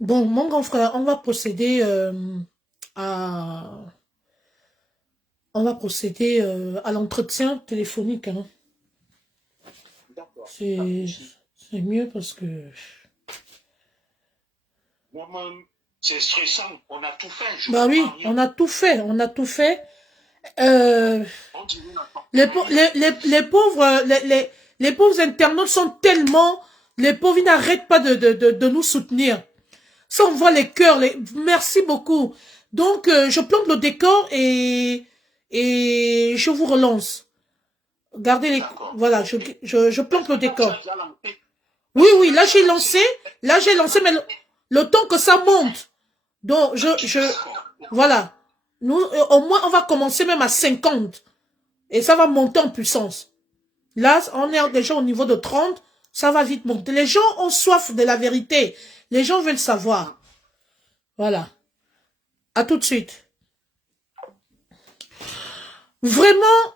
Bon, mon grand frère, on va procéder à... On va procéder à l'entretien téléphonique. Hein. C'est mieux parce que... C'est stressant, on a tout fait. Bah oui, on a tout fait, on a tout fait. Les pauvres, les pauvres internautes sont tellement... Les pauvres, ils n'arrêtent pas de nous soutenir. Ça, on voit les cœurs. Merci beaucoup. Donc, je plante le décor et je vous relance. Gardez les... Voilà, je plante le décor. Oui, oui, là, j'ai lancé. Là, j'ai lancé, mais le temps que ça monte. Donc, voilà. Nous, au moins, on va commencer même à 50. Et ça va monter en puissance. Là, on est déjà au niveau de 30. Ça va vite monter. Les gens ont soif de la vérité. Les gens veulent savoir. Voilà. À tout de suite. Vraiment,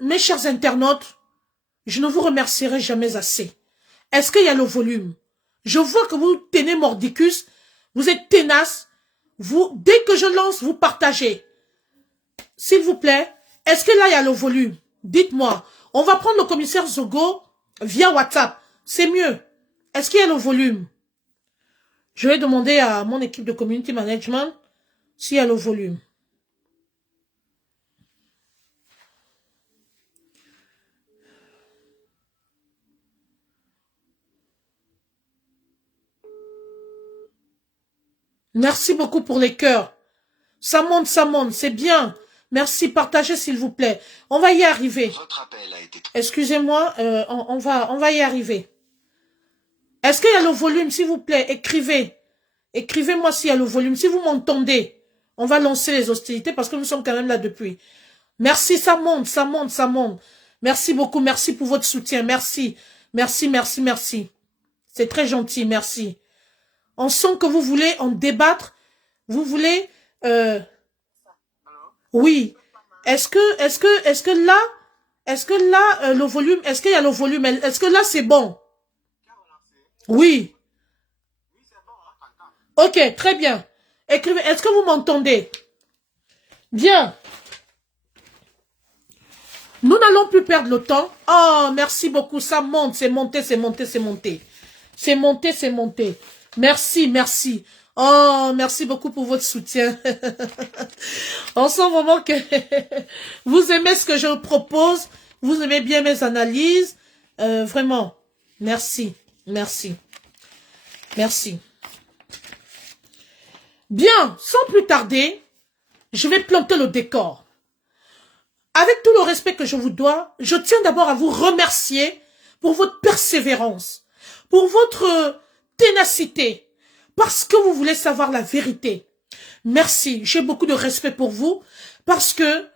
mes chers internautes, je ne vous remercierai jamais assez. Est-ce qu'il y a le volume? Je vois que vous tenez mordicus. Vous êtes tenace. Vous, dès que je lance, vous partagez. S'il vous plaît, est-ce que là, il y a le volume? Dites-moi. On va prendre le commissaire Zogo via WhatsApp. C'est mieux. Est-ce qu'il y a le volume? Je vais demander à mon équipe de community management s'il y a le volume. Merci beaucoup pour les cœurs. Ça monte, c'est bien. Merci, partagez s'il vous plaît. On va y arriver. Votre appel a été... Excusez-moi, on va y arriver. Est-ce qu'il y a le volume, s'il vous plaît? Écrivez. Écrivez-moi s'il y a le volume. Si vous m'entendez, on va lancer les hostilités parce que nous sommes quand même là depuis. Merci, ça monte, ça monte, ça monte. Merci beaucoup, merci pour votre soutien. Merci, merci, merci, merci. C'est très gentil, merci. On sent que vous voulez en débattre. Vous voulez... Oui. Est-ce que là, le volume, est-ce qu'il y a le volume? Est-ce que là, c'est bon? Oui. Ok, très bien. Écrivez. Est-ce que vous m'entendez? Bien. Nous n'allons plus perdre le temps. Oh, merci beaucoup. Ça monte, c'est monté, c'est monté, c'est monté. C'est monté, c'est monté. Merci, merci. Oh, merci beaucoup pour votre soutien. On sent vraiment que vous aimez ce que je vous propose. Vous aimez bien mes analyses. Vraiment. Merci. Merci. Merci. Bien, sans plus tarder, je vais planter le décor. Avec tout le respect que je vous dois, je tiens d'abord à vous remercier pour votre persévérance, pour votre ténacité, parce que vous voulez savoir la vérité. Merci, j'ai beaucoup de respect pour vous, parce que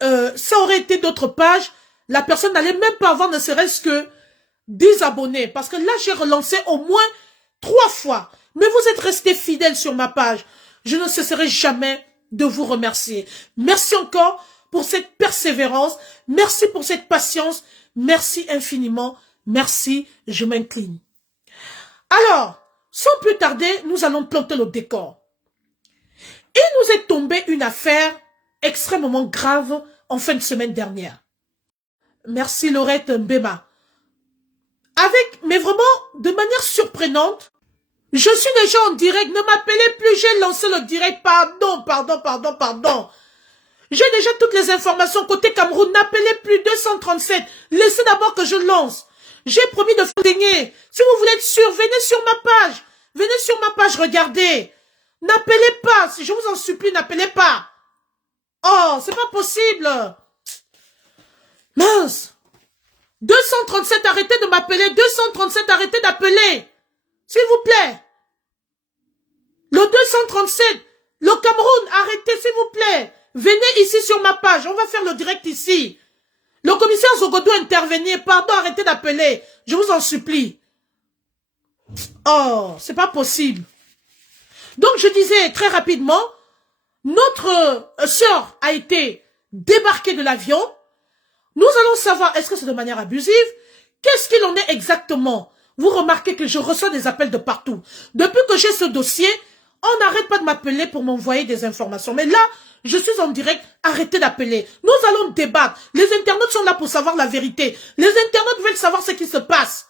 ça aurait été d'autres pages, la personne n'allait même pas avoir ne serait-ce que 10 abonnés, parce que là j'ai relancé au moins 3 fois, mais vous êtes restés fidèles sur ma page. Je ne cesserai jamais de vous remercier. Merci encore pour cette persévérance, merci pour cette patience, merci infiniment, merci, je m'incline. Alors, sans plus tarder, nous allons planter le décor. Il nous est tombé une affaire extrêmement grave en fin de semaine dernière. Merci Laurette Mbema. Mais vraiment, de manière surprenante, je suis déjà en direct, ne m'appelez plus, j'ai lancé le direct, pardon. J'ai déjà toutes les informations côté Cameroun, n'appelez plus 237, laissez d'abord que je lance. J'ai promis de vous gagner. Si vous voulez être sûr, venez sur ma page, regardez. N'appelez pas, si je vous en supplie, n'appelez pas. Oh, c'est pas possible. Mince. 237, arrêtez de m'appeler, 237, arrêtez d'appeler. S'il vous plaît. Le 237, le Cameroun, arrêtez s'il vous plaît. Venez ici sur ma page, on va faire le direct ici. Le commissaire Zogo doit intervenir, pardon, arrêtez d'appeler. Je vous en supplie. Oh, c'est pas possible. Donc je disais très rapidement, notre sœur a été débarquée de l'avion. Nous allons savoir, est-ce que c'est de manière abusive? Qu'est-ce qu'il en est exactement? vous remarquez que je reçois des appels de partout. Depuis que j'ai ce dossier, on n'arrête pas de m'appeler pour m'envoyer des informations. Mais là, je suis en direct, arrêtez d'appeler. Nous allons débattre. Les internautes sont là pour savoir la vérité. Les internautes veulent savoir ce qui se passe.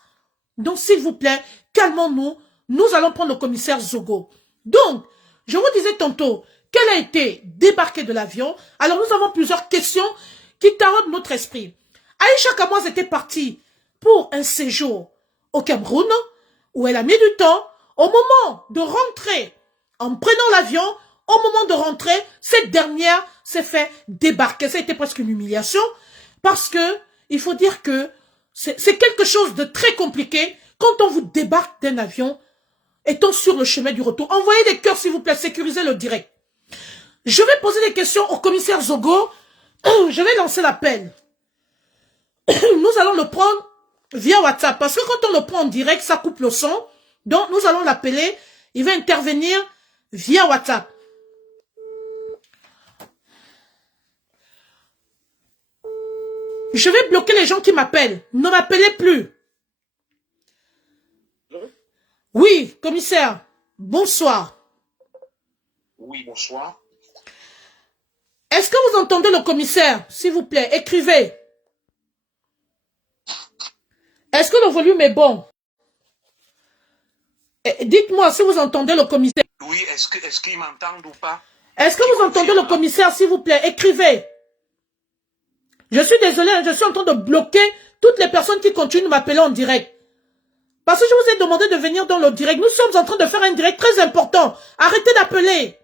Donc, s'il vous plaît, calmons-nous. Nous allons prendre le commissaire Zogo. Donc, je vous disais tantôt qu'elle a été débarquée de l'avion. Alors, nous avons plusieurs questions qui taraudent notre esprit. Aïcha Kamoise était partie pour un séjour au Cameroun, où elle a mis du temps. Au moment de rentrer, en prenant l'avion, au moment de rentrer, cette dernière s'est fait débarquer. Ça a été presque une humiliation, parce que il faut dire que c'est quelque chose de très compliqué quand on vous débarque d'un avion, étant sur le chemin du retour. Envoyez des cœurs, s'il vous plaît, sécurisez le direct. Je vais poser des questions au commissaire Zogo. Je vais lancer l'appel. Nous allons le prendre via WhatsApp. Parce que quand on le prend en direct, ça coupe le son. Donc, nous allons l'appeler. Il va intervenir via WhatsApp. Je vais bloquer les gens qui m'appellent. Ne m'appelez plus. Oui, commissaire. Bonsoir. Oui, bonsoir. Est-ce que vous entendez le commissaire? S'il vous plaît, écrivez. Est-ce que le volume est bon? Dites-moi si vous entendez le commissaire. Oui, est-ce qu'ils m'entendent ou pas? Est-ce que vous entendez le commissaire, s'il vous plaît? Écrivez. Je suis désolé, je suis en train de bloquer toutes les personnes qui continuent de m'appeler en direct. Parce que je vous ai demandé de venir dans le direct. Nous sommes en train de faire un direct très important. Arrêtez d'appeler.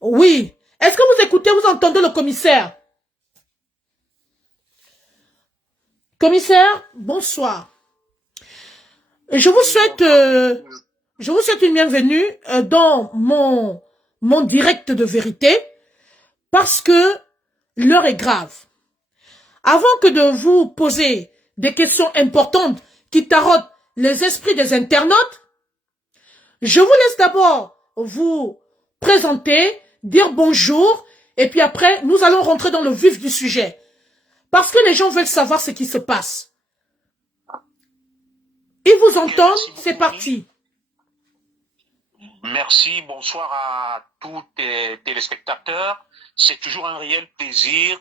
Oui. Est-ce que vous écoutez, vous entendez le commissaire? Commissaire, bonsoir. Je vous souhaite une bienvenue dans mon direct de vérité, parce que l'heure est grave. Avant que de vous poser des questions importantes qui taraudent les esprits des internautes, je vous laisse d'abord vous présenter, dire bonjour, et puis après, nous allons rentrer dans le vif du sujet. Parce que les gens veulent savoir ce qui se passe. Ils vous entendent, c'est parti. Merci, bonsoir à tous les téléspectateurs. C'est toujours un réel plaisir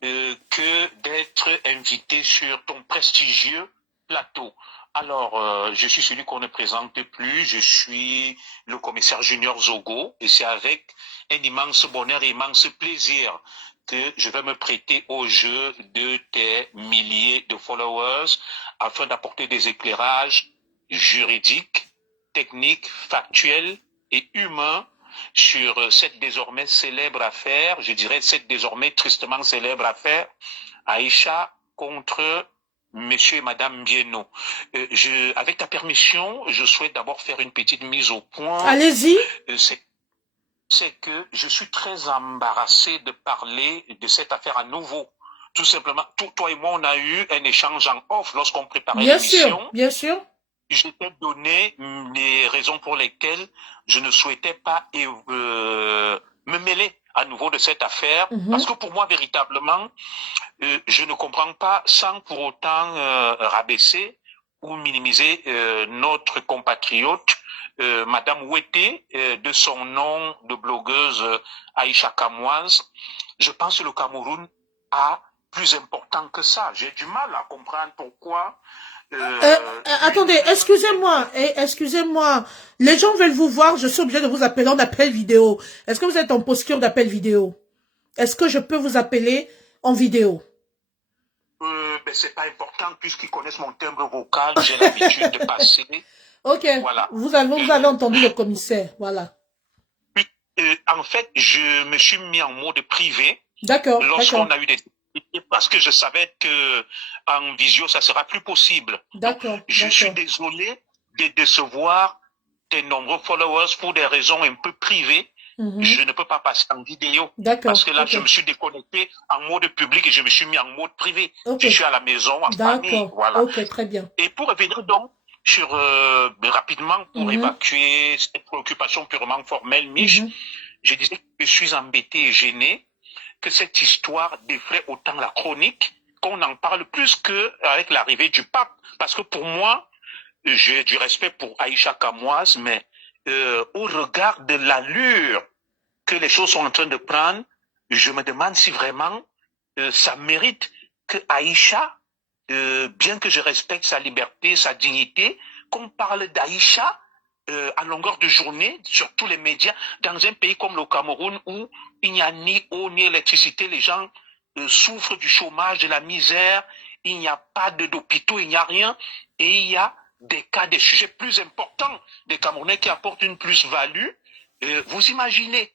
que d'être invité sur ton prestigieux plateau. Alors, je suis celui qu'on ne présente plus, je suis le commissaire Junior Zogo, et c'est avec un immense bonheur et immense plaisir que je vais me prêter au jeu de tes milliers de followers afin d'apporter des éclairages juridiques, techniques, factuels et humains sur cette désormais célèbre affaire, je dirais cette désormais tristement célèbre affaire, Aïcha contre Monsieur et Madame Bienno. Avec ta permission, je souhaite d'abord faire une petite mise au point. Allez-y. C'est que je suis très embarrassé de parler de cette affaire à nouveau. Tout simplement, toi et moi, on a eu un échange en off lorsqu'on préparait l'émission. Bien sûr. Je t'ai donné les raisons pour lesquelles je ne souhaitais pas me mêler à nouveau de cette affaire. Parce que pour moi, véritablement, je ne comprends pas, sans pour autant rabaisser ou minimiser notre compatriote, Madame Ouetté, de son nom de blogueuse Aïcha Kamoise. Je pense que le Cameroun a plus important que ça. J'ai du mal à comprendre pourquoi. Attendez, excusez-moi. Les gens veulent vous voir, je suis obligé de vous appeler en appel vidéo. Est-ce que vous êtes en posture d'appel vidéo? Est-ce que je peux vous appeler en vidéo? C'est pas important puisqu'ils connaissent mon timbre vocal, j'ai l'habitude de passer. Ok, voilà. Vous avez entendu le commissaire, voilà. En fait, je me suis mis en mode privé. D'accord. Lorsqu'on a eu des... Parce que je savais que en visio, ça sera plus possible. D'accord. Je suis désolé de décevoir tes nombreux followers pour des raisons un peu privées. Je ne peux pas passer en vidéo. Parce que là, je me suis déconnecté en mode public et je me suis mis en mode privé. Je suis à la maison, en famille. Voilà. Ok, très bien. Et pour revenir donc sur rapidement, pour évacuer cette préoccupation purement formelle, Mich, je disais que je suis embêté et gêné que cette histoire défraie autant la chronique qu'on en parle plus qu'avec l'arrivée du pape. Parce que pour moi, j'ai du respect pour Aïcha Kamoise, mais au regard de l'allure que les choses sont en train de prendre, je me demande si vraiment ça mérite que Aïcha, bien que je respecte sa liberté, sa dignité, qu'on parle d'Aïcha à longueur de journée sur tous les médias, dans un pays comme le Cameroun où il n'y a ni eau ni électricité, les gens souffrent du chômage, de la misère, il n'y a pas d'hôpitaux, il n'y a rien, et il y a des cas, des sujets plus importants des Camerounais qui apportent une plus-value. Vous imaginez,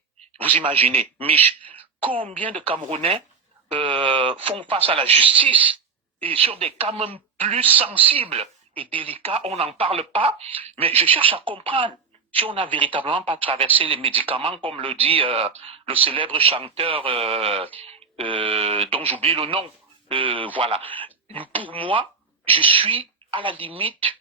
Mich, combien de Camerounais font face à la justice et sur des cas même plus sensibles et délicats, on n'en parle pas, mais je cherche à comprendre si on n'a véritablement pas traversé les médicaments, comme le dit le célèbre chanteur dont j'oublie le nom. Voilà. Pour moi, je suis à la limite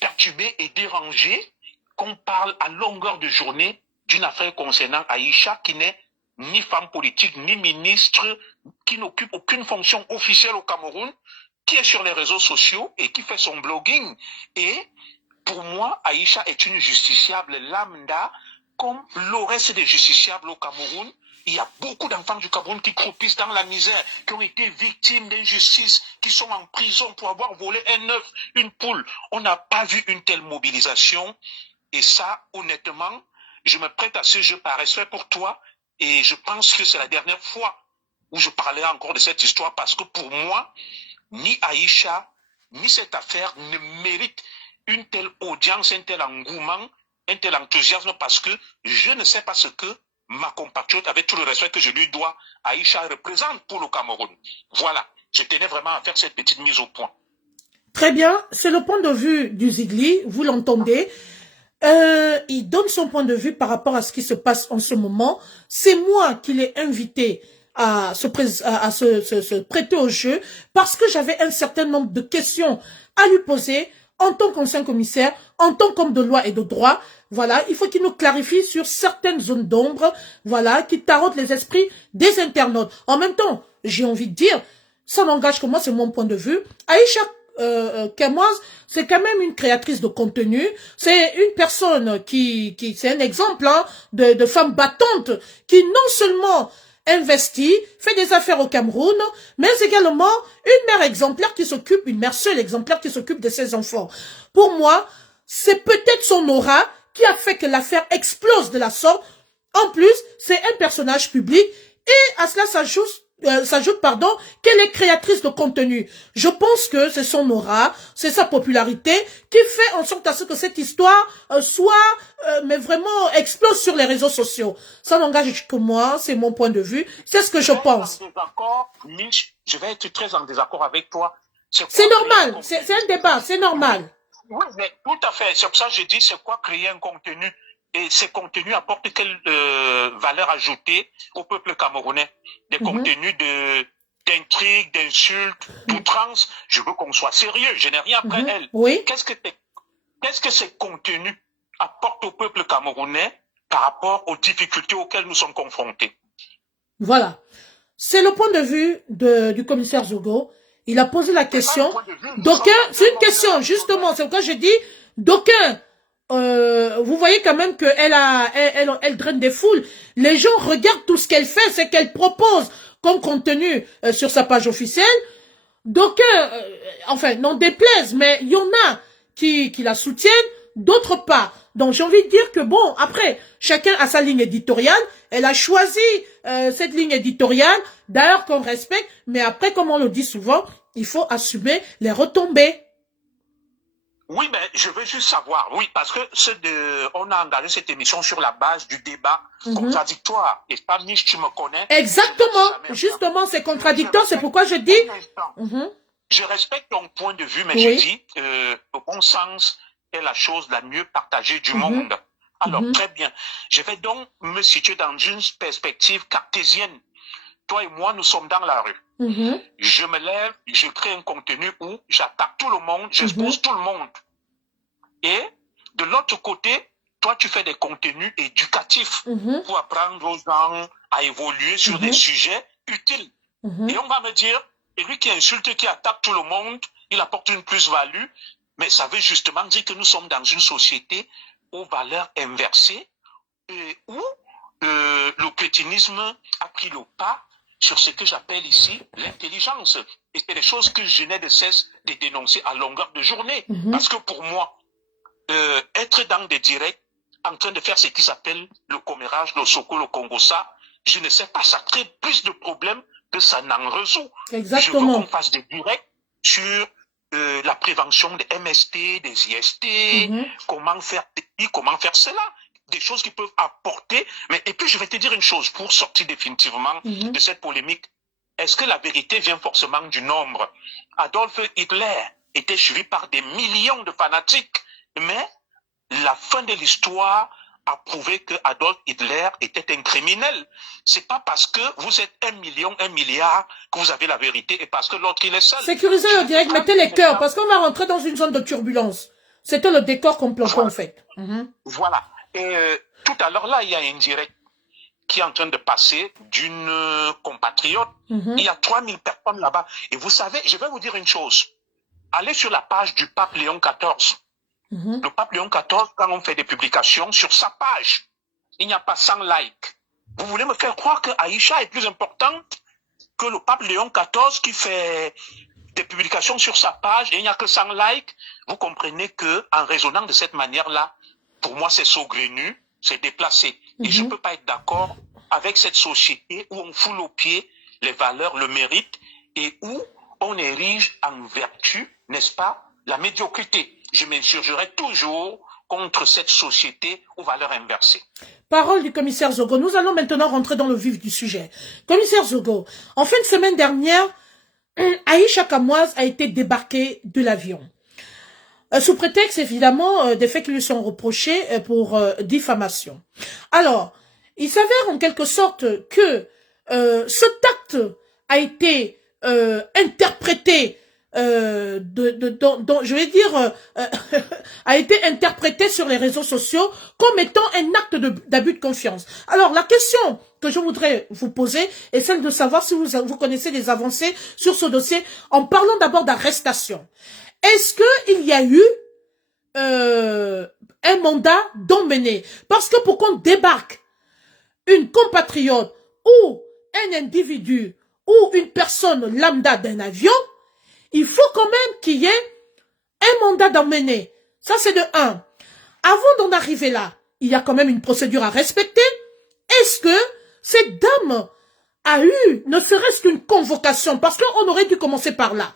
perturbé et dérangé qu'on parle à longueur de journée d'une affaire concernant Aïcha qui n'est ni femme politique, ni ministre, qui n'occupe aucune fonction officielle au Cameroun, qui est sur les réseaux sociaux et qui fait son blogging. Et pour moi, Aïcha est une justiciable lambda, comme le reste des justiciables au Cameroun. Il y a beaucoup d'enfants du Cameroun qui croupissent dans la misère, qui ont été victimes d'injustice, qui sont en prison pour avoir volé un œuf, une poule. On n'a pas vu une telle mobilisation. Et ça, honnêtement, je me prête à ce jeu par respect pour toi. Et je pense que c'est la dernière fois où je parlerai encore de cette histoire, parce que pour moi, ni Aïcha, ni cette affaire ne méritent une telle audience, un tel engouement, un tel enthousiasme, parce que je ne sais pas ce que ma compatriote, avec tout le respect que je lui dois, Aïcha représente pour le Cameroun. Voilà, je tenais vraiment à faire cette petite mise au point. Très bien, c'est le point de vue du Zigli, vous l'entendez. Il donne son point de vue par rapport à ce qui se passe en ce moment. C'est moi qui l'ai invité à se prêter au jeu parce que j'avais un certain nombre de questions à lui poser en tant qu'ancien commissaire, en tant qu'homme de loi et de droit. Voilà, il faut qu'il nous clarifie sur certaines zones d'ombre, voilà, qui tarotent les esprits des internautes. En même temps, j'ai envie de dire, ça n'engage que moi, c'est mon point de vue. Aïcha Kamoise, c'est quand même une créatrice de contenu. C'est une personne qui c'est un exemple hein, de femme battante qui non seulement investit, fait des affaires au Cameroun, mais également une mère exemplaire qui s'occupe, une mère seule exemplaire qui s'occupe de ses enfants. Pour moi, c'est peut-être son aura qui a fait que l'affaire explose de la sorte. En plus, c'est un personnage public et à cela s'ajoute qu'elle est créatrice de contenu. Je pense que c'est son aura, c'est sa popularité qui fait en sorte à ce que cette histoire mais vraiment explose sur les réseaux sociaux. Ça n'engage que moi, c'est mon point de vue, c'est ce que je pense. Je vais être très en désaccord avec toi. C'est normal, c'est un débat, c'est normal. Oui, mais tout à fait. C'est pour ça que je dis, c'est quoi créer un contenu? Et ces contenus apportent quelle valeur ajoutée au peuple camerounais? Des contenus d'intrigue, d'insultes, d'outrance. Je veux qu'on soit sérieux. Je n'ai rien après elle. Oui. Qu'est-ce que ces contenus apportent au peuple camerounais par rapport aux difficultés auxquelles nous sommes confrontés? Voilà. C'est le point de vue du commissaire Zogo. Il a posé la question. D'aucuns, c'est une question, justement. C'est pourquoi je dis, d'aucuns, vous voyez quand même elle draine des foules. Les gens regardent tout ce qu'elle fait, c'est qu'elle propose comme contenu sur sa page officielle. D'aucuns, enfin, n'en déplaise, mais il y en a qui la soutiennent, d'autres pas. Donc j'ai envie de dire que bon, après, chacun a sa ligne éditoriale. Elle a choisi cette ligne éditoriale, d'ailleurs qu'on respecte, mais après, comme on le dit souvent, il faut assumer les retombées. Oui, mais je veux juste savoir, oui, parce que on a engagé cette émission sur la base du débat contradictoire. Et pas Mich, tu me connais. Exactement, justement, c'est contradictoire, c'est pourquoi je dis... Je respecte ton point de vue, mais je dis, le bon sens est la chose la mieux partagée du monde. Alors, très bien. Je vais donc me situer dans une perspective cartésienne. Toi et moi, nous sommes dans la rue. Je me lève, je crée un contenu où j'attaque tout le monde, j'expose tout le monde. Et de l'autre côté, toi, tu fais des contenus éducatifs pour apprendre aux gens à évoluer sur des sujets utiles. Et on va me dire, Et lui qui insulte, qui attaque tout le monde, il apporte une plus-value. Mais ça veut justement dire que nous sommes dans une société aux valeurs inversées, où le crétinisme a pris le pas sur ce que j'appelle ici l'intelligence. Et c'est des choses que je n'ai de cesse de dénoncer à longueur de journée. Parce que pour moi, être dans des directs, en train de faire ce qui s'appelle le commérage, le soko, le congossa, je ne sais pas, ça crée plus de problèmes que ça n'en résout. Exactement. Je veux qu'on fasse des directs sur la prévention des MST, des IST, comment faire ceci, comment faire cela. Des choses qui peuvent apporter. Mais, et puis, je vais te dire une chose, pour sortir définitivement de cette polémique. Est-ce que la vérité vient forcément du nombre? Adolf Hitler était suivi par des millions de fanatiques. Mais la fin de l'histoire a prouvé que Adolf Hitler était un criminel. C'est pas parce que vous êtes 1 million, 1 milliard que vous avez la vérité et parce que l'autre il est seul. Sécurisez le direct, mettez les cœurs parce qu'on va rentrer dans une zone de turbulence. C'était le décor qu'on plantait en fait. Voilà. Et tout à l'heure là, il y a un direct qui est en train de passer d'une compatriote. Il y a 3000 personnes là-bas. Et vous savez, je vais vous dire une chose. Allez sur la page du pape Léon XIV. Le pape Léon XIV, quand on fait des publications sur sa page, il n'y a pas 100 likes. Vous voulez me faire croire que Aïcha est plus importante que le pape Léon XIV qui fait des publications sur sa page et il n'y a que 100 likes? Vous comprenez que en raisonnant de cette manière-là, pour moi c'est saugrenu, c'est déplacé. Et je ne peux pas être d'accord avec cette société où on foule aux pieds les valeurs, le mérite et où on érige en vertu, n'est-ce pas, la médiocrité. Je m'insurgerai toujours contre cette société aux valeurs inversées. Parole du commissaire Zogo. Nous allons maintenant rentrer dans le vif du sujet. Commissaire Zogo, en fin de semaine dernière, Aïcha Kamoise a été débarquée de l'avion. Sous prétexte, évidemment, des faits qui lui sont reprochés pour diffamation. Alors, il s'avère en quelque sorte que cet acte a été interprété je vais dire, a été interprété sur les réseaux sociaux comme étant un acte d'abus de confiance. Alors, la question que je voudrais vous poser est celle de savoir si vous connaissez des avancées sur ce dossier en parlant d'abord d'arrestation. Est-ce qu'il y a eu un mandat d'emmener? Parce que pour qu'on débarque une compatriote ou un individu ou une personne lambda d'un avion, il faut quand même qu'il y ait un mandat d'emmener. Ça, c'est de 1. Avant d'en arriver là, il y a quand même une procédure à respecter. Est-ce que cette dame a eu, ne serait-ce qu'une convocation, parce qu'on aurait dû commencer par là.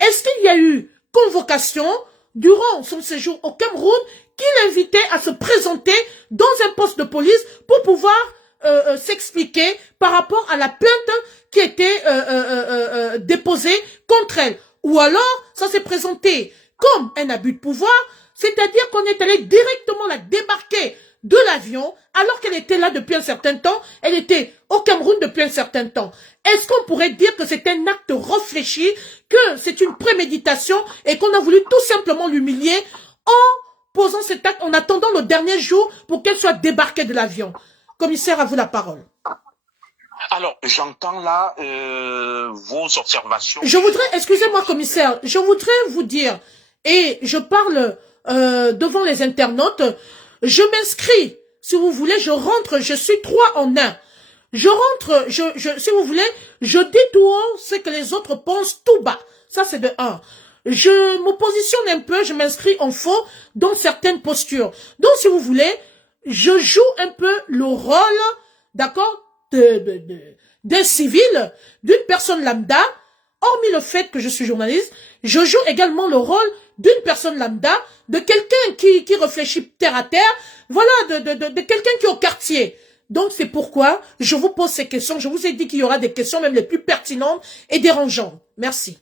Est-ce qu'il y a eu convocation durant son séjour au Cameroun qui l'invitait à se présenter dans un poste de police pour pouvoir s'expliquer par rapport à la plainte qui était déposée contre elle? Ou alors, ça s'est présenté comme un abus de pouvoir, c'est-à-dire qu'on est allé directement la débarquer de l'avion alors qu'elle était là depuis un certain temps, elle était au Cameroun depuis un certain temps. Est-ce qu'on pourrait dire que c'est un acte réfléchi, que c'est une préméditation et qu'on a voulu tout simplement l'humilier en posant cet acte, en attendant le dernier jour pour qu'elle soit débarquée de l'avion? Commissaire, à vous la parole. Alors, j'entends là vos observations. Je voudrais, excusez-moi commissaire, je voudrais vous dire, et je parle devant les internautes, je m'inscris, si vous voulez, je rentre, je suis 3 en 1. Je rentre, si vous voulez, je dis tout haut ce que les autres pensent tout bas. Ça, c'est de 1. Je me positionne un peu, je m'inscris en faux dans certaines postures. Donc, si vous voulez, je joue un peu le rôle, d'accord, d'un civil, d'une personne lambda, hormis le fait que je suis journaliste, je joue également le rôle d'une personne lambda, de quelqu'un qui réfléchit terre à terre, voilà, de quelqu'un qui est au quartier. Donc c'est pourquoi je vous pose ces questions. Je vous ai dit qu'il y aura des questions même les plus pertinentes et dérangeantes. Merci.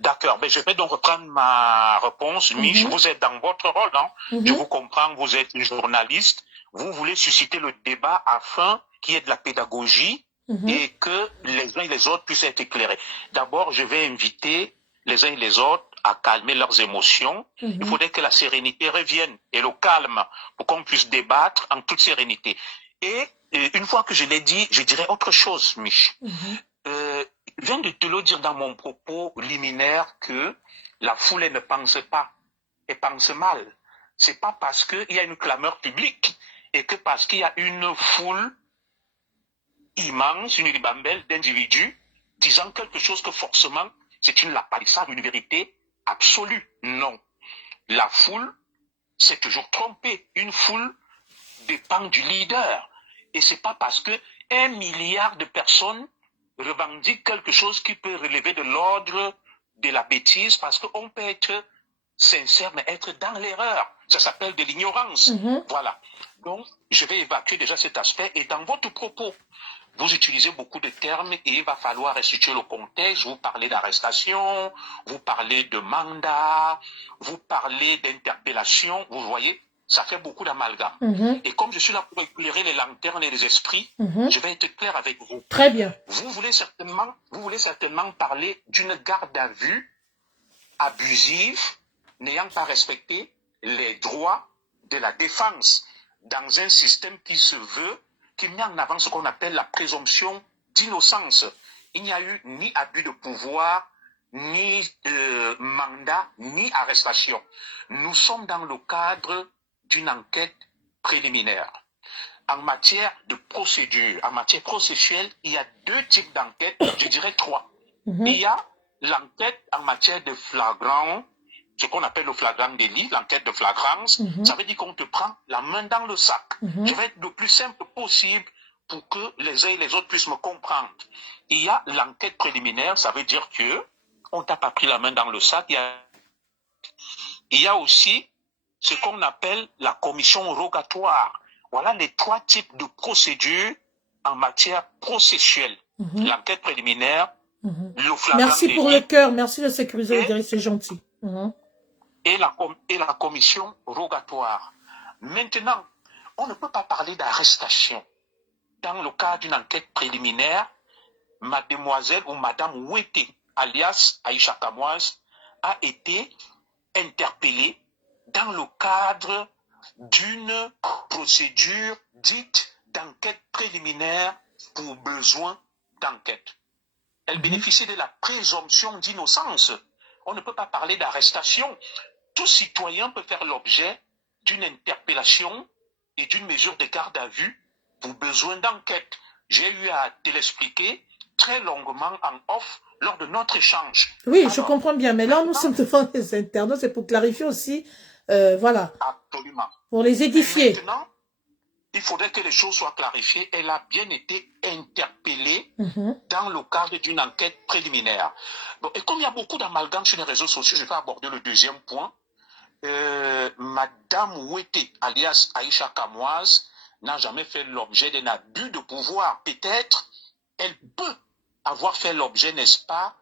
D'accord, mais je vais donc reprendre ma réponse. Mich, vous êtes dans votre rôle, non? Je vous comprends, vous êtes une journaliste. Vous voulez susciter le débat afin qu'il y ait de la pédagogie et que les uns et les autres puissent être éclairés. D'abord, je vais inviter les uns et les autres à calmer leurs émotions. Il faudrait que la sérénité revienne et le calme pour qu'on puisse débattre en toute sérénité. Et une fois que je l'ai dit, je dirais autre chose, Mich. viens de te le dire dans mon propos liminaire que la foule, elle ne pense pas. Elle pense mal. C'est pas parce qu'il y a une clameur publique et que parce qu'il y a une foule immense, une ribambelle d'individus disant quelque chose que forcément c'est une lapalissade, une vérité absolue. Non. La foule s'est toujours trompée. Une foule dépend du leader. Et c'est pas parce que 1 milliard de personnes revendiquent quelque chose qui peut relever de l'ordre de la bêtise, parce qu'on peut être sincère mais être dans l'erreur. Ça s'appelle de l'ignorance. Voilà. Donc, je vais évacuer déjà cet aspect. Et dans votre propos, vous utilisez beaucoup de termes et il va falloir restituer le contexte. Vous parlez d'arrestation, vous parlez de mandat, vous parlez d'interpellation. Vous voyez, ça fait beaucoup d'amalgame. Et comme je suis là pour éclairer les lanternes et les esprits, je vais être clair avec vous. Très bien. Vous voulez certainement parler d'une garde à vue abusive, n'ayant pas respecté les droits de la défense dans un système qui se veut, qui met en avant ce qu'on appelle la présomption d'innocence. Il n'y a eu ni abus de pouvoir, ni mandat, ni arrestation. Nous sommes dans le cadre d'une enquête préliminaire. En matière de procédure, en matière processuelle, il y a 2 types d'enquêtes, je dirais 3. Il y a l'enquête en matière de flagrant, ce qu'on appelle le flagrant délit, l'enquête de flagrance. Ça veut dire qu'on te prend la main dans le sac. Je vais être le plus simple possible pour que les uns et les autres puissent me comprendre. Il y a l'enquête préliminaire, ça veut dire que on t'a pas pris la main dans le sac. Il y a aussi ce qu'on appelle la commission rogatoire. Voilà les 3 types de procédures en matière processuelle. L'enquête préliminaire, le flagrant Merci pour délit, le cœur. Merci de sécuriser le direct, c'est gentil. et la commission rogatoire. Maintenant, on ne peut pas parler d'arrestation. Dans le cadre d'une enquête préliminaire, mademoiselle ou madame Wete, alias Aïcha Kamoise, a été interpellée dans le cadre d'une procédure dite d'enquête préliminaire pour besoin d'enquête. Elle bénéficie de la présomption d'innocence. On ne peut pas parler d'arrestation. Tout citoyen peut faire l'objet d'une interpellation et d'une mesure de garde à vue pour besoin d'enquête. J'ai eu à te l'expliquer très longuement en off lors de notre échange. Oui, alors, je comprends bien, mais là, nous sommes devant les internautes, c'est pour clarifier aussi, voilà. Absolument. Pour les édifier. Mais maintenant, il faudrait que les choses soient clarifiées. Elle a bien été interpellée dans le cadre d'une enquête préliminaire. Bon, et comme il y a beaucoup d'amalgames sur les réseaux sociaux, je vais aborder le deuxième point. Madame Wete, alias Aïcha Kamoise, n'a jamais fait l'objet d'un abus de pouvoir. Peut-être, elle peut avoir fait l'objet, n'est-ce pas,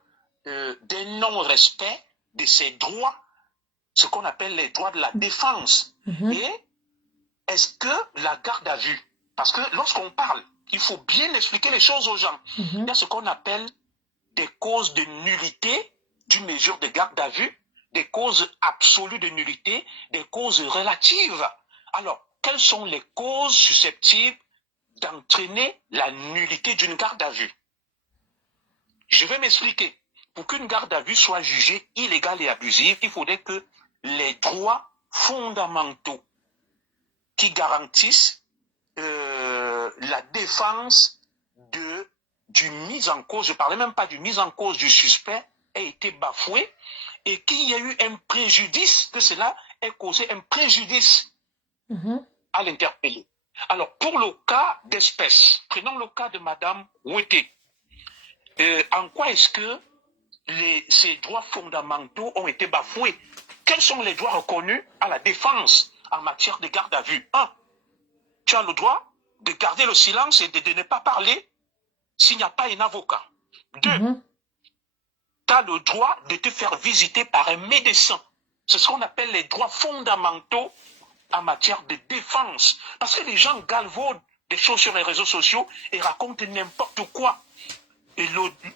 d'un non-respect de ses droits, ce qu'on appelle les droits de la défense. Et est-ce que la garde à vue, parce que lorsqu'on parle, il faut bien expliquer les choses aux gens. Il y a ce qu'on appelle des causes de nullité d'une mesure de garde à vue, des causes absolues de nullité, des causes relatives. Alors, quelles sont les causes susceptibles d'entraîner la nullité d'une garde à vue? Je vais m'expliquer. Pour qu'une garde à vue soit jugée illégale et abusive, il faudrait que les droits fondamentaux qui garantissent la défense du mis en cause, je ne parlais même pas du mise en cause du suspect, ait été bafoué et qu'il y a eu un préjudice, que cela ait causé un préjudice à l'interpellé. Alors, pour le cas d'espèce, prenons le cas de Madame Wete. En quoi est-ce que ces droits fondamentaux ont été bafoués? Quels sont les droits reconnus à la défense en matière de garde à vue? 1. Tu as le droit de garder le silence et de ne pas parler s'il n'y a pas un avocat. 2. Tu as le droit de te faire visiter par un médecin. C'est ce qu'on appelle les droits fondamentaux en matière de défense. Parce que les gens galvaudent des choses sur les réseaux sociaux et racontent n'importe quoi.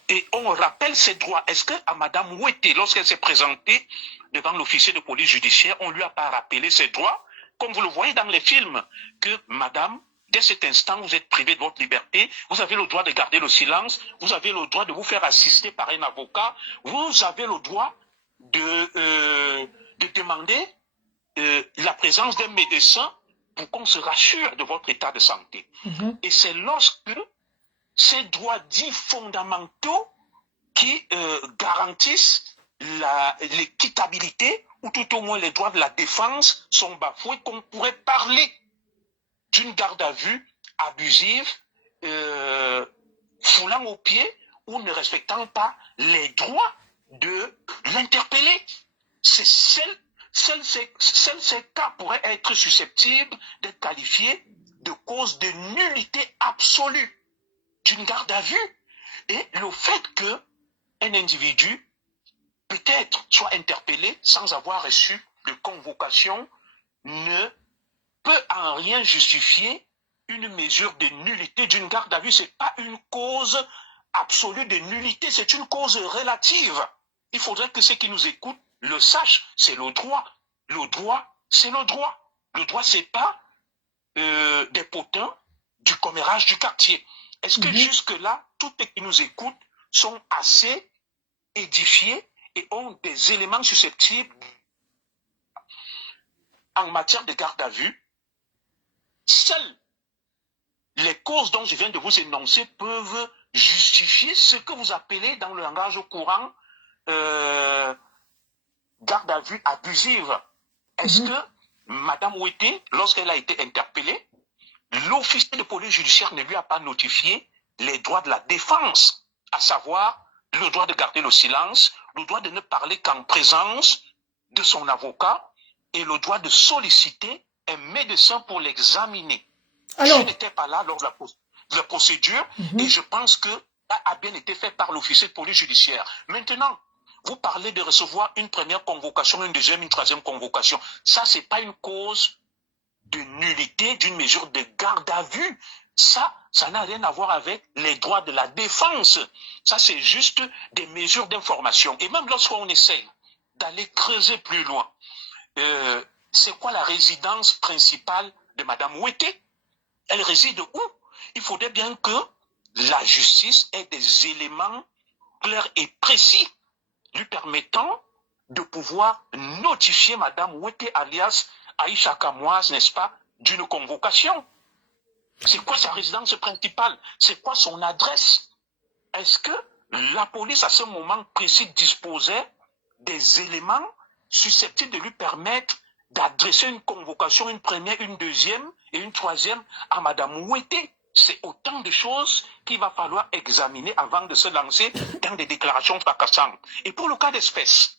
Et on rappelle ces droits. Est-ce qu'à Madame Wete, lorsqu'elle s'est présentée devant l'officier de police judiciaire, on ne lui a pas rappelé ses droits, comme vous le voyez dans les films, que Madame Dès cet instant, vous êtes privé de votre liberté. Vous avez le droit de garder le silence. Vous avez le droit de vous faire assister par un avocat. Vous avez le droit de demander la présence d'un médecin pour qu'on se rassure de votre état de santé. Et c'est lorsque ces droits dits fondamentaux qui garantissent l'équitabilité ou tout au moins les droits de la défense sont bafoués qu'on pourrait parler d'une garde à vue abusive, foulant aux pieds ou ne respectant pas les droits de l'interpellé. Seuls ces cas pourraient être susceptibles d'être qualifiés de cause de nullité absolue d'une garde à vue. Et le fait qu'un individu peut-être soit interpellé sans avoir reçu de convocation ne peut en rien justifier une mesure de nullité d'une garde à vue. Ce n'est pas une cause absolue de nullité, c'est une cause relative. Il faudrait que ceux qui nous écoutent le sachent, c'est le droit. Le droit, c'est le droit. Le droit, ce n'est pas des potins du commérage du quartier. Est-ce que jusque-là, tous ceux qui nous écoutent sont assez édifiés et ont des éléments susceptibles en matière de garde à vue? Seules les causes dont je viens de vous énoncer peuvent justifier ce que vous appelez dans le langage courant garde à vue abusive. Est-ce que Mme Ouetté, lorsqu'elle a été interpellée, l'officier de police judiciaire ne lui a pas notifié les droits de la défense, à savoir le droit de garder le silence, le droit de ne parler qu'en présence de son avocat et le droit de solliciter un médecin pour l'examiner. Je n'étais pas là lors de la procédure et je pense que ça a bien été fait par l'officier de police judiciaire. Maintenant, vous parlez de recevoir une première convocation, une deuxième, une troisième convocation. Ça, ce n'est pas une cause de nullité d'une mesure de garde à vue. Ça n'a rien à voir avec les droits de la défense. Ça, c'est juste des mesures d'information. Et même lorsqu'on essaye d'aller creuser plus loin, c'est quoi la résidence principale de Mme Ouetté? Elle réside où? Il faudrait bien que la justice ait des éléments clairs et précis lui permettant de pouvoir notifier Mme Ouetté alias Aïcha Kamoise, n'est-ce pas, d'une convocation. C'est quoi sa résidence principale? C'est quoi son adresse? Est-ce que la police, à ce moment précis, disposait des éléments susceptibles de lui permettre d'adresser une convocation, une première, une deuxième et une troisième à Mme Ouetté? C'est autant de choses qu'il va falloir examiner avant de se lancer dans des déclarations fracassantes. Et pour le cas d'espèce,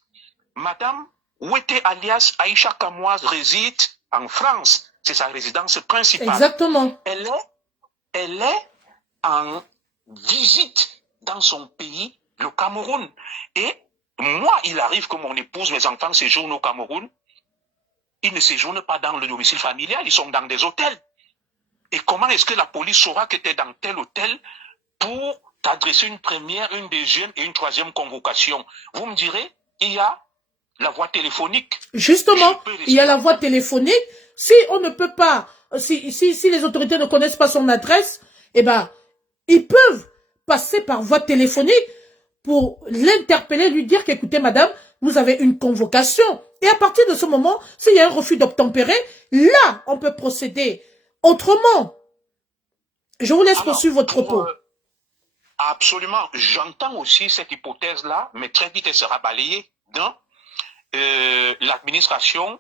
Mme Ouetté alias Aïcha Kamoise réside en France. C'est sa résidence principale. Exactement. Elle est en visite dans son pays, le Cameroun. Et moi, il arrive que mon épouse, mes enfants séjournent au Cameroun. Ils ne séjournent pas dans le domicile familial, ils sont dans des hôtels. Et comment est-ce que la police saura que tu es dans tel hôtel pour t'adresser une première, une deuxième et une troisième convocation? Vous me direz, il y a la voie téléphonique. Justement, il y a la voie téléphonique. Si on ne peut pas, si les autorités ne connaissent pas son adresse, eh ben, ils peuvent passer par voie téléphonique pour l'interpeller, lui dire qu'écoutez, madame, vous avez une convocation. Et à partir de ce moment, s'il y a un refus d'obtempérer, là, on peut procéder autrement. Je vous laisse poursuivre votre propos. Absolument. J'entends aussi cette hypothèse-là, mais très vite, elle sera balayée dans l'administration.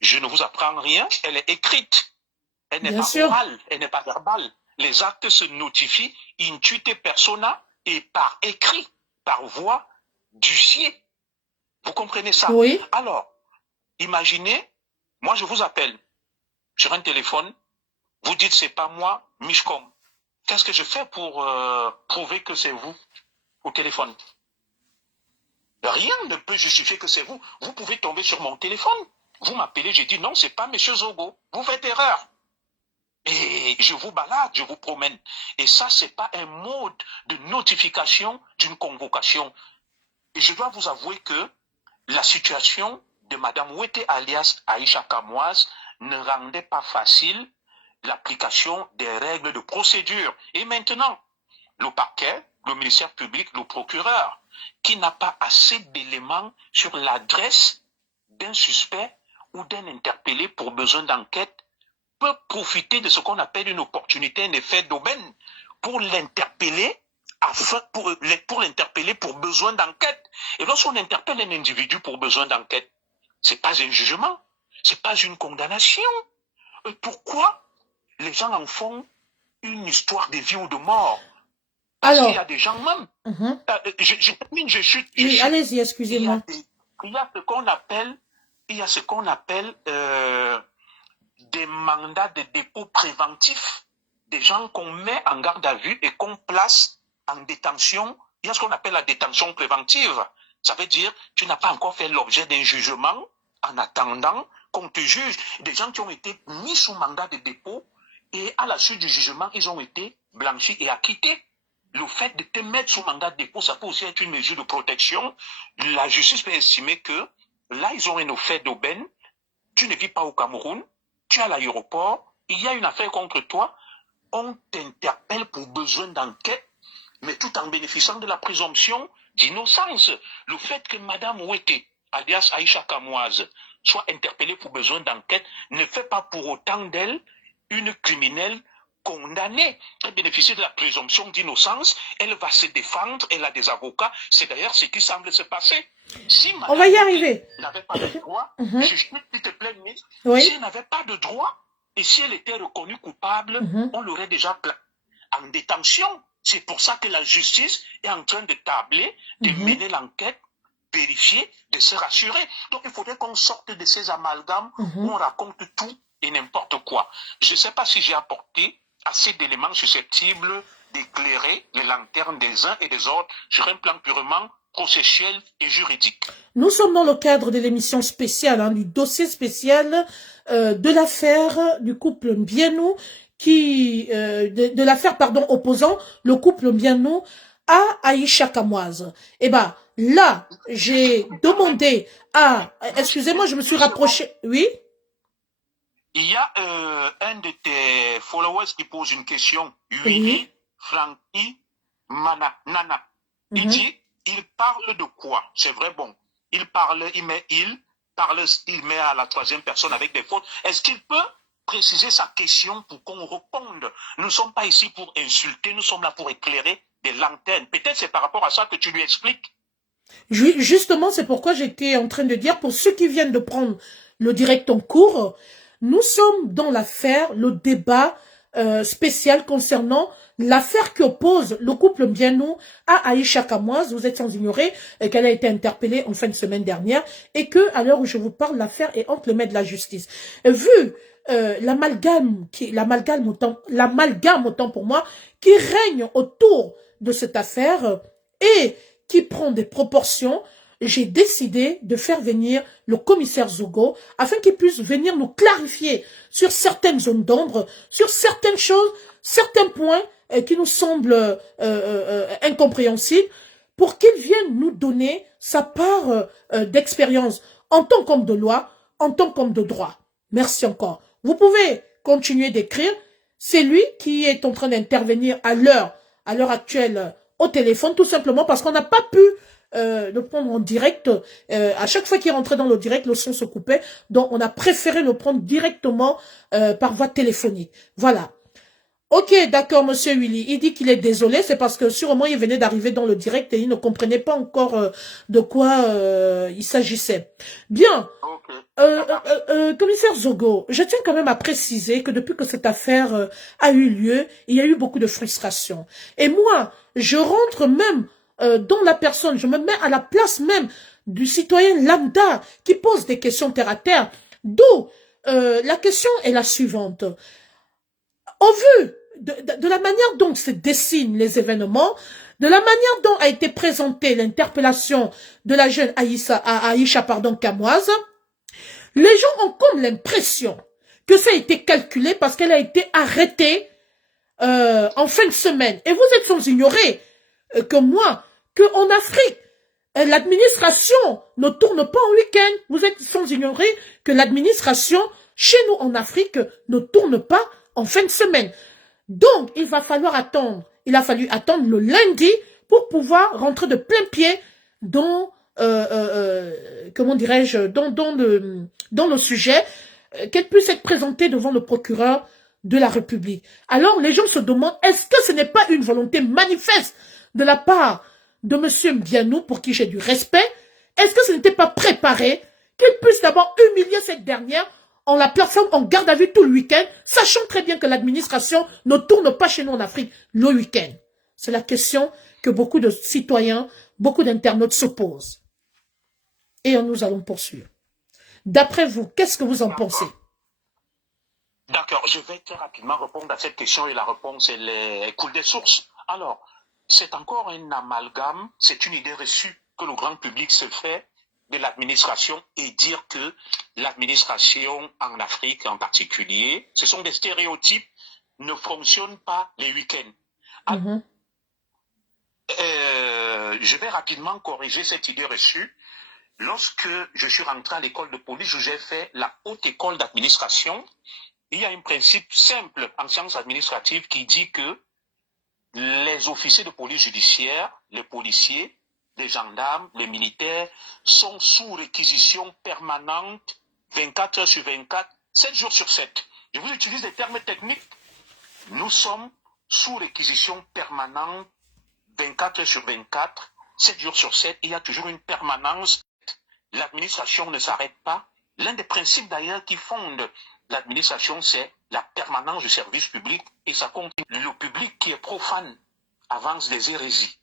Je ne vous apprends rien. Elle est écrite. Elle n'est pas orale. Elle n'est pas verbale. Les actes se notifient intuite persona et par écrit, par voie d'huissier. Vous comprenez ça? Oui. Alors, imaginez, moi je vous appelle sur un téléphone, vous dites c'est pas moi, Mishcom. Qu'est-ce que je fais pour prouver que c'est vous au téléphone? Rien ne peut justifier que c'est vous. Vous pouvez tomber sur mon téléphone. Vous m'appelez, j'ai dit non, c'est pas M. Zogo. Vous faites erreur. Et je vous balade, je vous promène. Et ça, c'est pas un mode de notification d'une convocation. Et je dois vous avouer que la situation de Mme Ouetté alias Aïcha Kamoise ne rendait pas facile l'application des règles de procédure. Et maintenant, le parquet, le ministère public, le procureur, qui n'a pas assez d'éléments sur l'adresse d'un suspect ou d'un interpellé pour besoin d'enquête, peut profiter de ce qu'on appelle une opportunité, un effet d'aubaine, pour l'interpeller pour l'interpeller pour besoin d'enquête. Et lorsqu'on interpelle un individu pour besoin d'enquête, c'est pas un jugement, c'est pas une condamnation. Pourquoi les gens en font une histoire de vie ou de mort? Alors, il y a des gens même. Je termine, je chute. Oui, allez-y, excusez-moi. Il y a ce qu'on appelle des mandats de dépôt préventifs, des gens qu'on met en garde à vue et qu'on place en détention. Il y a ce qu'on appelle la détention préventive. Ça veut dire que tu n'as pas encore fait l'objet d'un jugement en attendant qu'on te juge. Des gens qui ont été mis sous mandat de dépôt et à la suite du jugement, ils ont été blanchis et acquittés. Le fait de te mettre sous mandat de dépôt, ça peut aussi être une mesure de protection. La justice peut estimer que là, ils ont un effet d'aubaine. Tu ne vis pas au Cameroun, tu es à l'aéroport, il y a une affaire contre toi, on t'interpelle pour besoin d'enquête, mais tout en bénéficiant de la présomption d'innocence. Le fait que Madame Ouete, alias Aïcha Kamoise, soit interpellée pour besoin d'enquête ne fait pas pour autant d'elle une criminelle condamnée. Elle bénéficie de la présomption d'innocence, elle va se défendre, elle a des avocats. C'est d'ailleurs ce qui semble se passer. Si Madame on va y arriver. N'avait pas de droit, s'il te plaît, mais Oui. si elle n'avait pas de droit, et si elle était reconnue coupable, on l'aurait déjà placée en détention. C'est pour ça que la justice est en train de tabler, de mener l'enquête, vérifier, de se rassurer. Donc il faudrait qu'on sorte de ces amalgames où on raconte tout et n'importe quoi. Je ne sais pas si j'ai apporté assez d'éléments susceptibles d'éclairer les lanternes des uns et des autres sur un plan purement processuel et juridique. Nous sommes dans le cadre de l'émission spéciale, du dossier spécial de l'affaire du couple Mbienou, de l'affaire, opposant le couple Mbienou à Aïcha Kamoise. Eh ben, là, j'ai demandé à... Excusez-moi, je me suis rapproché... Oui? Il y a un de tes followers qui pose une question. Willy, Frankie, Nana. Il dit, il parle de quoi? C'est vrai, bon. Il met à la troisième personne avec des fautes. Est-ce qu'il peut préciser sa question pour qu'on réponde? Nous ne sommes pas ici pour insulter, nous sommes là pour éclairer des lanternes. Peut-être c'est par rapport à ça que tu lui expliques. Justement, c'est pourquoi j'étais en train de dire, pour ceux qui viennent de prendre le direct en cours, nous sommes dans l'affaire, le débat spécial concernant l'affaire qui oppose le couple Mbienou à Aïcha Kamoise. Vous êtes sans ignorer qu'elle a été interpellée en fin de semaine dernière et que, à l'heure où je vous parle, l'affaire est entre les mains de la justice. Vu l'amalgame autant pour moi qui règne autour de cette affaire et qui prend des proportions, j'ai décidé de faire venir le commissaire Zogo afin qu'il puisse venir nous clarifier sur certaines zones d'ombre, sur certaines choses, certains points qui nous semblent incompréhensibles, pour qu'il vienne nous donner sa part d'expérience en tant qu'homme de loi, en tant qu'homme de droit. Merci encore. Vous pouvez continuer d'écrire. C'est lui qui est en train d'intervenir à l'heure actuelle au téléphone, tout simplement parce qu'on n'a pas pu le prendre en direct. À chaque fois qu'il rentrait dans le direct, le son se coupait. Donc, on a préféré le prendre directement par voie téléphonique. Voilà. Ok, d'accord, monsieur Willy. Il dit qu'il est désolé. C'est parce que sûrement, il venait d'arriver dans le direct et il ne comprenait pas encore de quoi il s'agissait. Bien. Commissaire Zogo, je tiens quand même à préciser que depuis que cette affaire a eu lieu, il y a eu beaucoup de frustration. Et moi, je rentre même dans la personne, je me mets à la place même du citoyen lambda qui pose des questions terre à terre. D'où la question est la suivante. Au vu de la manière dont se dessinent les événements, de la manière dont a été présentée l'interpellation de la jeune Aïcha Kamoise, les gens ont comme l'impression que ça a été calculé parce qu'elle a été arrêtée en fin de semaine. Et vous êtes sans ignorer que moi, qu'en Afrique, l'administration ne tourne pas en week-end. Vous êtes sans ignorer que l'administration, chez nous en Afrique, ne tourne pas en fin de semaine. Donc, il va falloir attendre. Il a fallu attendre le lundi pour pouvoir rentrer de plein pied dans, comment dirais-je, dans le sujet, qu'elle puisse être présentée devant le procureur de la République. Alors, les gens se demandent, est-ce que ce n'est pas une volonté manifeste de la part de M. Mbianou, pour qui j'ai du respect? Est-ce que ce n'était pas préparé qu'il puisse d'abord humilier cette dernière en la plaçant en garde à vue tout le week-end, sachant très bien que l'administration ne tourne pas chez nous en Afrique le week-end? C'est la question que beaucoup de citoyens, beaucoup d'internautes se posent. Et nous allons poursuivre. D'après vous, qu'est-ce que vous en pensez? D'accord, je vais très rapidement répondre à cette question et la réponse, elle coule des sources. Alors, c'est encore un amalgame, c'est une idée reçue que le grand public se fait de l'administration et dire que l'administration en Afrique en particulier, ce sont des stéréotypes, ne fonctionnent pas les week-ends. Je vais rapidement corriger cette idée reçue. Lorsque je suis rentré à l'école de police, j'ai fait la haute école d'administration. Il y a un principe simple en sciences administratives qui dit que les officiers de police judiciaire, les policiers, les gendarmes, les militaires sont sous réquisition permanente 24 heures sur 24, 7 jours sur 7. Je vous utilise des termes techniques. Nous sommes sous réquisition permanente 24 heures sur 24, 7 jours sur 7. Il y a toujours une permanence. L'administration ne s'arrête pas. L'un des principes d'ailleurs qui fonde l'administration, c'est la permanence du service public et ça continue. Le public qui est profane avance des hérésies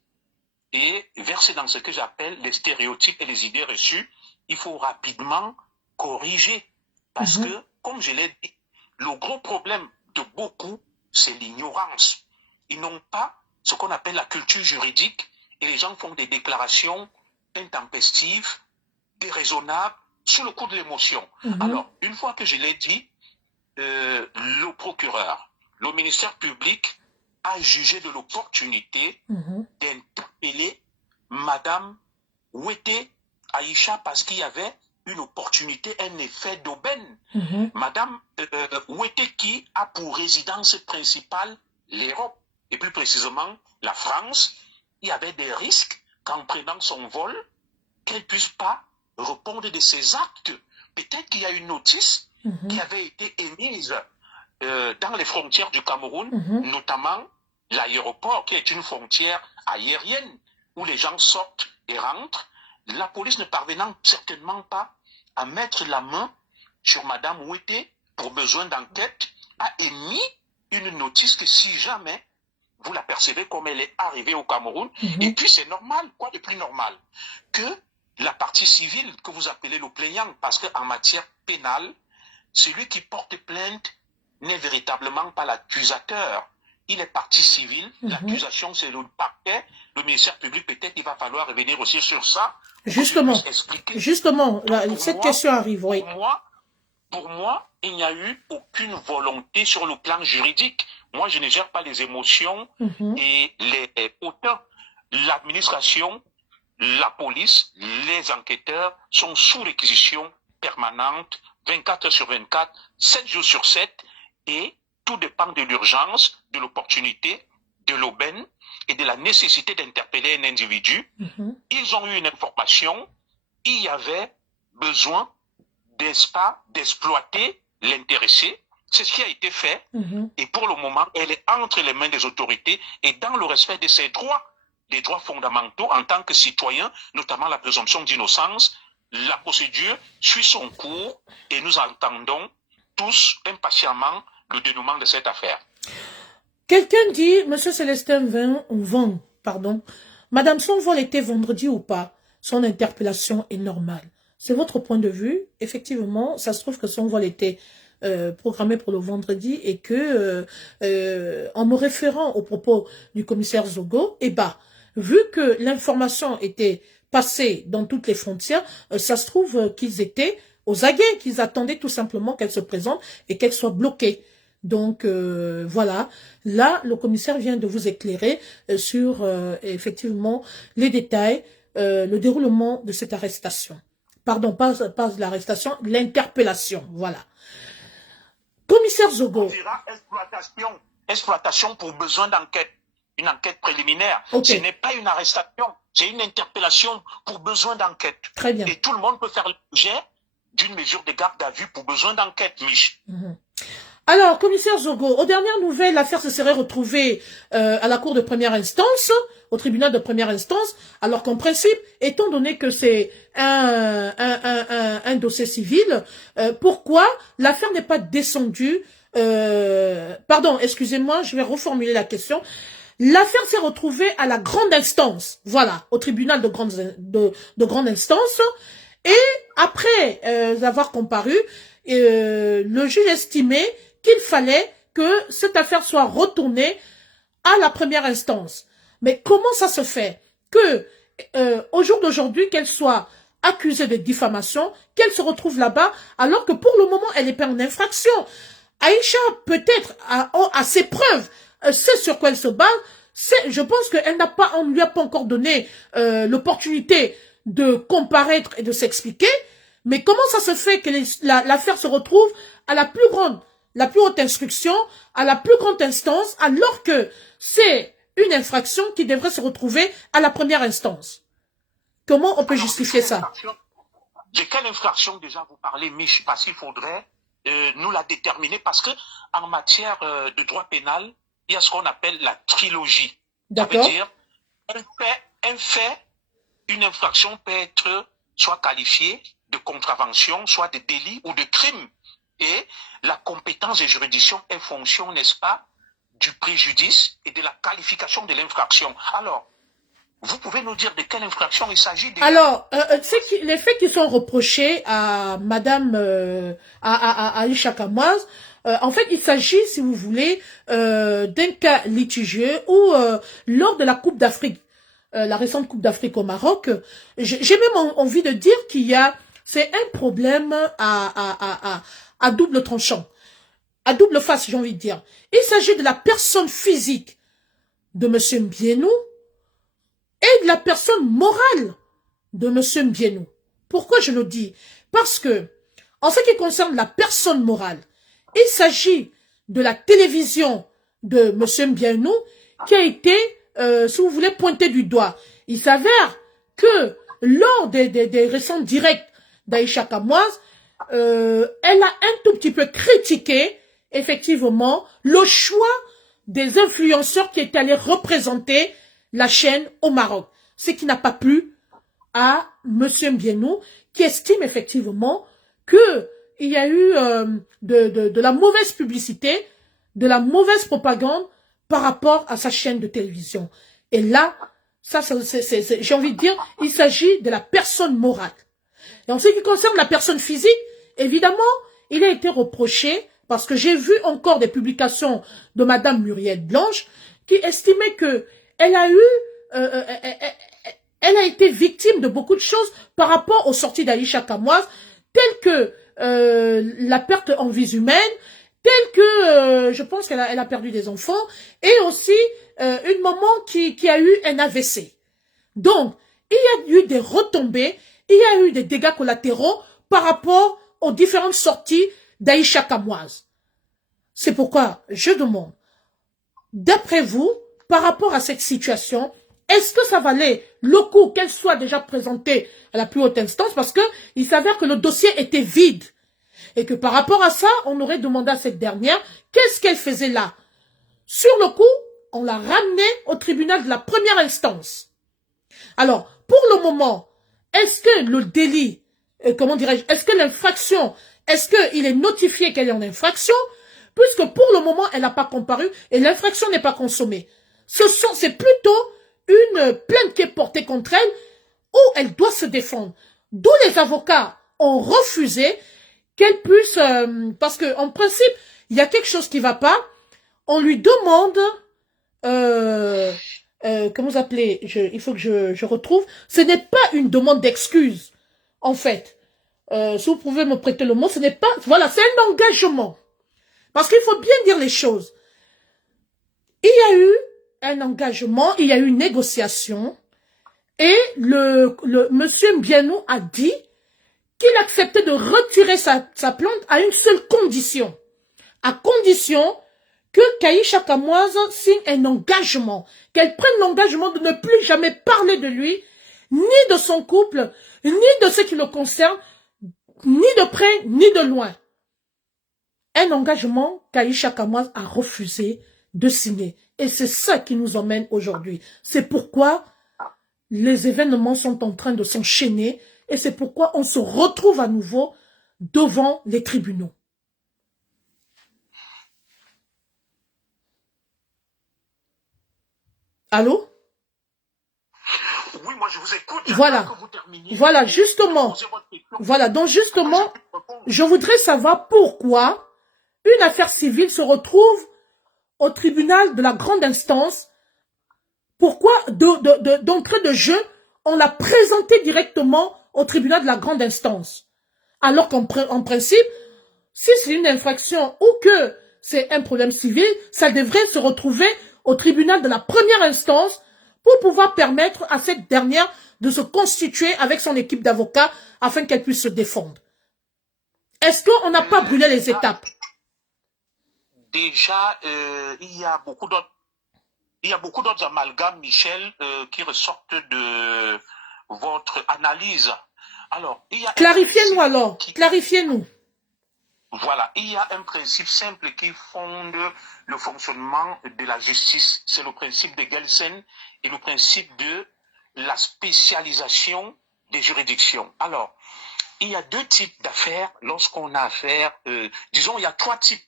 et versé dans ce que j'appelle les stéréotypes et les idées reçues, il faut rapidement corriger. Parce que, comme je l'ai dit, le gros problème de beaucoup, c'est l'ignorance. Ils n'ont pas ce qu'on appelle la culture juridique et les gens font des déclarations intempestives, déraisonnables, sous le coup de l'émotion. Alors, une fois que je l'ai dit, le procureur, le ministère public a jugé de l'opportunité d'interpeller Madame Ouetté Aïcha parce qu'il y avait une opportunité, un effet d'aubaine. Madame Ouetté qui a pour résidence principale l'Europe et plus précisément la France, il y avait des risques qu'en prenant son vol, qu'elle ne puisse pas répondre de ses actes. Peut-être qu'il y a une notice qui avait été émise dans les frontières du Cameroun, notamment l'aéroport, qui est une frontière aérienne, où les gens sortent et rentrent. La police ne parvenant certainement pas à mettre la main sur Madame Ouetté pour besoin d'enquête, a émis une notice que si jamais vous la percevez comme elle est arrivée au Cameroun, et puis c'est normal, quoi de plus normal que la partie civile que vous appelez le plaignant, parce qu'en matière pénale, celui qui porte plainte n'est véritablement pas l'accusateur. Il est partie civile, l'accusation c'est le parquet, le ministère public peut-être il va falloir revenir aussi sur ça. Justement, cette question arrive, oui. Pour moi, il n'y a eu aucune volonté sur le plan juridique. Moi, je ne gère pas les émotions et les auteurs. L'administration, la police, les enquêteurs sont sous réquisition permanente, 24 heures sur 24, 7 jours sur 7, et tout dépend de l'urgence, de l'opportunité, de l'aubaine et de la nécessité d'interpeller un individu. Ils ont eu une information, il y avait besoin, n'est-ce pas, d'exploiter l'intéressé. C'est ce qui a été fait. Et pour le moment, elle est entre les mains des autorités et dans le respect de ses droits, les droits fondamentaux en tant que citoyen, notamment la présomption d'innocence. La procédure suit son cours et nous attendons tous impatiemment le dénouement de cette affaire. Quelqu'un dit, Monsieur Célestin Madame, son vol était vendredi ou pas? Son interpellation est normale. C'est votre point de vue. Effectivement, ça se trouve que son vol était programmé pour le vendredi et que, en me référant aux propos du commissaire Zogo, vu que l'information était passée dans toutes les frontières, ça se trouve qu'ils étaient aux aguets, qu'ils attendaient tout simplement qu'elle se présente et qu'elle soit bloquée. Donc, voilà. Là, le commissaire vient de vous éclairer sur, effectivement, les détails, le déroulement de cette arrestation. Pardon, pas l'arrestation, l'interpellation. Voilà. Commissaire On Zogo. dira exploitation pour besoin d'enquête, une enquête préliminaire. Okay. Ce n'est pas une arrestation, c'est une interpellation pour besoin d'enquête. Très bien. Et tout le monde peut faire l'objet d'une mesure de garde à vue pour besoin d'enquête, Mich. Alors, commissaire Zogo, aux dernières nouvelles, l'affaire se serait retrouvée à la cour de première instance, au tribunal de première instance, alors qu'en principe, étant donné que c'est un dossier civil, pourquoi l'affaire n'est pas descendue pardon, excusez-moi, je vais reformuler la question. L'affaire s'est retrouvée à la grande instance, voilà, au tribunal de grande instance, et après avoir comparu, le juge estimait qu'il fallait que cette affaire soit retournée à la première instance. Mais comment ça se fait que au jour d'aujourd'hui, qu'elle soit accusée de diffamation, qu'elle se retrouve là-bas, alors que pour le moment, elle n'est pas en infraction? Aïcha, peut-être, a ses preuves, sait sur quoi elle se base. Je pense qu'elle n'a pas, on ne lui a pas encore donné l'opportunité de comparaître et de s'expliquer. Mais comment ça se fait que l'affaire se retrouve à la plus haute instruction, à la plus grande instance, alors que c'est une infraction qui devrait se retrouver à la première instance? Comment on peut justifier ça? De quelle infraction déjà vous parlez, Mich? Parce qu'il faudrait nous la déterminer, parce que en matière de droit pénal, il y a ce qu'on appelle la trilogie. Ça veut dire un fait, une infraction peut être soit qualifiée de contravention, soit de délit ou de crime. Et la compétence de juridiction est fonction, n'est-ce pas, du préjudice et de la qualification de l'infraction. Alors, vous pouvez nous dire de quelle infraction il s'agit? Alors, les faits qui sont reprochés à Madame à Aïcha Kamoise, en fait, il s'agit, si vous voulez, d'un cas litigieux où, lors de la Coupe d'Afrique, la récente Coupe d'Afrique au Maroc, j'ai même envie de dire c'est un problème à double tranchant, à double face, j'ai envie de dire. Il s'agit de la personne physique de Monsieur Mbienou et de la personne morale de Monsieur Mbienou. Pourquoi je le dis? Parce que, en ce qui concerne la personne morale, il s'agit de la télévision de Monsieur Mbienou qui a été, si vous voulez, pointée du doigt. Il s'avère que lors des récents directs d'Aïcha Kamoise, elle a un tout petit peu critiqué, effectivement, le choix des influenceurs qui étaient allés représenter la chaîne au Maroc. Ce qui n'a pas plu à Monsieur Mbienou, qui estime effectivement que il y a eu de la mauvaise publicité, de la mauvaise propagande par rapport à sa chaîne de télévision. Et là, ça, j'ai envie de dire, il s'agit de la personne morale. Et en ce qui concerne la personne physique, évidemment, il a été reproché, parce que j'ai vu encore des publications de Madame Muriel Blanche, qui estimait que elle a été victime de beaucoup de choses par rapport aux sorties d'Aïcha Kamoise, telles que la perte en vie humaine, telle que je pense qu'elle a perdu des enfants, et aussi une maman qui a eu un AVC. Donc, il y a eu des retombées, il y a eu des dégâts collatéraux par rapport aux différentes sorties d'Aïcha Kamoise. C'est pourquoi je demande, d'après vous, par rapport à cette situation, est-ce que ça valait le coup qu'elle soit déjà présentée à la plus haute instance? Parce que il s'avère que le dossier était vide. Et que par rapport à ça, on aurait demandé à cette dernière, qu'est-ce qu'elle faisait là? Sur le coup, on l'a ramenée au tribunal de la première instance. Alors, pour le moment, est-ce que le délit, comment dirais-je, est-ce que l'infraction, est-ce qu'il est notifié qu'elle est en infraction? Puisque pour le moment, elle n'a pas comparu et l'infraction n'est pas consommée. C'est plutôt une plainte qui est portée contre elle où elle doit se défendre. D'où les avocats ont refusé qu'elle puisse, parce que en principe, il y a quelque chose qui va pas. On lui demande, comment vous appelez, il faut que je retrouve. Ce n'est pas une demande d'excuse, en fait. Si vous pouvez me prêter le mot, ce n'est pas, voilà, c'est un engagement. Parce qu'il faut bien dire les choses. Il y a eu un engagement, il y a eu une négociation, et le monsieur Mbienou a dit qu'il acceptait de retirer sa plainte à une seule condition. à condition que Kaïcha Kamoise signe un engagement, qu'elle prenne l'engagement de ne plus jamais parler de lui, ni de son couple, ni de ce qui le concerne, ni de près, ni de loin. Un engagement qu'Aïcha Kamoise a refusé de signer. Et c'est ça qui nous emmène aujourd'hui. C'est pourquoi les événements sont en train de s'enchaîner et c'est pourquoi on se retrouve à nouveau devant les tribunaux. Allô? Oui, moi je vous écoute. Voilà. Que vous terminiez. Voilà, justement. Voilà, donc justement, je voudrais savoir pourquoi une affaire civile se retrouve au tribunal de la grande instance. Pourquoi d'entrée de jeu, on l'a présenté directement au tribunal de la grande instance. Alors qu'en principe, si c'est une infraction ou que c'est un problème civil, ça devrait se retrouver au tribunal de la première instance pour pouvoir permettre à cette dernière de se constituer avec son équipe d'avocats afin qu'elle puisse se défendre. Est-ce qu'on n'a pas brûlé les étapes? Déjà, il y a beaucoup d'autres amalgames, Michel, qui ressortent de votre analyse. Alors, il y a clarifiez-nous alors, clarifiez-nous. Voilà, il y a un principe simple qui fonde le fonctionnement de la justice. C'est le principe de Gelsen et le principe de la spécialisation des juridictions. Alors, il y a deux types d'affaires lorsqu'on a affaire, disons, il y a trois types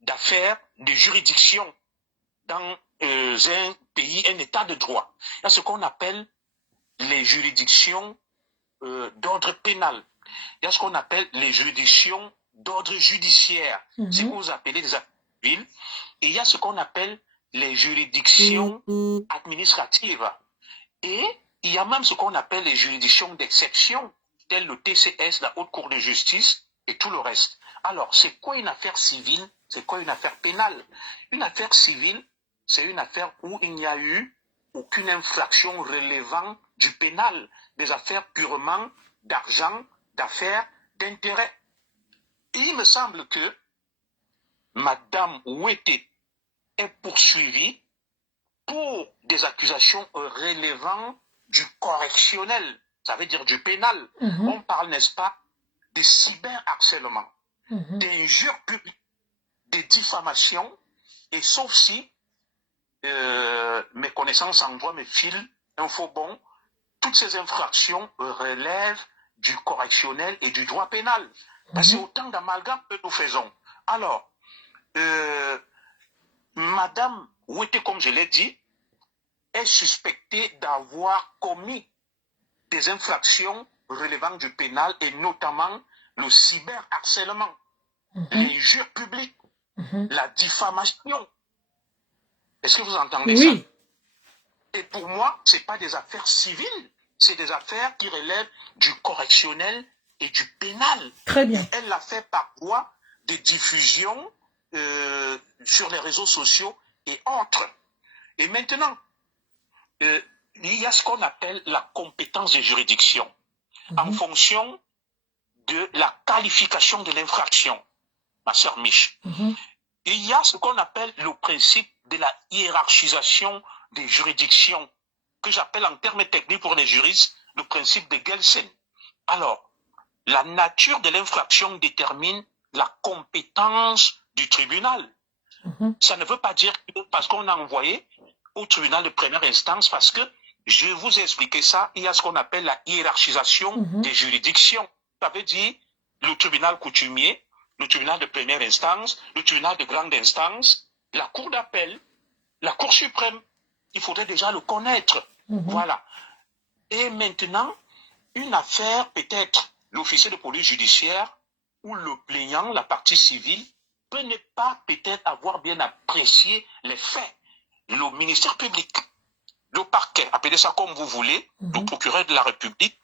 d'affaires de juridiction dans un pays, un état de droit. Il y a ce qu'on appelle les juridictions d'ordre pénal. Il y a ce qu'on appelle les juridictions d'ordre judiciaire, si vous appelez des affaires civiles, et il y a ce qu'on appelle les juridictions administratives. Et il y a même ce qu'on appelle les juridictions d'exception, telles le TCS, la Haute Cour de justice, et tout le reste. Alors, c'est quoi une affaire civile? C'est quoi une affaire pénale? Une affaire civile, c'est une affaire où il n'y a eu aucune infraction relevant du pénal, des affaires purement d'argent, d'affaires, d'intérêt. Et il me semble que Madame Ouetté est poursuivie pour des accusations relevant du correctionnel, ça veut dire du pénal. On parle, n'est-ce pas, de cyberharcèlement, d'injures publiques, de diffamation, et sauf si mes connaissances en droit me filent un faux bon, toutes ces infractions relèvent du correctionnel et du droit pénal. C'est autant d'amalgames que nous faisons. Alors, Madame Ouetté, comme je l'ai dit, est suspectée d'avoir commis des infractions relevant du pénal et notamment le cyberharcèlement, l'injure publique, la diffamation. Est-ce que vous entendez ça? Et pour moi, ce n'est pas des affaires civiles, c'est des affaires qui relèvent du correctionnel et du pénal. Très bien. Elle l'a fait par voie de diffusion sur les réseaux sociaux et autres. Et maintenant, il y a ce qu'on appelle la compétence de juridiction en fonction de la qualification de l'infraction, ma sœur Mich. Il y a ce qu'on appelle le principe de la hiérarchisation des juridictions, que j'appelle en termes techniques pour les juristes le principe de Gelsen. Alors, la nature de l'infraction détermine la compétence du tribunal. Ça ne veut pas dire que parce qu'on a envoyé au tribunal de première instance, parce que je vais vous expliquer ça, il y a ce qu'on appelle la hiérarchisation des juridictions. Ça veut dire le tribunal coutumier, le tribunal de première instance, le tribunal de grande instance, la cour d'appel, la cour suprême. Il faudrait déjà le connaître. Voilà. Et maintenant, une affaire peut être l'officier de police judiciaire ou le plaignant, la partie civile, peut ne pas peut-être avoir bien apprécié les faits. Le ministère public, le parquet, appelez ça comme vous voulez, le procureur de la République,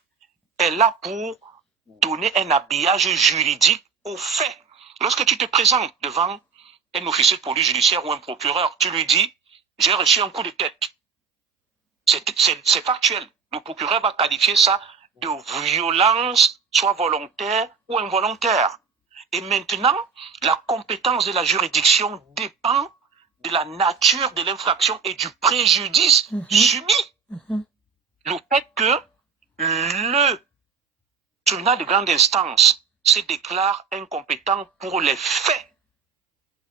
est là pour donner un habillage juridique aux faits. Lorsque tu te présentes devant un officier de police judiciaire ou un procureur, tu lui dis, j'ai reçu un coup de tête. C'est factuel. Le procureur va qualifier ça de violence, soit volontaire ou involontaire. Et maintenant, la compétence de la juridiction dépend de la nature de l'infraction et du préjudice subi. Le fait que le tribunal de grande instance se déclare incompétent pour les faits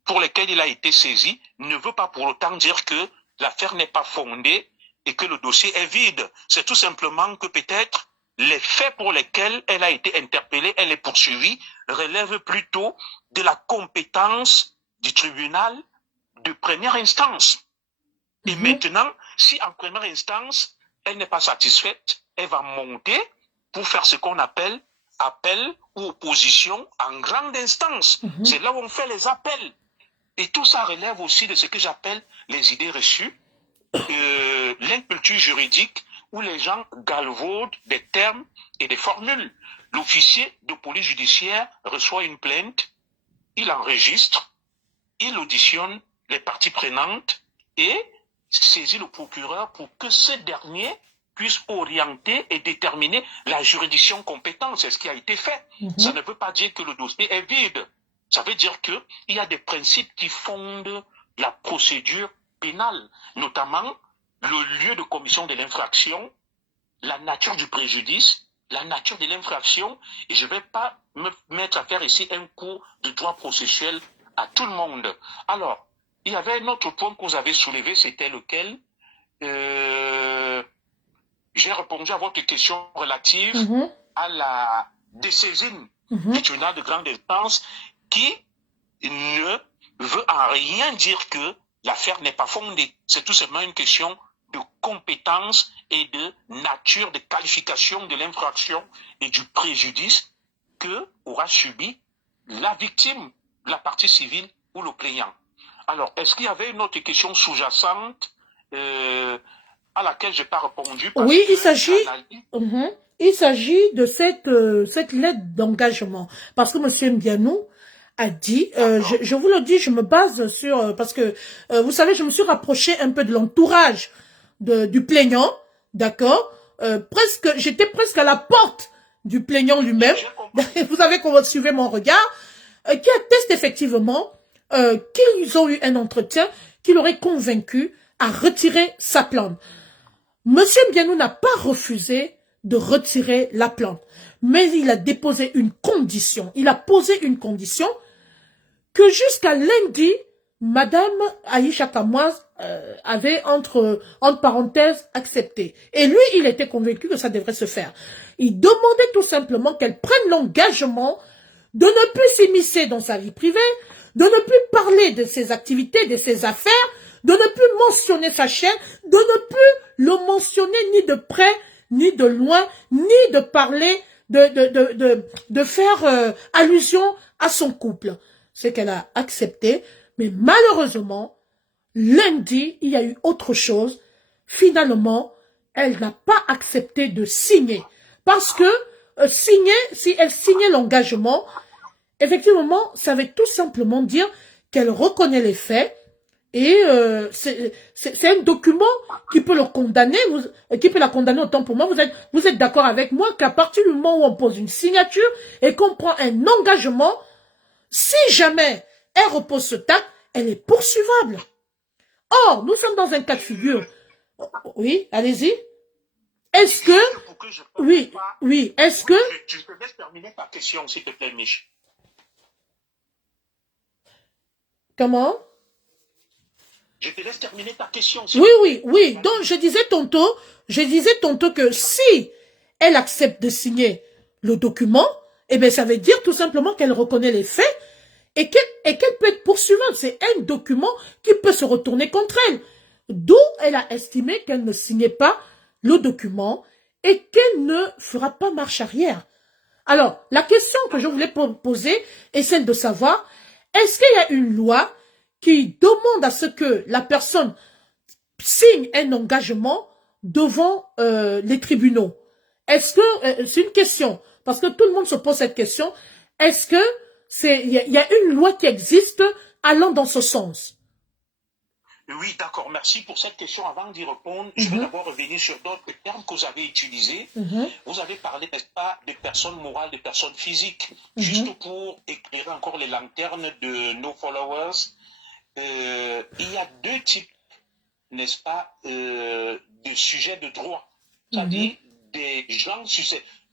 pour lesquels il a été saisi ne veut pas pour autant dire que l'affaire n'est pas fondée et que le dossier est vide. C'est tout simplement que peut-être les faits pour lesquels elle a été interpellée, elle est poursuivie, relèvent plutôt de la compétence du tribunal de première instance. Et maintenant, si en première instance, elle n'est pas satisfaite, elle va monter pour faire ce qu'on appelle appel ou opposition en grande instance. C'est là où on fait les appels. Et tout ça relève aussi de ce que j'appelle les idées reçues, l'inculture juridique, où les gens galvaudent des termes et des formules. L'officier de police judiciaire reçoit une plainte, il enregistre, il auditionne les parties prenantes et saisit le procureur pour que ce dernier puisse orienter et déterminer la juridiction compétente. C'est ce qui a été fait. Ça ne veut pas dire que le dossier est vide. Ça veut dire qu'il y a des principes qui fondent la procédure pénale, notamment le lieu de commission de l'infraction, la nature du préjudice, la nature de l'infraction, et je ne vais pas me mettre à faire ici un cours de droit processuel à tout le monde. Alors, il y avait un autre point que vous avez soulevé, c'était lequel j'ai répondu à votre question relative à la désaisine du tribunal de grande instance qui ne veut en rien dire que l'affaire n'est pas fondée. C'est tout simplement une question de compétence et de nature, de qualification de l'infraction et du préjudice que aura subi la victime, la partie civile ou le plaignant. Alors, est-ce qu'il y avait une autre question sous-jacente à laquelle je n'ai pas répondu? Oui, il s'agit de cette lettre d'engagement. Parce que M. Mbianou a dit, je vous le dis, je me base sur, parce que, vous savez, je me suis rapproché un peu de l'entourage du plaignant, d'accord, j'étais presque à la porte du plaignant lui-même, vous avez suivi mon regard, qui atteste effectivement qu'ils ont eu un entretien qui l'aurait convaincu à retirer sa plainte. Monsieur Mbianou n'a pas refusé de retirer la plainte, mais il a déposé une condition, il a posé une condition que jusqu'à lundi, Madame Aïcha Kamoise avait entre parenthèses accepté. Et lui, il était convaincu que ça devrait se faire. Il demandait tout simplement qu'elle prenne l'engagement de ne plus s'immiscer dans sa vie privée, de ne plus parler de ses activités, de ses affaires, de ne plus mentionner sa chaîne, de ne plus le mentionner ni de près, ni de loin, ni de parler, de faire allusion à son couple. C'est qu'elle a accepté, mais malheureusement, lundi, il y a eu autre chose. Finalement, elle n'a pas accepté de signer. Parce que si elle signait l'engagement, effectivement, ça veut tout simplement dire qu'elle reconnaît les faits et c'est un document qui peut le condamner, qui peut la condamner autant pour moi. Vous êtes d'accord avec moi qu'à partir du moment où on pose une signature et qu'on prend un engagement, si jamais elle repose ce acte, elle est poursuivable. Or, nous sommes dans un cas de figure. Oui, allez-y. Est-ce que... Oui, est-ce que... Tu te laisses terminer ta question, s'il te plaît, Mich. Comment? Je te laisse terminer ta question. Oui. Donc, je disais tantôt que si elle accepte de signer le document, eh bien, ça veut dire tout simplement qu'elle reconnaît les faits et qu'elle peut être poursuivante. C'est un document qui peut se retourner contre elle. D'où elle a estimé qu'elle ne signait pas le document et qu'elle ne fera pas marche arrière. Alors, la question que je voulais poser est celle de savoir, est-ce qu'il y a une loi qui demande à ce que la personne signe un engagement devant les tribunaux? Est-ce que, c'est une question, parce que tout le monde se pose cette question, est-ce que il y a une loi qui existe allant dans ce sens? Oui, d'accord. Merci pour cette question. Avant d'y répondre, je vais d'abord revenir sur d'autres termes que vous avez utilisés. Vous avez parlé, n'est-ce pas, des personnes morales, des personnes physiques. Juste pour éclairer encore les lanternes de nos followers, il y a deux types, n'est-ce pas, de sujets de droit. C'est-à-dire des gens,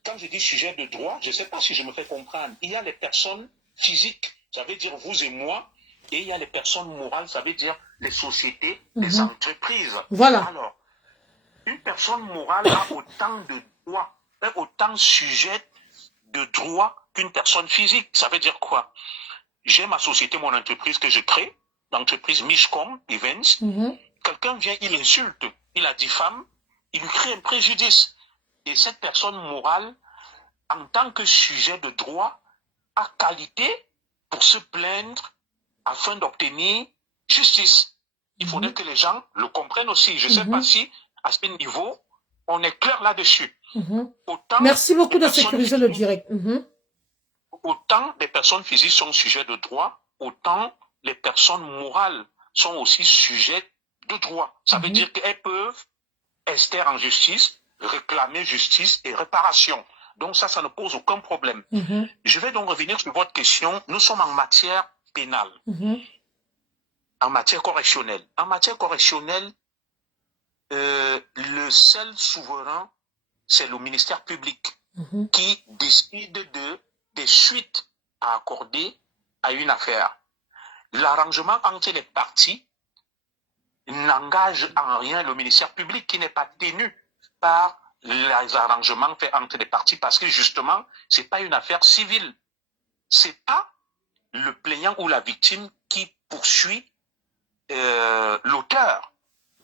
quand je dis sujet de droit, je ne sais pas si je me fais comprendre. Il y a les personnes physiques, ça veut dire vous et moi, et il y a les personnes morales, ça veut dire les sociétés, les entreprises. Voilà. Alors, une personne morale a autant de droits, autant sujet de droits qu'une personne physique. Ça veut dire quoi? J'ai ma société, mon entreprise que je crée, l'entreprise Mishcom Events. Quelqu'un vient, il insulte, il a diffame, il lui crée un préjudice. Et cette personne morale, en tant que sujet de droit, a qualité pour se plaindre afin d'obtenir justice. Il faudrait que les gens le comprennent aussi. Je ne sais pas si, à ce niveau, on est clair là-dessus. Merci beaucoup de sécuriser le direct. Autant des personnes physiques sont sujets de droit, autant les personnes morales sont aussi sujets de droit. Ça veut dire qu'elles peuvent ester en justice, réclamer justice et réparation. Donc ça ne pose aucun problème. Je vais donc revenir sur votre question. Nous sommes en matière pénale, en matière correctionnelle. En matière correctionnelle, le seul souverain, c'est le ministère public qui décide des suites à accorder à une affaire. L'arrangement entre les parties n'engage en rien le ministère public qui n'est pas tenu par les arrangements faits entre les parties parce que justement, ce n'est pas une affaire civile. Ce n'est pas le plaignant ou la victime qui poursuit l'auteur.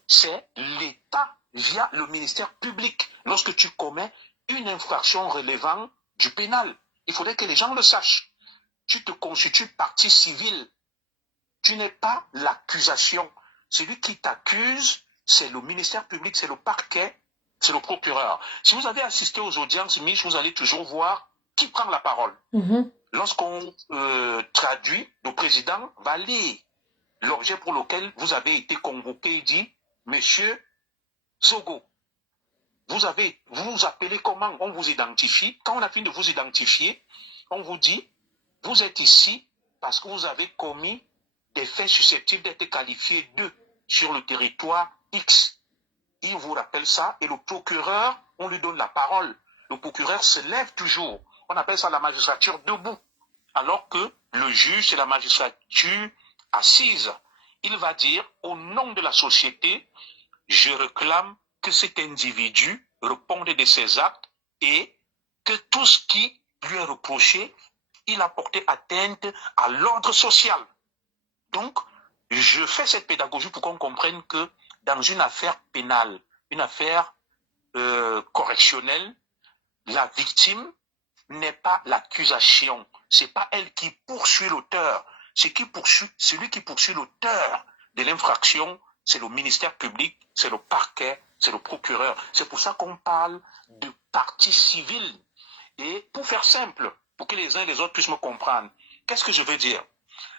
C'est l'État via le ministère public. Lorsque tu commets une infraction relevant du pénal, il faudrait que les gens le sachent. Tu te constitues partie civile. Tu n'es pas l'accusation. Celui qui t'accuse, c'est le ministère public, c'est le parquet, c'est le procureur. Si vous avez assisté aux audiences, Mich, vous allez toujours voir qui prend la parole. Lorsqu'on traduit, le président va lire l'objet pour lequel vous avez été convoqué et dit, Monsieur Sogo, vous vous appelez comment? On vous identifie. Quand on a fini de vous identifier, on vous dit, vous êtes ici parce que vous avez commis des faits susceptibles d'être qualifiés de sur le territoire X. Il vous rappelle ça et le procureur, on lui donne la parole. Le procureur se lève toujours. On appelle ça la magistrature debout. Alors que le juge, c'est la magistrature assise. Il va dire, au nom de la société, je réclame que cet individu réponde de ses actes et que tout ce qui lui est reproché, il a porté atteinte à l'ordre social. Donc, je fais cette pédagogie pour qu'on comprenne que dans une affaire pénale, une affaire correctionnelle, la victime n'est pas l'accusation. C'est pas elle qui poursuit l'auteur. Celui qui poursuit l'auteur de l'infraction, c'est le ministère public, c'est le parquet, c'est le procureur. C'est pour ça qu'on parle de partie civile. Et pour faire simple, pour que les uns et les autres puissent me comprendre, qu'est-ce que je veux dire?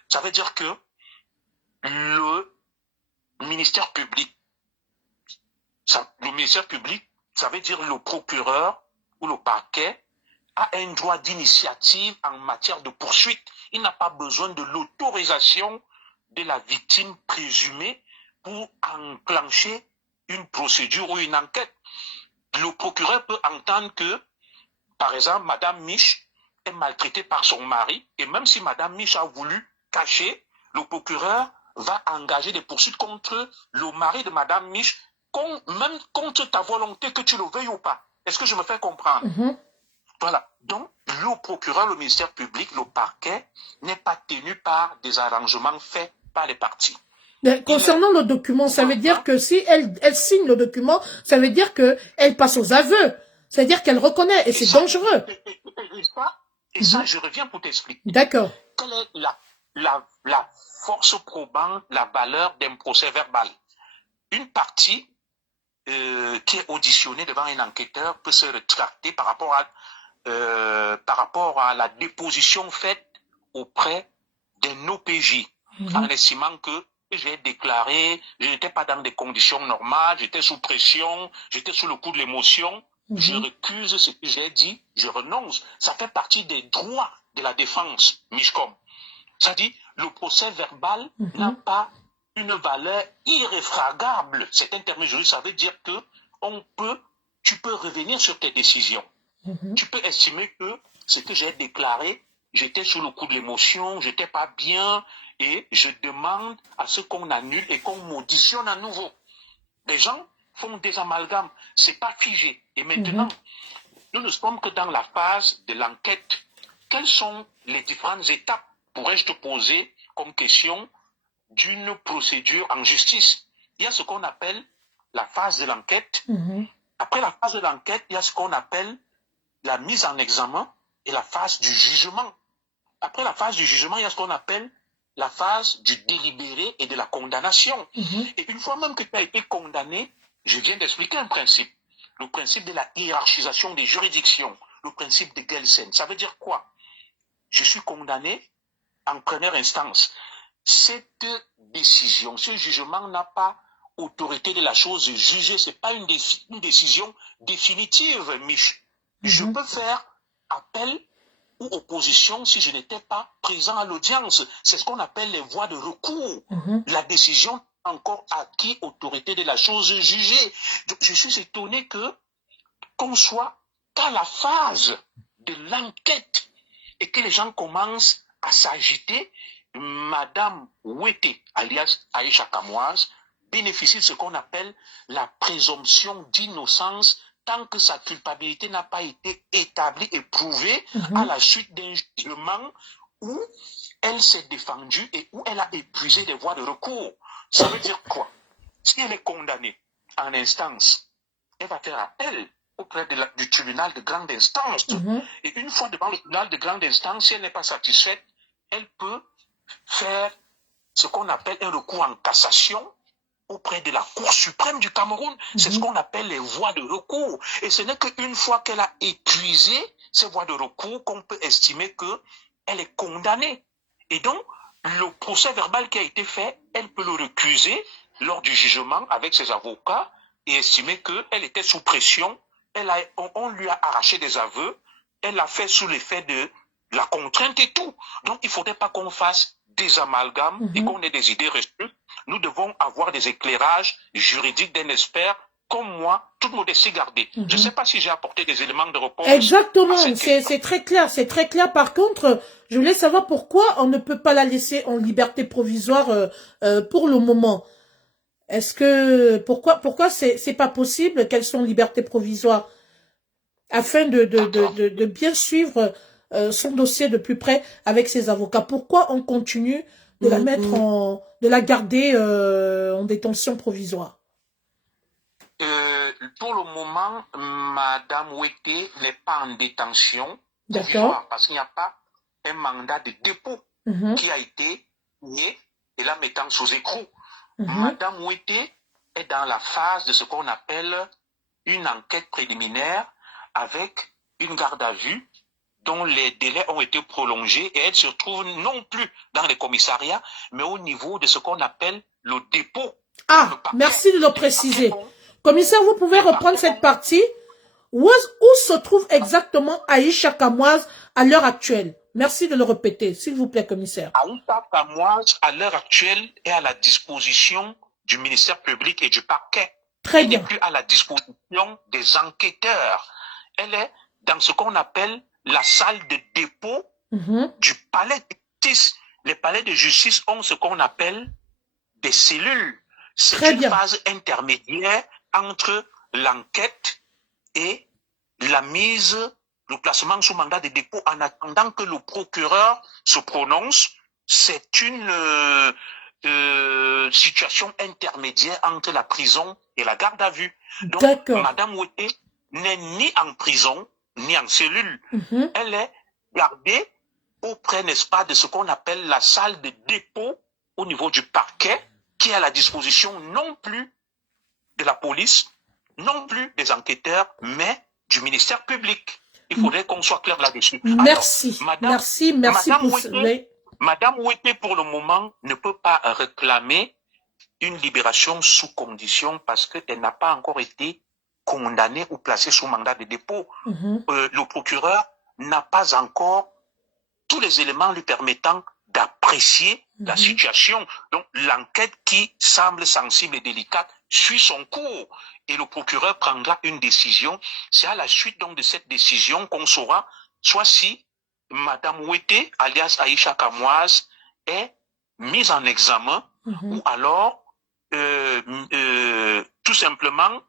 Ça veut dire que le ministère public, ça veut dire le procureur ou le parquet a un droit d'initiative en matière de poursuite. Il n'a pas besoin de l'autorisation de la victime présumée pour enclencher une procédure ou une enquête. Le procureur peut entendre que, par exemple, Madame Mich est maltraitée par son mari, et même si Madame Mich a voulu cacher, le procureur va engager des poursuites contre le mari de Madame Mich, même contre ta volonté, que tu le veuilles ou pas. Est-ce que je me fais comprendre? Voilà. Donc, le procureur, le ministère public, le parquet n'est pas tenu par des arrangements faits par les parties. Concernant le document, ça veut dire que si elle signe le document, ça veut dire qu'elle passe aux aveux. C'est-à-dire qu'elle reconnaît, et c'est dangereux. Et ça, je reviens pour t'expliquer. D'accord. Quelle est la force probante, la valeur d'un procès verbal? Une partie qui est auditionnée devant un enquêteur peut se rétracter par rapport à la déposition faite auprès d'un OPJ, en estimant que que j'ai déclaré, je n'étais pas dans des conditions normales, j'étais sous pression, j'étais sous le coup de l'émotion. Je récuse ce que j'ai dit, je renonce. Ça fait partie des droits de la défense, Mishcom. Ça dit, le procès verbal n'a pas une valeur irréfragable. C'est un terme juridique, ça veut dire que tu peux revenir sur tes décisions. Tu peux estimer que ce que j'ai déclaré, j'étais sous le coup de l'émotion, j'étais pas bien, et je demande à ce qu'on annule et qu'on moditionne à nouveau. Les gens font des amalgames, c'est pas figé. Et maintenant, nous ne sommes que dans la phase de l'enquête. Quelles sont les différentes étapes, pourrais-je te poser comme question, d'une procédure en justice? Il y a ce qu'on appelle la phase de l'enquête. Après la phase de l'enquête, il y a ce qu'on appelle la mise en examen et la phase du jugement. Après la phase du jugement, il y a ce qu'on appelle la phase du délibéré et de la condamnation. Et une fois même que tu as été condamné, je viens d'expliquer un principe. Le principe de la hiérarchisation des juridictions. Le principe de Gelsen. Ça veut dire quoi? Je suis condamné en première instance. Cette décision, ce jugement n'a pas autorité de la chose jugée. Ce n'est pas une décision définitive, Mich. Je peux faire appel ou opposition si je n'étais pas présent à l'audience. C'est ce qu'on appelle les voies de recours. La décision n'a encore acquis autorité de la chose jugée. Je suis étonné qu'on soit qu'à la phase de l'enquête et que les gens commencent à s'agiter. Madame Wete, alias Aïcha Kamoise, bénéficie de ce qu'on appelle la présomption d'innocence tant que sa culpabilité n'a pas été établie et prouvée à la suite d'un jugement où elle s'est défendue et où elle a épuisé les voies de recours. Ça veut dire quoi? Si elle est condamnée en instance, elle va faire appel auprès du tribunal de grande instance. Et une fois devant le tribunal de grande instance, si elle n'est pas satisfaite, elle peut faire ce qu'on appelle un recours en cassation auprès de la Cour suprême du Cameroun. C'est ce qu'on appelle les voies de recours. Et ce n'est qu'une fois qu'elle a épuisé ces voies de recours qu'on peut estimer qu'elle est condamnée. Et donc, le procès verbal qui a été fait, elle peut le récuser lors du jugement avec ses avocats et estimer qu'elle était sous pression. On lui a arraché des aveux. Elle l'a fait sous l'effet de la contrainte et tout. Donc, il ne faudrait pas qu'on fasse des amalgames et qu'on ait des idées reçues. Nous devons avoir des éclairages juridiques d'un expert comme moi, toute modestie gardée. Je ne sais pas si j'ai apporté des éléments de réponse. Exactement, c'est très clair, c'est très clair. Par contre, je voulais savoir pourquoi on ne peut pas la laisser en liberté provisoire pour le moment. Est-ce que pourquoi c'est pas possible qu'elle soit en liberté provisoire afin de bien suivre son dossier de plus près avec ses avocats? Pourquoi on continue de la mettre de la garder en détention provisoire? Pour le moment, Madame Wete n'est pas en détention provisoire parce qu'il n'y a pas un mandat de dépôt qui a été signé et la mettant sous écrou. Madame Wete est dans la phase de ce qu'on appelle une enquête préliminaire avec une garde à vue dont les délais ont été prolongés et elle se trouve non plus dans les commissariats, mais au niveau de ce qu'on appelle le dépôt. Ah, merci de le préciser. Commissaire, vous pouvez reprendre cette partie. Où se trouve exactement Aïcha Kamoise à l'heure actuelle? Merci de le répéter, s'il vous plaît, commissaire. Aïcha Kamoise, à l'heure actuelle, est à la disposition du ministère public et du parquet. Très bien. Elle n'est plus à la disposition des enquêteurs. Elle est dans ce qu'on appelle la salle de dépôt du palais de justice. Les palais de justice ont ce qu'on appelle des cellules. C'est une phase intermédiaire entre l'enquête et la mise, le placement sous mandat de dépôt en attendant que le procureur se prononce. C'est une situation intermédiaire entre la prison et la garde à vue. Donc, Madame Wete n'est ni en prison, ni en cellule. Elle est gardée auprès, n'est-ce pas, de ce qu'on appelle la salle de dépôt au niveau du parquet, qui est à la disposition non plus de la police, non plus des enquêteurs, mais du ministère public. Il faudrait qu'on soit clair là-dessus. Merci. Merci Madame Wete, pour le moment, ne peut pas réclamer une libération sous condition parce qu'elle n'a pas encore été condamnée ou placée sous mandat de dépôt. Le procureur n'a pas encore tous les éléments lui permettant d'apprécier la situation. Donc, l'enquête qui semble sensible et délicate suit son cours et le procureur prendra une décision. C'est à la suite donc de cette décision qu'on saura soit si Madame Ouete, alias Aïcha Kamoise, est mise en examen ou alors tout simplement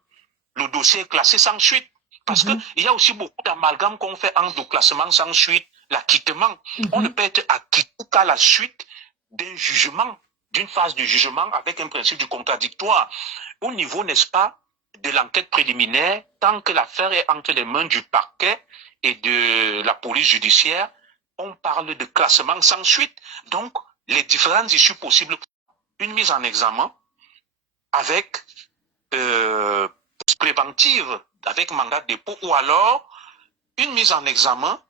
le dossier est classé sans suite. Parce qu'il y a aussi beaucoup d'amalgames qu'on fait entre le classement sans suite, l'acquittement. On ne peut être acquitté qu'à la suite d'un jugement, d'une phase de jugement avec un principe du contradictoire. Au niveau, n'est-ce pas, de l'enquête préliminaire, tant que l'affaire est entre les mains du parquet et de la police judiciaire, on parle de classement sans suite. Donc, les différentes issues possibles, une mise en examen avec préventive, avec mandat de dépôt, ou alors une mise en examen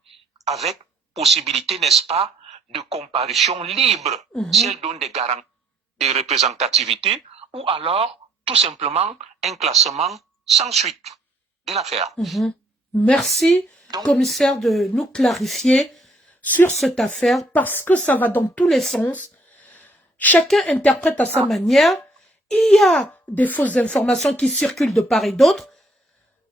avec possibilité, n'est-ce pas, de comparution libre, si elle donne des garanties de représentativité, ou alors tout simplement un classement sans suite de l'affaire. Merci, donc, commissaire, de nous clarifier sur cette affaire, parce que ça va dans tous les sens. Chacun interprète à sa manière. Il y a des fausses informations qui circulent de part et d'autre.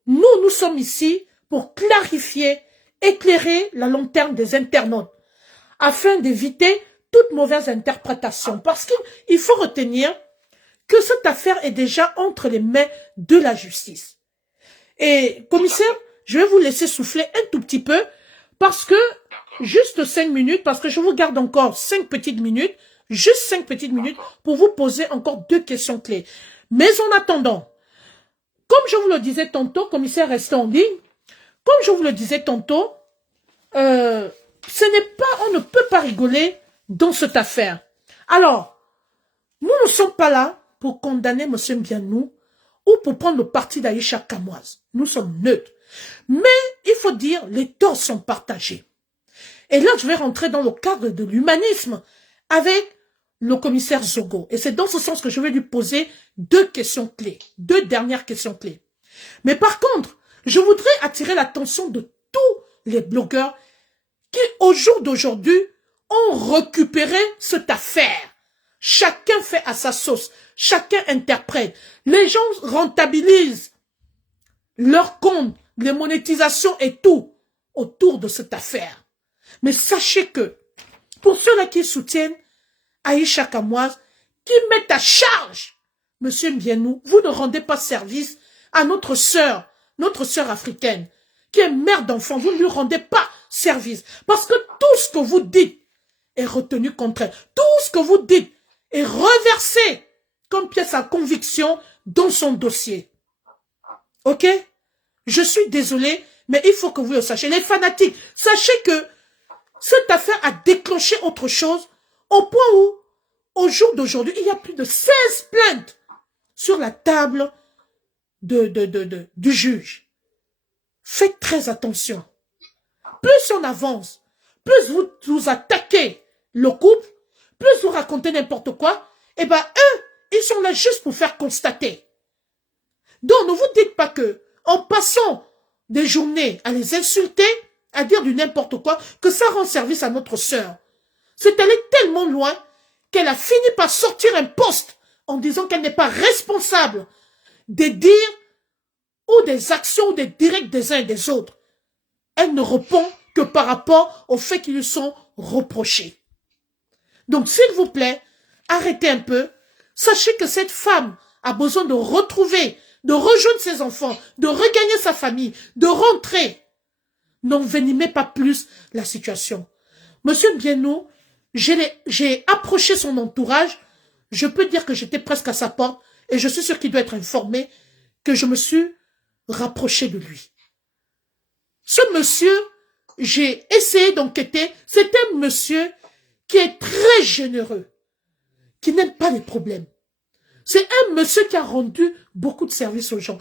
Nous sommes ici pour clarifier, éclairer la lanterne des internautes, afin d'éviter toute mauvaise interprétation. Parce qu'il faut retenir que cette affaire est déjà entre les mains de la justice. Et, commissaire, je vais vous laisser souffler un tout petit peu, parce que, juste 5 minutes, parce que je vous garde encore 5 petites minutes, juste 5 petites minutes, pour vous poser encore 2 questions clés. Mais en attendant, comme je vous le disais tantôt, commissaire, restez en ligne, comme je vous le disais tantôt, on ne peut pas rigoler dans cette affaire. Alors, nous ne sommes pas là pour condamner M. Mbianou ou pour prendre le parti d'Aïcha Kamoise. Nous sommes neutres. Mais il faut dire, les torts sont partagés. Et là, je vais rentrer dans le cadre de l'humanisme avec le commissaire Zogo. Et c'est dans ce sens que je vais lui poser 2 questions clés, 2 dernières questions clés. Mais par contre, je voudrais attirer l'attention de tous les blogueurs qui, au jour d'aujourd'hui, ont récupéré cette affaire. Chacun fait à sa sauce, chacun interprète. Les gens rentabilisent leur compte, les monétisations et tout autour de cette affaire. Mais sachez que, pour ceux-là qui soutiennent Aïcha Kamoise, qui mettent à charge M. Mbianou, vous ne rendez pas service à notre sœur africaine, qui est mère d'enfant, vous ne lui rendez pas service. Parce que tout ce que vous dites est retenu contre elle. Tout ce que vous dites est reversé comme pièce à conviction dans son dossier. Ok? Je suis désolé, mais il faut que vous le sachiez. Les fanatiques, sachez que cette affaire a déclenché autre chose au point où, au jour d'aujourd'hui, il y a plus de 16 plaintes sur la table du juge. Faites très attention. Plus on avance, plus vous attaquez le couple, plus vous racontez n'importe quoi, et ben eux, ils sont là juste pour faire constater. Donc ne vous dites pas que, en passant des journées à les insulter, à dire du n'importe quoi, que ça rend service à notre sœur. C'est allé tellement loin qu'elle a fini par sortir un poste en disant qu'elle n'est pas responsable des dires ou des actions ou des directs des uns et des autres. Elle ne répond que par rapport aux faits qui lui sont reprochés. Donc, s'il vous plaît, arrêtez un peu. Sachez que cette femme a besoin de retrouver, de rejoindre ses enfants, de regagner sa famille, de rentrer. N'envenimez pas plus la situation. Monsieur Mbianou, j'ai approché son entourage. Je peux dire que j'étais presque à sa porte et je suis sûr qu'il doit être informé que je me suis rapproché de lui. Ce monsieur, j'ai essayé d'enquêter. C'est un monsieur qui est très généreux, qui n'aime pas les problèmes. C'est un monsieur qui a rendu beaucoup de services aux gens.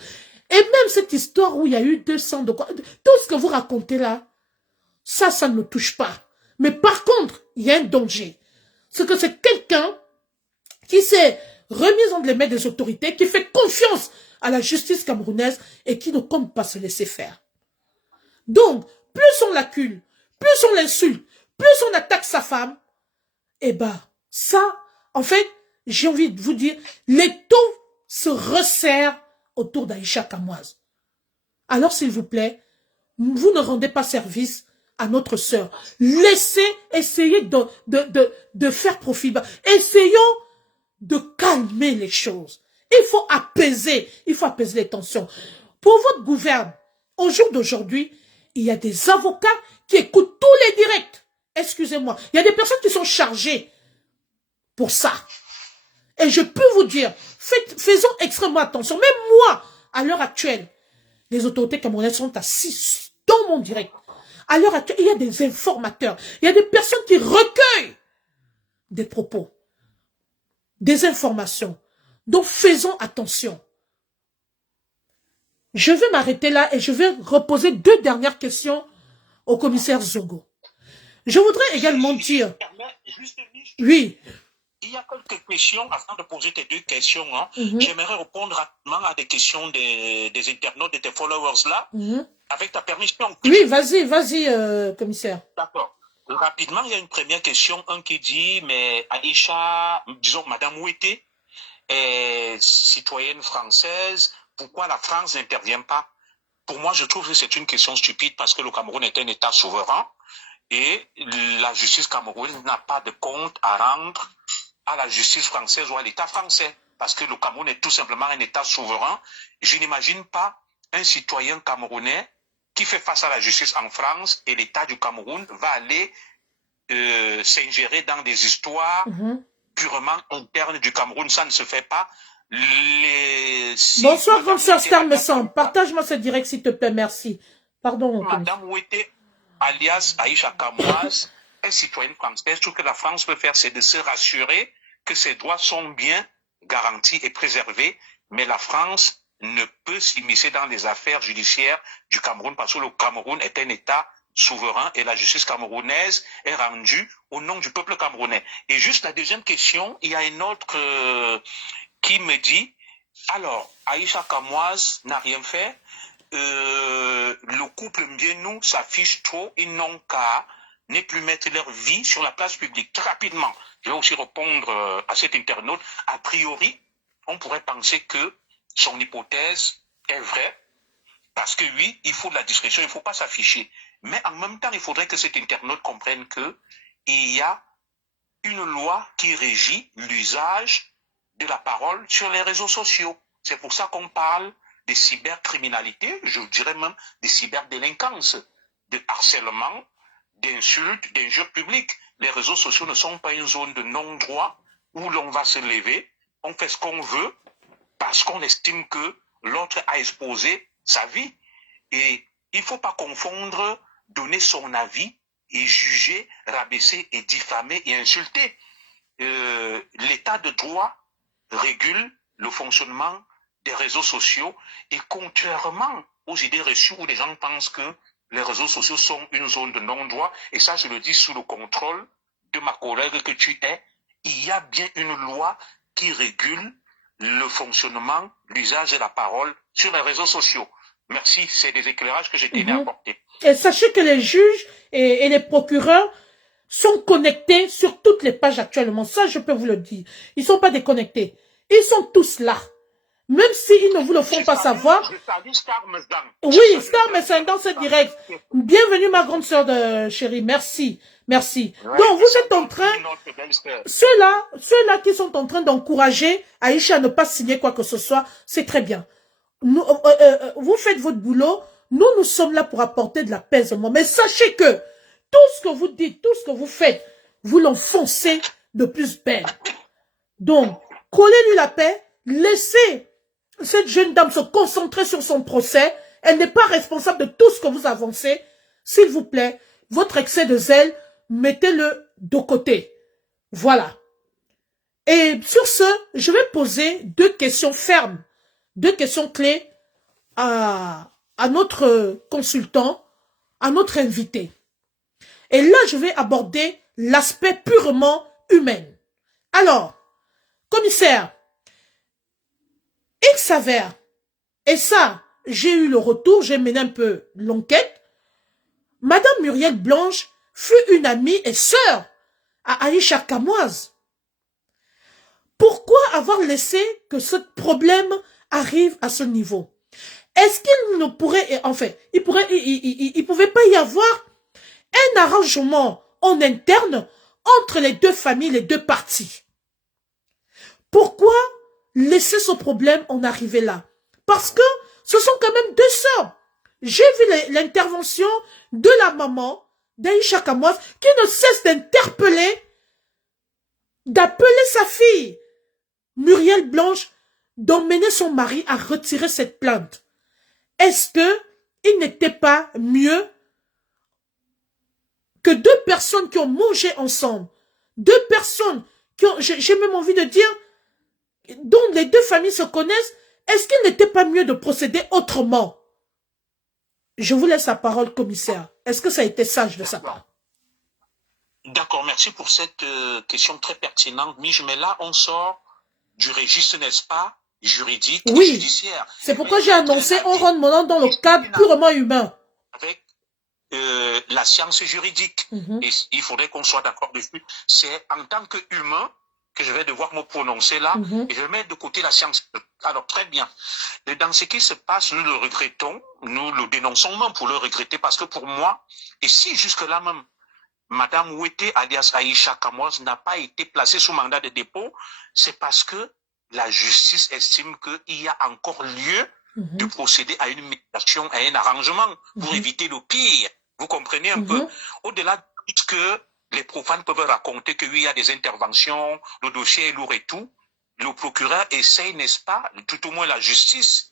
Et même cette histoire où il y a eu 200 de quoi, tout ce que vous racontez là, ça ne me touche pas. Mais par contre, il y a un danger. C'est que c'est quelqu'un qui s'est remise entre les mains des autorités, qui fait confiance à la justice camerounaise et qui ne compte pas se laisser faire. Donc, plus on l'accule, plus on l'insulte, plus on attaque sa femme, eh ben, ça, en fait, j'ai envie de vous dire, les taux se resserrent autour d'Aïcha Kamoise. Alors, s'il vous plaît, vous ne rendez pas service à notre sœur. Laissez, essayez de faire profit. Essayons de calmer les choses. Il faut apaiser les tensions. Pour votre gouverne, au jour d'aujourd'hui, il y a des avocats qui écoutent tous les directs. Excusez-moi. Il y a des personnes qui sont chargées pour ça. Et je peux vous dire, faisons extrêmement attention. Même moi, à l'heure actuelle, les autorités camerounaises sont assises dans mon direct. À l'heure actuelle, il y a des informateurs. Il y a des personnes qui recueillent des propos, des informations. Donc, faisons attention. Je vais m'arrêter là et je vais reposer 2 dernières questions au commissaire Zogo. Je voudrais également dire... Oui. Il y a quelques questions, avant de poser tes 2 questions, hein, j'aimerais répondre rapidement à des questions des internautes, de tes followers là, avec ta permission. Oui, vas-y, commissaire. D'accord. Rapidement, il y a une première question, un qui dit, mais Aïcha, disons, Madame Ouetté, est citoyenne française, pourquoi la France n'intervient pas? Pour moi, je trouve que c'est une question stupide parce que le Cameroun est un État souverain et la justice camerounaise n'a pas de compte à rendre à la justice française ou à l'État français. Parce que le Cameroun est tout simplement un État souverain. Je n'imagine pas un citoyen camerounais qui fait face à la justice en France et l'État du Cameroun va aller s'ingérer dans des histoires purement internes du Cameroun. Ça ne se fait pas. Bonsoir, grande sœur Star Messon. Partage-moi ce direct, s'il te plaît. Merci. Pardon. Madame Ouetté, alias Aïcha Kamoise, un citoyen français, tout ce que la France peut faire, c'est de se rassurer que ses droits sont bien garantis et préservés, mais la France ne peut s'immiscer dans les affaires judiciaires du Cameroun parce que le Cameroun est un État souverain et la justice camerounaise est rendue au nom du peuple camerounais. Et juste la deuxième question, il y a une autre qui me dit, alors, Aïcha Kamoise n'a rien fait, le couple Mbienou s'affiche trop, ils n'ont qu'à ne plus mettre leur vie sur la place publique. Très rapidement, je vais aussi répondre à cet internaute. A priori, on pourrait penser que son hypothèse est vraie, parce que oui, il faut de la discrétion, il ne faut pas s'afficher. Mais en même temps, il faudrait que cet internaute comprenne qu'il y a une loi qui régit l'usage de la parole sur les réseaux sociaux. C'est pour ça qu'on parle de cybercriminalité, je dirais même de cyberdélinquance, de harcèlement, d'insultes, d'injures publiques. Les réseaux sociaux ne sont pas une zone de non-droit où l'on va se lever, on fait ce qu'on veut parce qu'on estime que l'autre a exposé sa vie. Et il ne faut pas confondre donner son avis et juger, rabaisser et diffamer et insulter. L'état de droit régule le fonctionnement des réseaux sociaux et contrairement aux idées reçues où les gens pensent que les réseaux sociaux sont une zone de non-droit, et ça je le dis sous le contrôle de ma collègue que tu es, il y a bien une loi qui régule le fonctionnement, l'usage de la parole sur les réseaux sociaux. Merci, c'est des éclairages que j'ai tenais à apporter. Et sachez que les juges et les procureurs sont connectés sur toutes les pages actuellement. Ça, je peux vous le dire. Ils ne sont pas déconnectés. Ils sont tous là. Même s'ils ne vous le font pas savoir. Oui, Star Messin dans ce direct. Bienvenue, ma grande sœur chérie. Merci. Merci. Ouais, donc, vous êtes en train, ceux-là qui sont en train d'encourager Aïcha à ne pas signer quoi que ce soit, c'est très bien. Nous, vous faites votre boulot. Nous sommes là pour apporter de l'apaisement. Mais sachez que tout ce que vous dites, tout ce que vous faites, vous l'enfoncez de plus belle. Donc, collez-lui la paix, laissez cette jeune dame se concentrer sur son procès. Elle n'est pas responsable de tout ce que vous avancez. S'il vous plaît, votre excès de zèle, mettez-le de côté. Voilà. Et sur ce, je vais poser 2 questions fermes, 2 questions clés à notre consultant, à notre invité. Et là, je vais aborder l'aspect purement humain. Alors, commissaire, Il s'avère, et ça, j'ai eu le retour, j'ai mené un peu l'enquête, Madame Muriel Blanche fut une amie et sœur à Aïcha Kamoise. Pourquoi avoir laissé que ce problème arrive à ce niveau? Est-ce qu'il ne pourrait, en fait, il pouvait pas y avoir un arrangement en interne entre les deux familles, les deux parties? Pourquoi laisser ce problème en arriver là? Parce que ce sont quand même deux sœurs. J'ai vu l'intervention de la maman d'Aïcha Kamoise qui ne cesse d'interpeller, d'appeler sa fille Muriel Blanche, d'emmener son mari à retirer cette plainte. Est-ce que il n'était pas mieux que deux personnes qui ont mangé ensemble, deux personnes qui ont, j'ai même envie de dire, dont les deux familles se connaissent, est-ce qu'il n'était pas mieux de procéder autrement? Je vous laisse la parole, commissaire. Est-ce que ça a été sage de sa part? D'accord, merci pour cette question très pertinente, Mich, mais là, on sort du registre, n'est-ce pas, juridique et judiciaire. C'est pourquoi j'ai annoncé, on rentre maintenant dans le cadre purement humain. Avec la science juridique. Et il faudrait qu'on soit d'accord dessus. C'est en tant qu'humain que je vais devoir me prononcer là, et je vais mettre de côté la science. Alors, très bien. Et dans ce qui se passe, nous le regrettons, nous le dénonçons même pour le regretter, parce que pour moi, et si jusque-là même, Madame Ouetté, alias Aïcha Kamoise, n'a pas été placée sous mandat de dépôt, c'est parce que la justice estime qu'il y a encore lieu de procéder à une médiation, à un arrangement, pour éviter le pire. Vous comprenez un peu? Au-delà de ce que les profanes peuvent raconter qu'il y a des interventions, le dossier est lourd et tout, le procureur essaye, n'est-ce pas, tout au moins la justice,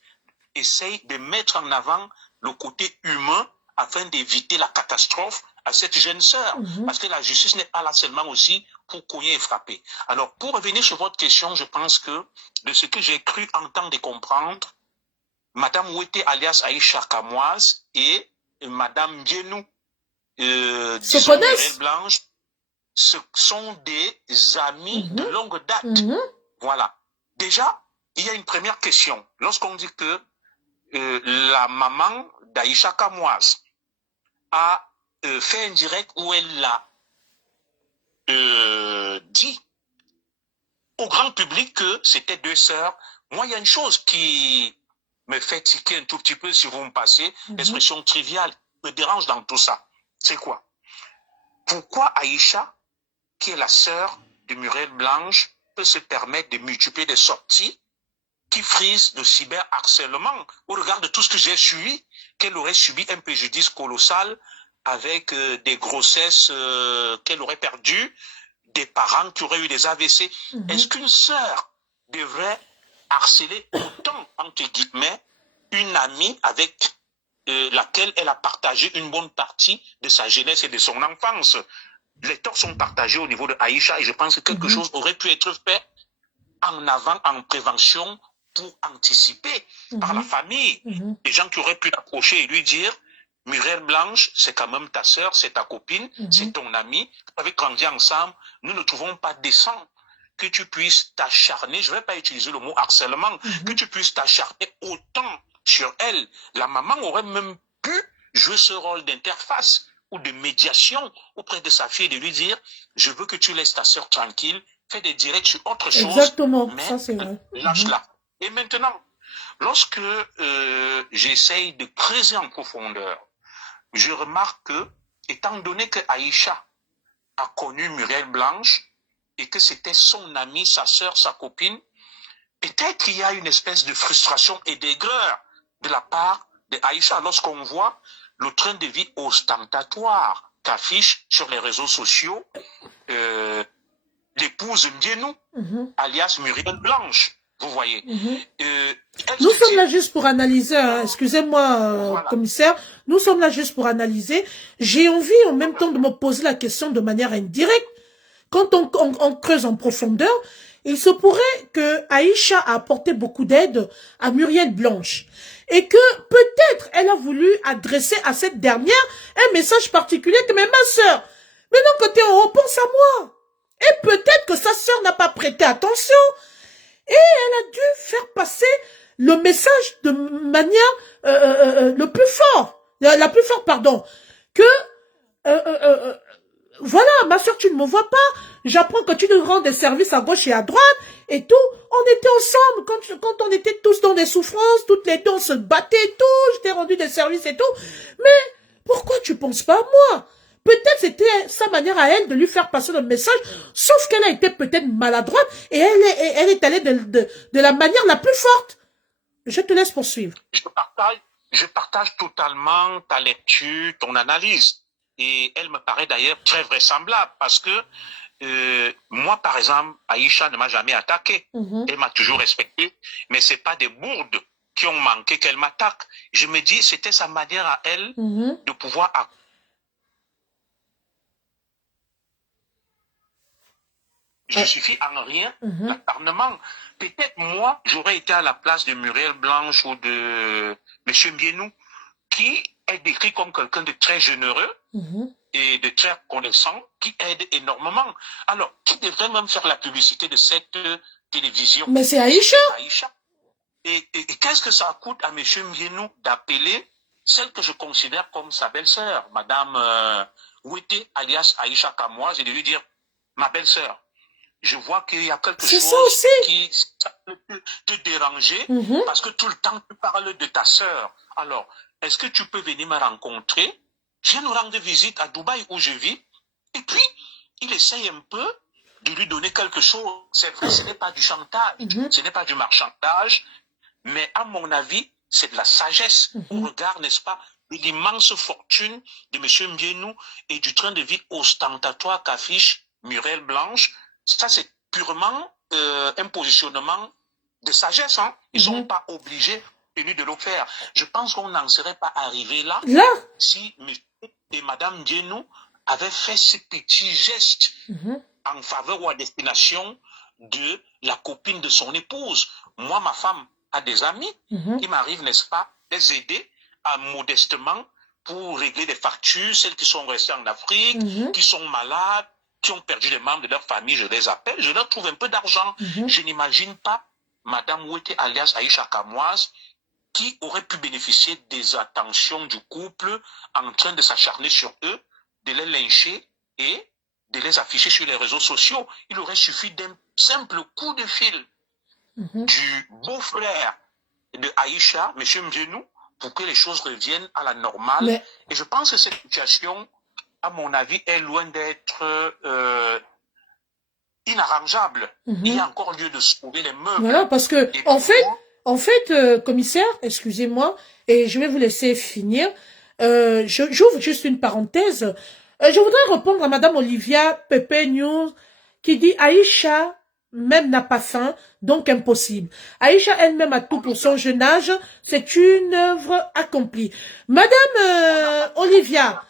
essaye de mettre en avant le côté humain afin d'éviter la catastrophe à cette jeune sœur. Parce que la justice n'est pas là seulement aussi pour cogner et frapper. Alors, pour revenir sur votre question, je pense que de ce que j'ai cru entendre et comprendre, Madame Ouetté, alias Aïcha Kamoise, et Madame Bienou, disons Muriel Blanche, ce sont des amis de longue date. Voilà. Déjà, il y a une première question. Lorsqu'on dit que la maman d'Aïcha Kamoise a fait un direct où elle l'a dit au grand public que c'était deux sœurs, moi, il y a une chose qui me fait tiquer un tout petit peu, si vous me passez l'expression triviale, me dérange dans tout ça. C'est quoi? Pourquoi Aïcha, qui est la sœur de Muriel Blanche, peut se permettre de multiplier des sorties qui frisent de cyberharcèlement au regard de tout ce que j'ai suivi, qu'elle aurait subi un préjudice colossal avec des grossesses qu'elle aurait perdues, des parents qui auraient eu des AVC. Est-ce qu'une sœur devrait harceler autant, entre guillemets, une amie avec laquelle elle a partagé une bonne partie de sa jeunesse et de son enfance? Les torts sont partagés au niveau de Aïcha et je pense que quelque chose aurait pu être fait en avant, en prévention, pour anticiper par la famille. Des gens qui auraient pu l'approcher et lui dire, Muriel Blanche, c'est quand même ta sœur, c'est ta copine, c'est ton amie, vous avez grandi ensemble, nous ne trouvons pas décent que tu puisses t'acharner, je ne vais pas utiliser le mot harcèlement, que tu puisses t'acharner autant sur elle. La maman aurait même pu jouer ce rôle d'interface ou de médiation auprès de sa fille et de lui dire, je veux que tu laisses ta sœur tranquille, fais des directs sur autre chose. Exactement, mais ça c'est vrai. Lâche-la. Et maintenant, lorsque j'essaye de creuser en profondeur, je remarque que, étant donné que Aïcha a connu Muriel Blanche et que c'était son amie, sa sœur, sa copine, peut-être qu'il y a une espèce de frustration et d'aigreur de la part de Aïcha lorsqu'on voit le train de vie ostentatoire qu'affiche sur les réseaux sociaux l'épouse Mbienou, alias Muriel Blanche. Vous voyez. Nous sommes là juste pour analyser, hein. Excusez-moi, commissaire, nous sommes là juste pour analyser. J'ai envie en même temps de me poser la question de manière indirecte. Quand on creuse en profondeur, il se pourrait que Aïcha a apporté beaucoup d'aide à Muriel Blanche et que peut-être elle a voulu adresser à cette dernière un message particulier que mais ma sœur, mais non côté on pense à moi. Et peut-être que sa sœur n'a pas prêté attention. Elle a dû faire passer le message de manière le plus fort, la plus forte, pardon, que voilà, ma soeur, tu ne me vois pas. J'apprends que tu nous rends des services à gauche et à droite et tout. On était ensemble quand on était tous dans des souffrances, toutes les deux on se battait et tout. Je t'ai rendu des services et tout. Mais pourquoi tu penses pas à moi? Peut-être c'était sa manière à elle de lui faire passer le message, sauf qu'elle a été peut-être maladroite et elle est allée de la manière la plus forte. Je te laisse poursuivre. Je partage totalement ta lecture, ton analyse. Et elle me paraît d'ailleurs très vraisemblable parce que moi, par exemple, Aïcha ne m'a jamais attaqué. Elle m'a toujours respecté. Mais c'est pas des bourdes qui ont manqué qu'elle m'attaque. Je me dis, c'était sa manière à elle de pouvoir je suffis en rien l'acharnement. Peut-être moi, j'aurais été à la place de Muriel Blanche ou de M. Mbienou, qui est décrit comme quelqu'un de très généreux et de très reconnaissant, qui aide énormément. Alors, qui devrait même faire la publicité de cette télévision? Mais c'est Aïcha. Et qu'est-ce que ça coûte à M. Mbienou d'appeler celle que je considère comme sa belle-sœur, Madame Ouete, alias Aïcha Kamoise, et de lui dire, ma belle-sœur, je vois qu'il y a quelque chose qui peut te déranger parce que tout le temps tu parles de ta sœur. Alors, est-ce que tu peux venir me rencontrer? Je viens nous rendre visite à Dubaï où je vis. Et puis, il essaye un peu de lui donner quelque chose. C'est vrai, ce n'est pas du chantage, ce n'est pas du marchandage, mais à mon avis, c'est de la sagesse au regard, n'est-ce pas, de l'immense fortune de M. Mbienou et du train de vie ostentatoire qu'affiche Muriel Blanche. Ça, c'est purement un positionnement de sagesse. Hein. Ils ne sont pas obligés, tenus de le faire. Je pense qu'on n'en serait pas arrivé là si M. et Mme Mbienou avaient fait ce petit geste en faveur ou à destination de la copine de son épouse. Moi, ma femme a des amis qui m'arrivent, n'est-ce pas, les aider à modestement pour régler des factures, celles qui sont restées en Afrique, qui sont malades, qui ont perdu les membres de leur famille, je les appelle, je leur trouve un peu d'argent. Je n'imagine pas Madame Ouete alias Aïcha Kamoise qui aurait pu bénéficier des attentions du couple en train de s'acharner sur eux, de les lyncher et de les afficher sur les réseaux sociaux. Il aurait suffi d'un simple coup de fil du beau-frère de Aïcha, M. Mbienou, pour que les choses reviennent à la normale. Et je pense que cette situation, à mon avis, est loin d'être inarrangeable. Il y a encore lieu de sauver les meubles. Voilà, parce que, en fait, commissaire, excusez-moi, et je vais vous laisser finir. J'ouvre juste une parenthèse. Je voudrais répondre à Madame Olivia Pepe News qui dit Aïcha même n'a pas faim, donc impossible. Aïcha elle-même a tout pour son jeune âge, c'est une œuvre accomplie. Madame Olivia,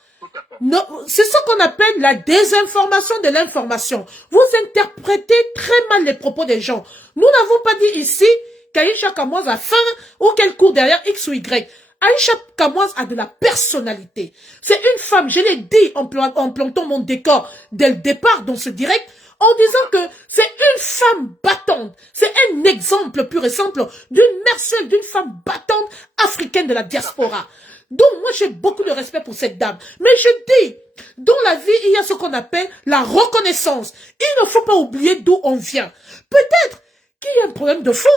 c'est ce qu'on appelle la désinformation de l'information. Vous interprétez très mal les propos des gens. Nous n'avons pas dit ici qu'Aïcha Kamoise a faim ou qu'elle court derrière X ou Y. Aïcha Kamoise a de la personnalité. C'est une femme, je l'ai dit en plantant mon décor dès le départ dans ce direct, en disant que c'est une femme battante. C'est un exemple pur et simple d'une mère seule, d'une femme battante africaine de la diaspora. Donc, moi, j'ai beaucoup de respect pour cette dame. Mais je dis, dans la vie, il y a ce qu'on appelle la reconnaissance. Il ne faut pas oublier d'où on vient. Peut-être qu'il y a un problème de fond.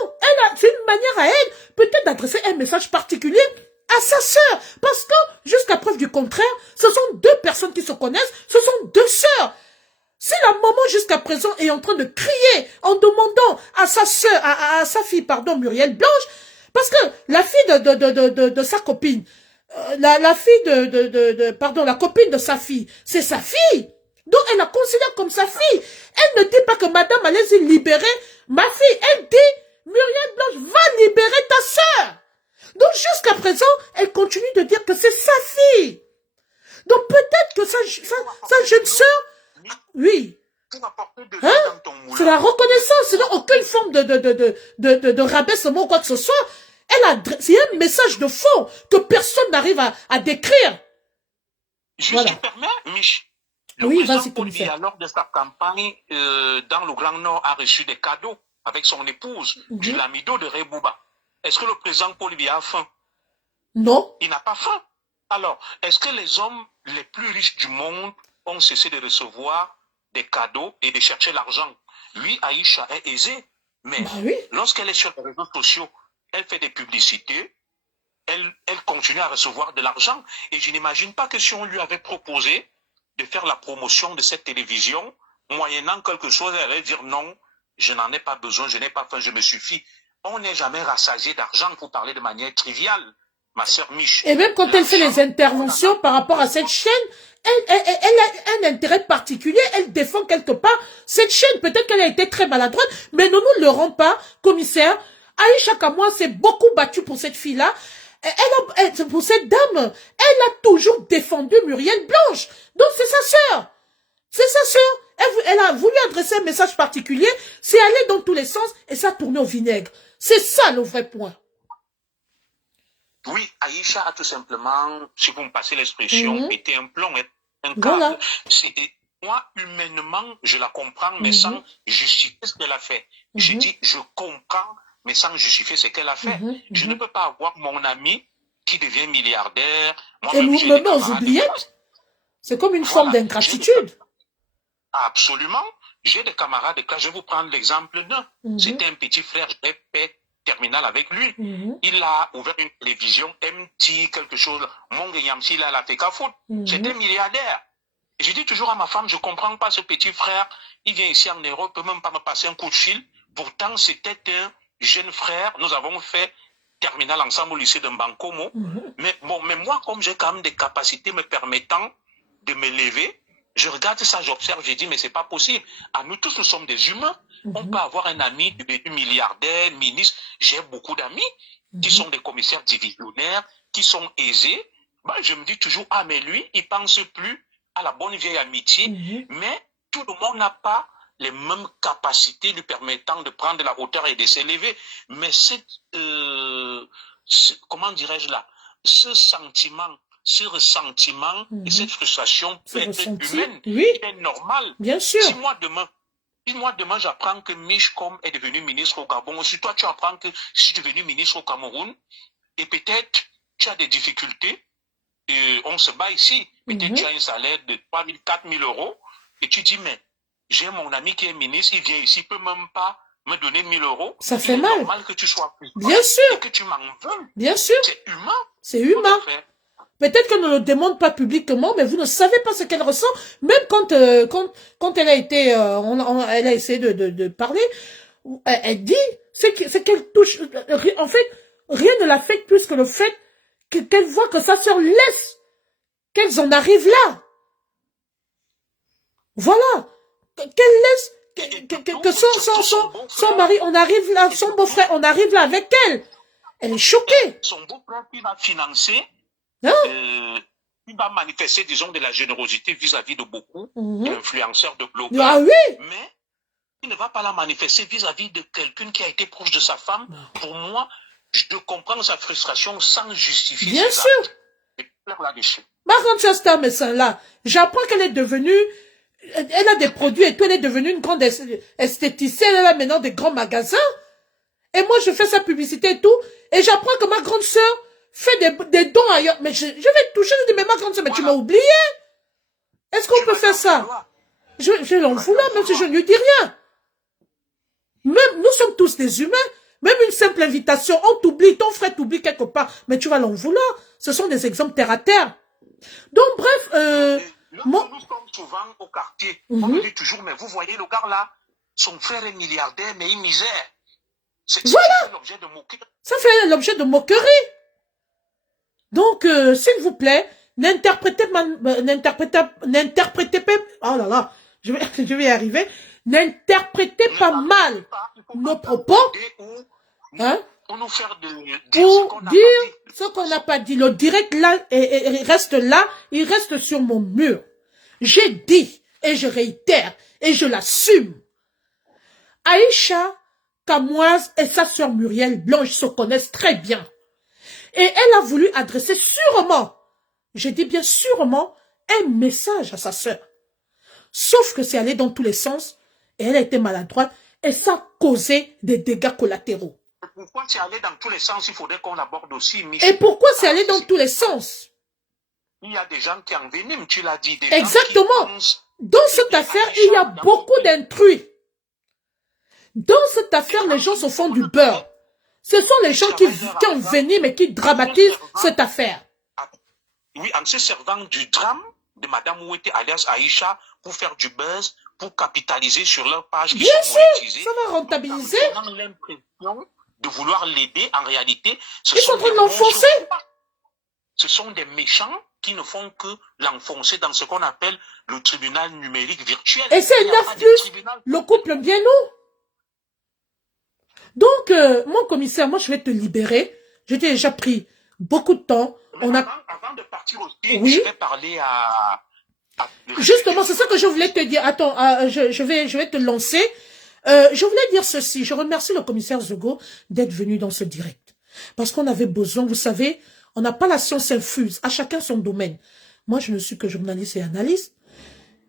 C'est une manière à elle, peut-être d'adresser un message particulier à sa sœur. Parce que, jusqu'à preuve du contraire, ce sont deux personnes qui se connaissent, ce sont deux sœurs. Si la maman jusqu'à présent est en train de crier en demandant à sa sœur, à sa fille, pardon, Muriel Blanche, parce que la fille de sa copine, la fille pardon, la copine de sa fille, c'est sa fille. Donc elle la considère comme sa fille. Elle ne dit pas que madame, allez-y libérer ma fille. Elle dit, Muriel Blanche va libérer ta sœur. Donc jusqu'à présent, elle continue de dire que c'est sa fille. Donc peut-être que sa jeune sœur, oui. Hein? C'est la reconnaissance, sinon aucune forme de rabaissement ou quoi que ce soit. C'est un message de fond que personne n'arrive à décrire. Juste, tu permets, Mich, le président Paul Biya, lors de sa campagne dans le Grand Nord, a reçu des cadeaux avec son épouse, du lamido de Rebouba. Est-ce que le président Paul Biya a faim? Non. Il n'a pas faim. Alors, est-ce que les hommes les plus riches du monde ont cessé de recevoir des cadeaux et de chercher l'argent? Oui, Aïcha est aisée, mais oui. Lorsqu'elle est sur les réseaux sociaux, elle fait des publicités, elle continue à recevoir de l'argent. Et je n'imagine pas que si on lui avait proposé de faire la promotion de cette télévision, moyennant quelque chose, elle allait dire non, je n'en ai pas besoin, je n'ai pas faim, je me suffis. On n'est jamais rassasié d'argent pour parler de manière triviale, ma sœur Mich. Et même quand elle fait les interventions par rapport à cette chaîne, elle a un intérêt particulier, elle défend quelque part cette chaîne. Peut-être qu'elle a été très maladroite, mais ne nous leurrons pas, commissaire. Aïcha Kamoua s'est beaucoup battue pour cette fille-là. Pour cette dame, elle a toujours défendu Muriel Blanche. Donc c'est sa sœur. C'est sa sœur. Elle a voulu adresser un message particulier, c'est aller dans tous les sens et ça a tourné au vinaigre. C'est ça le vrai point. Oui, Aïcha a tout simplement, si vous me passez l'expression, pété un plomb, un câble. Voilà. Moi, humainement, je la comprends, mais sans justifier ce qu'elle a fait. Je dis, je comprends, mais sans justifier ce qu'elle a fait. Je ne peux pas avoir mon ami qui devient milliardaire. Et nous me met aux oubliettes. C'est comme une forme d'ingratitude. Absolument. J'ai des camarades de classe. Je vais vous prendre l'exemple d'un. C'était un petit frère, j'ai fait terminal avec lui. Il a ouvert une télévision, MT, quelque chose. Mon Yamsi, il a la Feka Foot. C'était milliardaire. Et je dis toujours à ma femme, je ne comprends pas ce petit frère. Il vient ici en Europe, il ne peut même pas me passer un coup de fil. Pourtant, c'était un jeune frère. Nous avons fait terminal ensemble au lycée de Mbankomo. Mais moi, comme j'ai quand même des capacités me permettant de me lever, je regarde ça, j'observe, je dis, mais c'est pas possible. À nous tous, nous sommes des humains. On peut avoir un ami devenu milliardaire, ministre. J'ai beaucoup d'amis qui sont des commissaires divisionnaires, qui sont aisés. Ben, je me dis toujours, ah, mais lui, il pense plus à la bonne vieille amitié. Mais tout le monde n'a pas les mêmes capacités lui permettant de prendre la hauteur et de s'élever. Mais comment dirais-je là, ce sentiment, ce ressentiment et cette frustration peut être humaine, est normal. Bien sûr. Si moi demain j'apprends que Michcom est devenu ministre au Gabon, ou si toi tu apprends que je suis devenu ministre au Cameroun, et peut-être tu as des difficultés, on se bat ici, peut-être tu as un salaire de 3 000, 4 000 euros, et tu dis, mais j'ai mon ami qui est ministre, il vient ici, il ne peut même pas me donner 1 000 euros. Ça fait mal. C'est normal que tu sois plus. Bien sûr. Et que tu m'en veuilles. Bien sûr. C'est humain. C'est humain. Peut-être qu'elle ne le demande pas publiquement, mais vous ne savez pas ce qu'elle ressent. Même quand elle a été, elle a essayé de parler, elle dit, c'est qu'elle touche. En fait, rien ne l'affecte plus que le fait qu'elle voit que sa sœur laisse qu'elles en arrivent là. Voilà. Qu'elle laisse que son mari, on arrive là, son beau-frère, on arrive là avec elle. Elle est choquée. Son beau-frère qui va financer. Il va manifester, disons, de la générosité vis-à-vis de beaucoup d'influenceurs, de blogueurs. Ah oui. Mais il ne va pas la manifester vis-à-vis de quelqu'un qui a été proche de sa femme. Pour moi, je comprends sa frustration sans justifier. Bien sûr. Ma grande sœur, c'est un médecin là. J'apprends qu'elle est devenue, elle a des produits et tout, elle est devenue une grande esthéticienne, elle a maintenant des grands magasins. Et moi, je fais sa publicité et tout. Et j'apprends que ma grande sœur fait des dons ailleurs. Mais je vais te toucher, je dis, mais ma grande sœur, mais tu m'as oublié. Est-ce qu'on peut faire ça? Je l'en fous là, même si je ne lui dis rien. Même, nous sommes tous des humains. Même une simple invitation, on t'oublie, ton frère t'oublie quelque part, mais tu vas l'en vouloir. Ce sont des exemples terre à terre. Donc, bref, nous sommes souvent au quartier. On me dit toujours, mais vous voyez le gars là, son frère est milliardaire, mais il misère. Voilà. L'objet de moquerie. Ça fait l'objet de moquerie. Donc, s'il vous plaît, n'interprétez pas, oh là là, je vais y arriver. N'interprétez pas mal nos propos, hein, pour nous faire pour dire ce qu'on n'a pas dit. Le direct là, il reste là, il reste sur mon mur. J'ai dit, et je réitère, et je l'assume. Aïcha Kamoise et sa sœur Muriel Blanche se connaissent très bien. Et elle a voulu adresser sûrement, j'ai dit bien sûrement, un message à sa sœur. Sauf que c'est allé dans tous les sens, et elle a été maladroite, Et ça a causé des dégâts collatéraux. Pourquoi c'est allé dans tous les sens? Il faudrait qu'on aborde aussi, Et pourquoi c'est allé dans tous les sens? Il y a des gens qui enveniment, tu l'as dit. Exactement. Dans cette affaire, il y a beaucoup d'intrus. Dans cette affaire, les gens se font du beurre. Ce sont les gens qui enveniment et qui dramatisent cette affaire. Oui, en se servant du drame de Madame Ouété alias Aïcha pour faire du buzz, pour capitaliser sur leur page. Bien sûr, ça va rentabiliser. On a l'impression de vouloir l'aider. En réalité, ils sont en train de l'enfoncer. Ce sont des méchants qui ne font que l'enfoncer dans ce qu'on appelle le tribunal numérique virtuel. Et c'est 9+, le couple bien nous. Donc, mon commissaire, moi, je vais te libérer. J'ai déjà pris beaucoup de temps. Avant de partir aussi, oui. je vais parler à Justement, c'est ça que je voulais te dire. Attends, je vais te lancer. Je voulais dire ceci. Je remercie le commissaire Zogo d'être venu dans ce direct. Parce qu'on avait besoin, vous savez, on n'a pas la science infuse. À chacun son domaine. Moi, je ne suis que journaliste et analyste.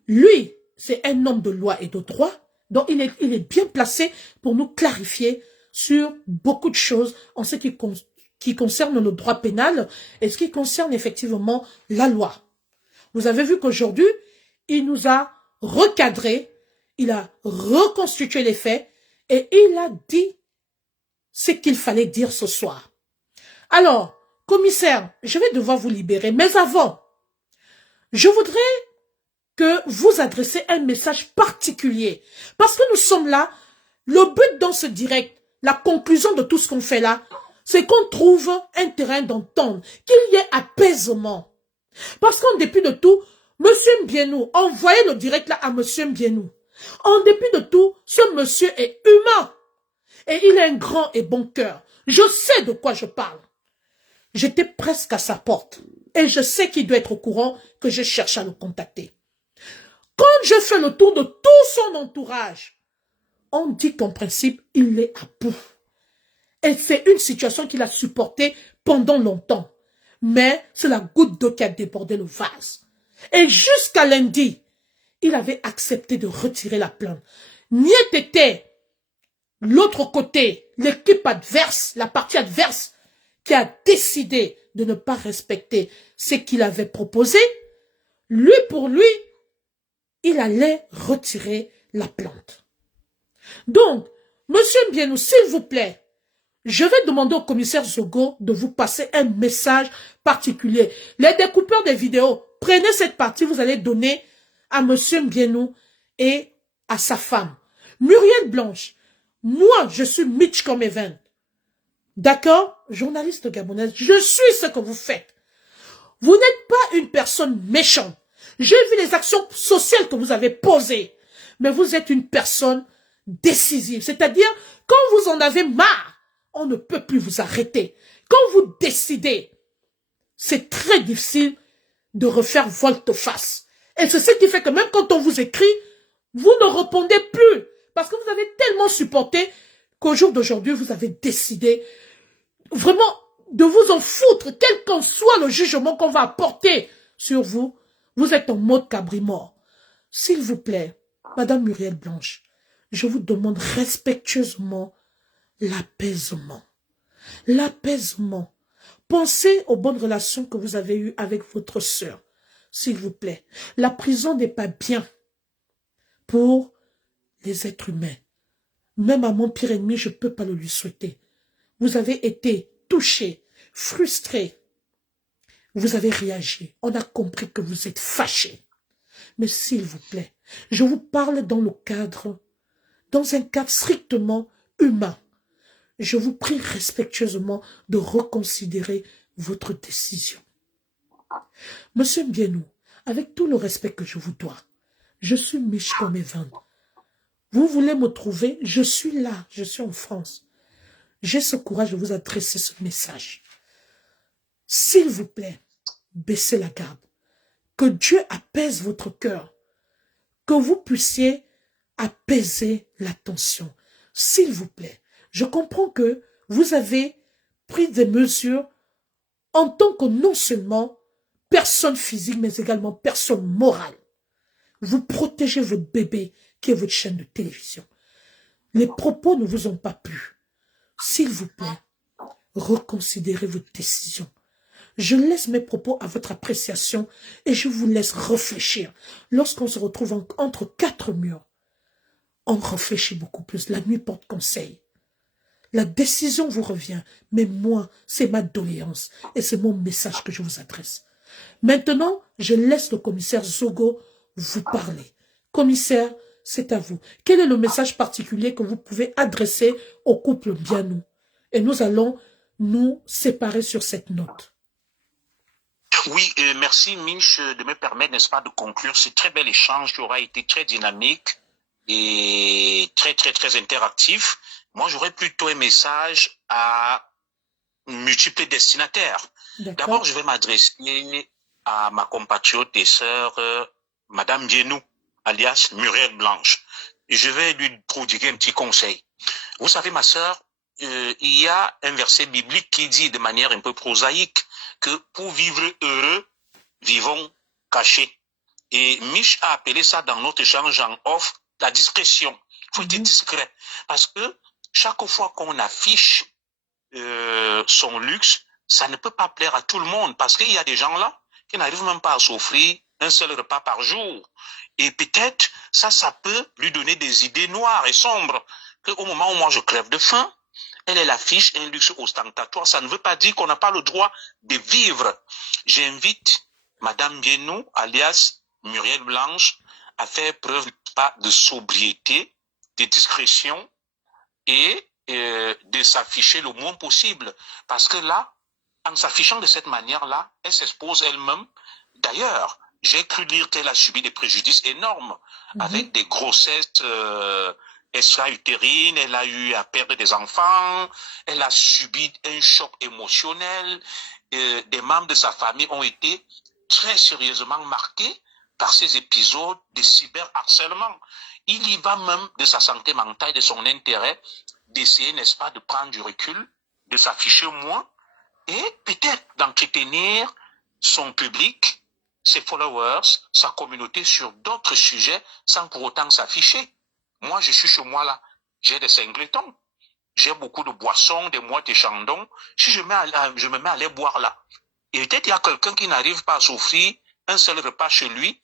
Lui, c'est un homme de loi et de droit. Donc, il est bien placé pour nous clarifier sur beaucoup de choses en ce qui concerne le droit pénal et ce qui concerne effectivement la loi. Vous avez vu qu'aujourd'hui, il nous a recadré, il a reconstitué les faits et il a dit ce qu'il fallait dire ce soir. Alors, commissaire, je vais devoir vous libérer, mais avant, je voudrais que vous adressez un message particulier. Parce que nous sommes là, le but dans ce direct, la conclusion de tout ce qu'on fait là, c'est qu'on trouve un terrain d'entente, qu'il y ait apaisement. Parce qu'en dépit de tout, Monsieur Mbienou, envoyez le direct là à Monsieur Mbienou. En dépit de tout, ce monsieur est humain. Et il a un grand et bon cœur. Je sais de quoi je parle. J'étais presque à sa porte. Et je sais qu'il doit être au courant que je cherche à le contacter. Quand je fais le tour de tout son entourage, on dit qu'en principe, il est à bout. Et c'est une situation qu'il a supportée pendant longtemps. Mais c'est la goutte d'eau qui a débordé le vase. Et jusqu'à lundi, il avait accepté de retirer la plainte. Niet était l'autre côté, l'équipe adverse, la partie adverse, qui a décidé de ne pas respecter ce qu'il avait proposé. Lui, pour lui, il allait retirer la plainte. Donc, Monsieur Mbienou, s'il vous plaît, je vais demander au commissaire Zogo de vous passer un message particulier. Les découpeurs des vidéos, prenez cette partie, vous allez donner à Monsieur Mbienou et à sa femme. Muriel Blanche, moi, je suis Mitch comme Even. D'accord? Journaliste gabonaise, je suis ce que vous faites. Vous n'êtes pas une personne méchante. J'ai vu les actions sociales que vous avez posées. Mais vous êtes une personne décisive. C'est-à-dire, quand vous en avez marre, on ne peut plus vous arrêter. Quand vous décidez, c'est très difficile de refaire volte-face. Et c'est ce qui fait que même quand on vous écrit, vous ne répondez plus. Parce que vous avez tellement supporté qu'au jour d'aujourd'hui, vous avez décidé vraiment de vous en foutre, quel qu'en soit le jugement qu'on va apporter sur vous. Vous êtes en mode cabri-mort. S'il vous plaît, Madame Muriel Blanche, je vous demande respectueusement l'apaisement. L'apaisement. Pensez aux bonnes relations que vous avez eues avec votre sœur. S'il vous plaît. La prison n'est pas bien pour les êtres humains. Même à mon pire ennemi, je ne peux pas le lui souhaiter. Vous avez été touché, frustré. Vous avez réagi. On a compris que vous êtes fâché. Mais s'il vous plaît, je vous parle dans un cadre strictement humain. Je vous prie respectueusement de reconsidérer votre décision. Monsieur Mbienou, avec tout le respect que je vous dois, je suis Mich comme Evan. Vous voulez me trouver? Je suis là, je suis en France. J'ai ce courage de vous adresser ce message. S'il vous plaît, baissez la garde. Que Dieu apaise votre cœur. Que vous puissiez apaiser la tension. S'il vous plaît, je comprends que vous avez pris des mesures en tant que non seulement personne physique, mais également personne morale. Vous protégez votre bébé qui est votre chaîne de télévision. Les propos ne vous ont pas plu. S'il vous plaît, reconsidérez votre décision. Je laisse mes propos à votre appréciation et je vous laisse réfléchir. Lorsqu'on se retrouve entre quatre murs, on réfléchit beaucoup plus. La nuit porte conseil. La décision vous revient, mais moi, c'est ma doléance et c'est mon message que je vous adresse. Maintenant, je laisse le commissaire Zogo vous parler. Commissaire, c'est à vous. Quel est le message particulier que vous pouvez adresser au couple Bianou? Et nous allons nous séparer sur cette note. Oui, merci Mich de me permettre, n'est-ce pas, de conclure ce très bel échange qui aura été très dynamique et très interactif. Moi, j'aurais plutôt un message à multiples destinataires. D'abord, je vais m'adresser à ma compatriote et sœur, Madame Bienou, alias Muriel Blanche. Je vais lui prodiguer un petit conseil. Vous savez, ma sœur, il y a un verset biblique qui dit de manière un peu prosaïque que pour vivre heureux, vivons cachés. Et Mich a appelé ça dans notre échange en off la discrétion. Il faut être discret. Parce que chaque fois qu'on affiche son luxe, ça ne peut pas plaire à tout le monde. Parce qu'il y a des gens là qui n'arrivent même pas à s'offrir un seul repas par jour. Et peut-être ça peut lui donner des idées noires et sombres. Qu'au moment où moi je crève de faim, elle affiche un luxe ostentatoire. Ça ne veut pas dire qu'on n'a pas le droit de vivre. J'invite Madame Bienou, alias Muriel Blanche, à faire preuve pas de sobriété, de discrétion et de s'afficher le moins possible. Parce que là, en s'affichant de cette manière-là, elle s'expose elle-même. D'ailleurs, j'ai cru lire qu'elle a subi des préjudices énormes avec des grossesses extra-utérines, elle a eu à perdre des enfants, elle a subi un choc émotionnel, des membres de sa famille ont été très sérieusement marqués par ces épisodes de cyberharcèlement. Il y va même de sa santé mentale et de son intérêt d'essayer, n'est-ce pas, de prendre du recul, de s'afficher moins et peut-être d'entretenir son public, ses followers, sa communauté sur d'autres sujets sans pour autant s'afficher. Moi, je suis chez moi là, j'ai des singletons, j'ai beaucoup de boissons, des moites et chandons. Si je me mets à les boire là, et peut-être il y a quelqu'un qui n'arrive pas à s'offrir un seul repas chez lui,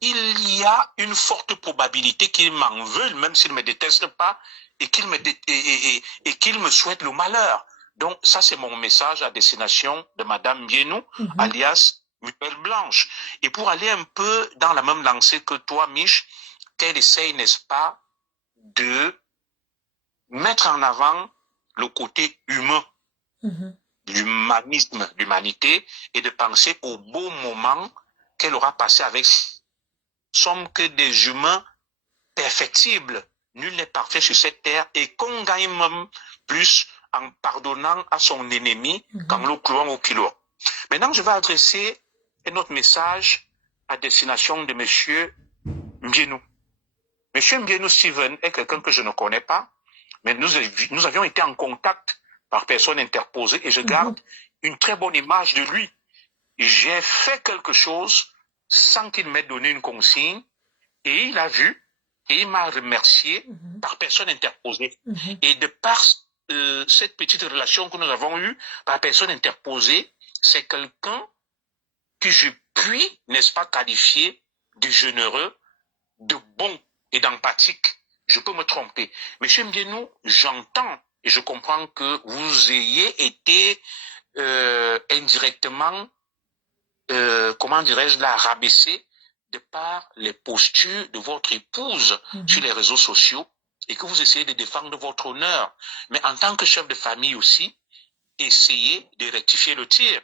il y a une forte probabilité qu'il m'en veuille, même s'il ne me déteste pas, et qu'il me souhaite le malheur. Donc, ça, c'est mon message à destination de Madame Bienou, alias Muriel Blanche. Et pour aller un peu dans la même lancée que toi, Mich, qu'elle essaye, n'est-ce pas, de mettre en avant le côté humain, l'humanisme, l'humanité, et de penser au beau moment qu'elle aura passé avec. Sommes que des humains perfectibles. Nul n'est parfait sur cette terre et qu'on gagne même plus en pardonnant à son ennemi qu'en le clouant au kilo. Maintenant, je vais adresser un autre message à destination de Monsieur Mbienou. Monsieur Mbienou Steven est quelqu'un que je ne connais pas, mais nous avions été en contact par personne interposée et je garde une très bonne image de lui. J'ai fait quelque chose sans qu'il m'ait donné une consigne et il a vu et il m'a remercié par personne interposée. Et de par cette petite relation que nous avons eue par personne interposée, c'est quelqu'un que je puis, n'est-ce pas, qualifier de généreux, de bon et d'empathique. Je peux me tromper. Monsieur Mbienou, j'entends et je comprends que vous ayez été indirectement, comment dirais-je, là, rabaissé de par les postures de votre épouse sur les réseaux sociaux et que vous essayez de défendre votre honneur. Mais en tant que chef de famille aussi, essayez de rectifier le tir,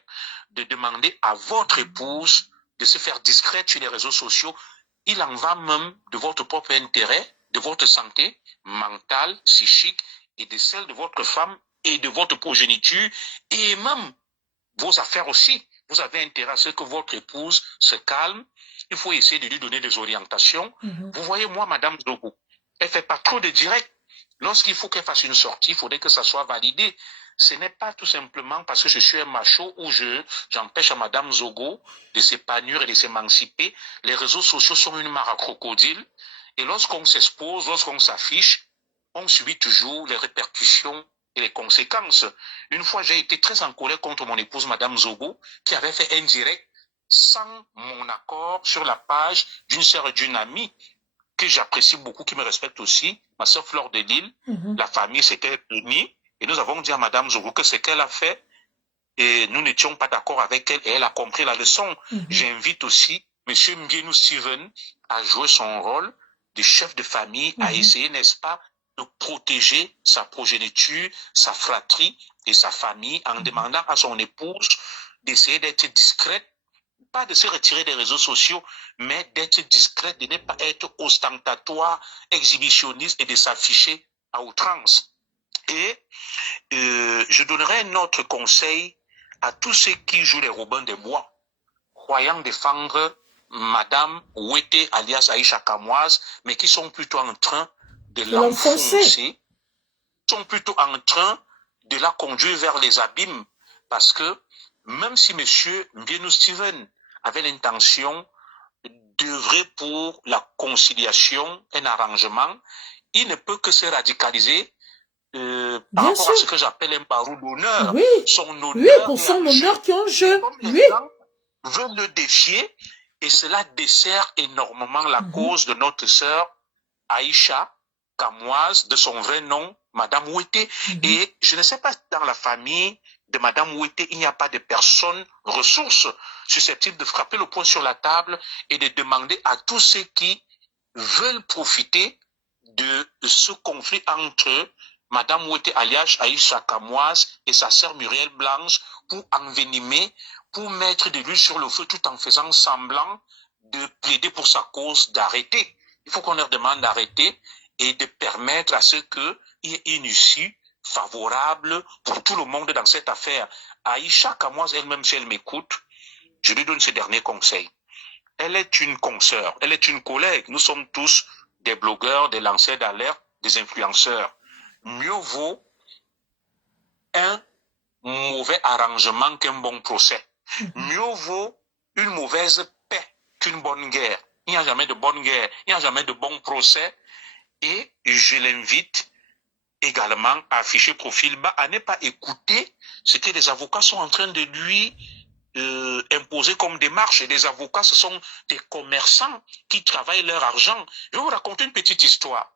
de demander à votre épouse de se faire discrète sur les réseaux sociaux. Il en va même de votre propre intérêt, de votre santé mentale, psychique et de celle de votre femme et de votre progéniture et même vos affaires aussi. Vous avez intérêt à ce que votre épouse se calme. Il faut essayer de lui donner des orientations. Vous voyez, moi, Madame Zogo, elle fait pas trop de direct. Lorsqu'il faut qu'elle fasse une sortie, il faudrait que ça soit validé. Ce n'est pas tout simplement parce que je suis un macho ou j'empêche à Madame Zogo de s'épanouir et de s'émanciper. Les réseaux sociaux sont une mare à crocodile. Et lorsqu'on s'expose, lorsqu'on s'affiche, on subit toujours les répercussions et les conséquences. Une fois, j'ai été très en colère contre mon épouse, Madame Zogo, qui avait fait un direct sans mon accord sur la page d'une sœur et d'une amie que j'apprécie beaucoup, qui me respecte aussi, ma sœur Fleur de Lille. La famille s'était unie et nous avons dit à Madame Zogo que ce qu'elle a fait, et nous n'étions pas d'accord avec elle et elle a compris la leçon. J'invite aussi Monsieur Mbienou Steven à jouer son rôle de chef de famille, à essayer, n'est-ce pas, de protéger sa progéniture, sa fratrie et sa famille en demandant à son épouse d'essayer d'être discrète, pas de se retirer des réseaux sociaux, mais d'être discrète, de ne pas être ostentatoire, exhibitionniste et de s'afficher à outrance. Et je donnerai un autre conseil à tous ceux qui jouent les Robins des Bois, croyant défendre Madame Ouete alias Aïcha Kamoise, mais qui sont plutôt en train de l'enfoncer, sont plutôt en train de la conduire vers les abîmes, parce que même si Monsieur Mbienou Steven avait l'intention d'œuvrer pour la conciliation, un arrangement, il ne peut que se radicaliser par rapport à ce que j'appelle un barreau d'honneur. Oui, son honneur, oui, pour son honneur qui est en jeu. Oui. Veut le défier et cela dessert énormément la cause de notre sœur Aïcha Kamoise, de son vrai nom, Madame Ouete. Et je ne sais pas si dans la famille de Madame Ouete, il n'y a pas de personnes ressources susceptibles de frapper le poing sur la table et de demander à tous ceux qui veulent profiter de ce conflit entre Madame Ouete alias Aïcha Kamoise et sa sœur Muriel Blanche pour envenimer, pour mettre de l'huile sur le feu tout en faisant semblant de plaider pour sa cause, d'arrêter. Il faut qu'on leur demande d'arrêter et de permettre à ce qu'il y ait une issue favorable pour tout le monde dans cette affaire. Aïcha Kamoise elle-même, si elle m'écoute, je lui donne ce dernier conseil. Elle est une consoeur, elle est une collègue. Nous sommes tous des blogueurs, des lanceurs d'alerte, des influenceurs. Mieux vaut un mauvais arrangement qu'un bon procès. Mieux vaut une mauvaise paix qu'une bonne guerre. Il n'y a jamais de bonne guerre, il n'y a jamais de bon procès. Et je l'invite également à afficher profil bas, à ne pas écouter ce que les avocats sont en train de lui imposer comme démarche. Et les avocats, ce sont des commerçants qui travaillent leur argent. Je vais vous raconter une petite histoire.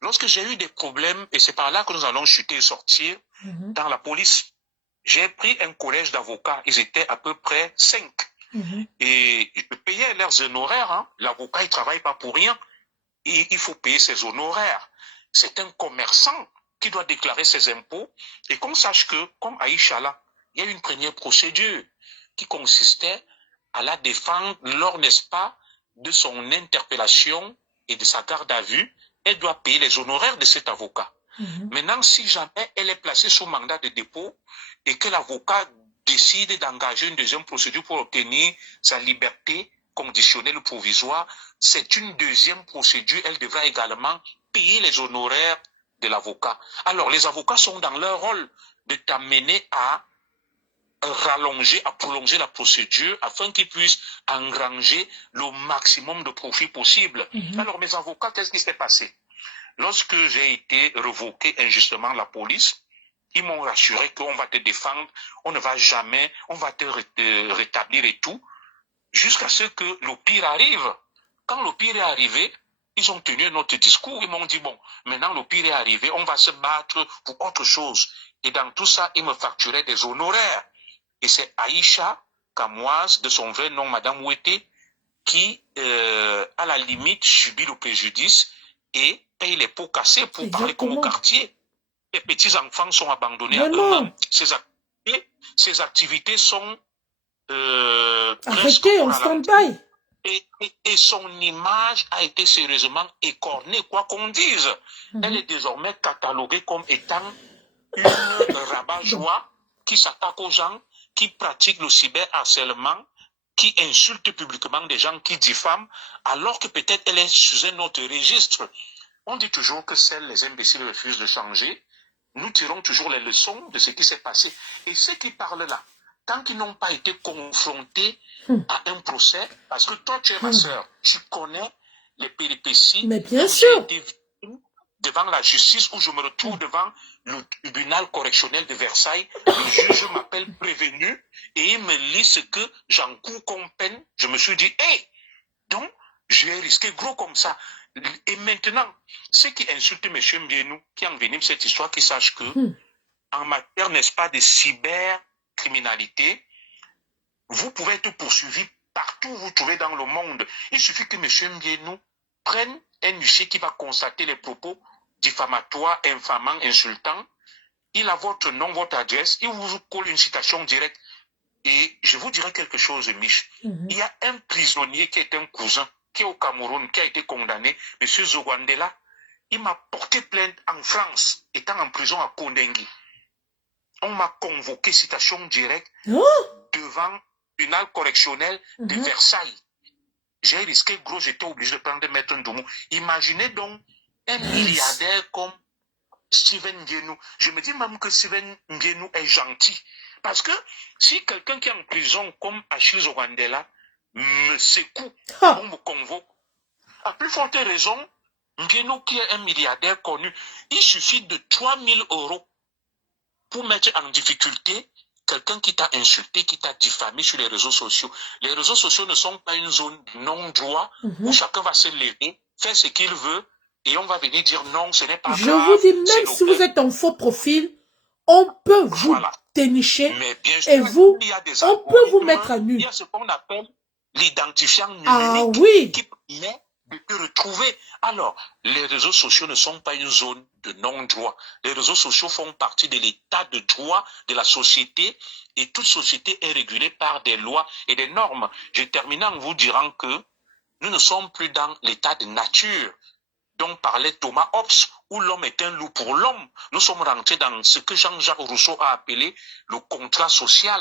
Lorsque j'ai eu des problèmes, et c'est par là que nous allons chuter et sortir, dans la police, j'ai pris un collège d'avocats. Ils étaient à peu près 5. Et je payais leurs honoraires. Hein. L'avocat, il ne travaille pas pour rien. Et il faut payer ses honoraires. C'est un commerçant qui doit déclarer ses impôts. Et qu'on sache que, comme Aïcha là, il y a une première procédure qui consistait à la défendre lors, n'est-ce pas, de son interpellation et de sa garde à vue. Elle doit payer les honoraires de cet avocat. Maintenant, si jamais elle est placée sous mandat de dépôt et que l'avocat décide d'engager une deuxième procédure pour obtenir sa liberté conditionnelle ou provisoire, c'est une deuxième procédure. Elle devra également payer les honoraires de l'avocat. Alors, les avocats sont dans leur rôle de t'amener à rallonger, à prolonger la procédure afin qu'ils puissent engranger le maximum de profit possible. Alors, mes avocats, qu'est-ce qui s'est passé? Lorsque j'ai été révoqué injustement la police, ils m'ont rassuré qu'on va te défendre, on ne va jamais, on va te rétablir et tout, jusqu'à ce que le pire arrive. Quand le pire est arrivé, ils ont tenu notre discours, ils m'ont dit, bon, maintenant le pire est arrivé, on va se battre pour autre chose. Et dans tout ça, ils me facturaient des honoraires. Et c'est Aïcha Kamoise, de son vrai nom, Madame Ouete, qui, à la limite, subit le préjudice et paye les pots cassés pour parler comme au quartier. Les petits-enfants sont abandonnés à eux-mêmes. Ces activités sont arrêtées en stand-by. Et son image a été sérieusement écornée, quoi qu'on dise. Elle est désormais cataloguée comme étant une rabat-joie qui s'attaque aux gens, qui pratiquent le cyberharcèlement, qui insulte publiquement des gens, qui diffament, alors que peut-être elle est sous un autre registre. On dit toujours que seuls les imbéciles refusent de changer. Nous tirons toujours les leçons de ce qui s'est passé. Et ceux qui parlent là, tant qu'ils n'ont pas été confrontés à un procès, parce que toi, tu es ma sœur, tu connais les péripéties. Mais bien sûr. devant la justice ou je me retrouve devant le tribunal correctionnel de Versailles, le juge m'appelle prévenu et il me lit ce que j'encours comme peine. Je me suis dit, hé, donc, j'ai risqué gros comme ça. Et maintenant, ceux qui insultent M. Mbienou, qui enveniment cette histoire, qui sachent que, en matière, n'est-ce pas, de cybercriminalité, vous pouvez être poursuivi partout où vous trouvez dans le monde. Il suffit que M. Mbienou prenne un huissier qui va constater les propos diffamatoires, infamants, insultants. Il a votre nom, votre adresse, il vous colle une citation directe. Et je vous dirai quelque chose, Mich. Il y a un prisonnier qui est un cousin, qui est au Cameroun, qui a été condamné, M. Zogwandela. Il m'a porté plainte en France, étant en prison à Kondengui. On m'a convoqué, citation directe, devant le tribunal correctionnel de Versailles. J'ai risqué gros, j'étais obligé de prendre Maître Ndoumou. Imaginez donc un milliardaire comme Steven Mbienou. Je me dis même que Steven Mbienou est gentil. Parce que si quelqu'un qui est en prison comme Achille Zogwandela me secoue, on me convoque, à plus forte raison, Mbienou qui est un milliardaire connu, il suffit de 3 000 € pour mettre en difficulté quelqu'un qui t'a insulté, qui t'a diffamé sur les réseaux sociaux. Les réseaux sociaux ne sont pas une zone non-droit où chacun va se lever, faire ce qu'il veut, et on va venir dire non, ce n'est pas grave. Je vous dis, même si vous êtes en faux profil, on peut vous dénicher sûr, et vous, on peut vous mettre à nu. Il y a ce qu'on appelle l'identifiant numérique qui permet de te retrouver. Alors, les réseaux sociaux ne sont pas une zone de non-droit. Les réseaux sociaux font partie de l'état de droit de la société et toute société est régulée par des lois et des normes. Je termine en vous disant que nous ne sommes plus dans l'état de nature dont parlait Thomas Hobbes, où l'homme est un loup pour l'homme. Nous sommes rentrés dans ce que Jean-Jacques Rousseau a appelé le contrat social,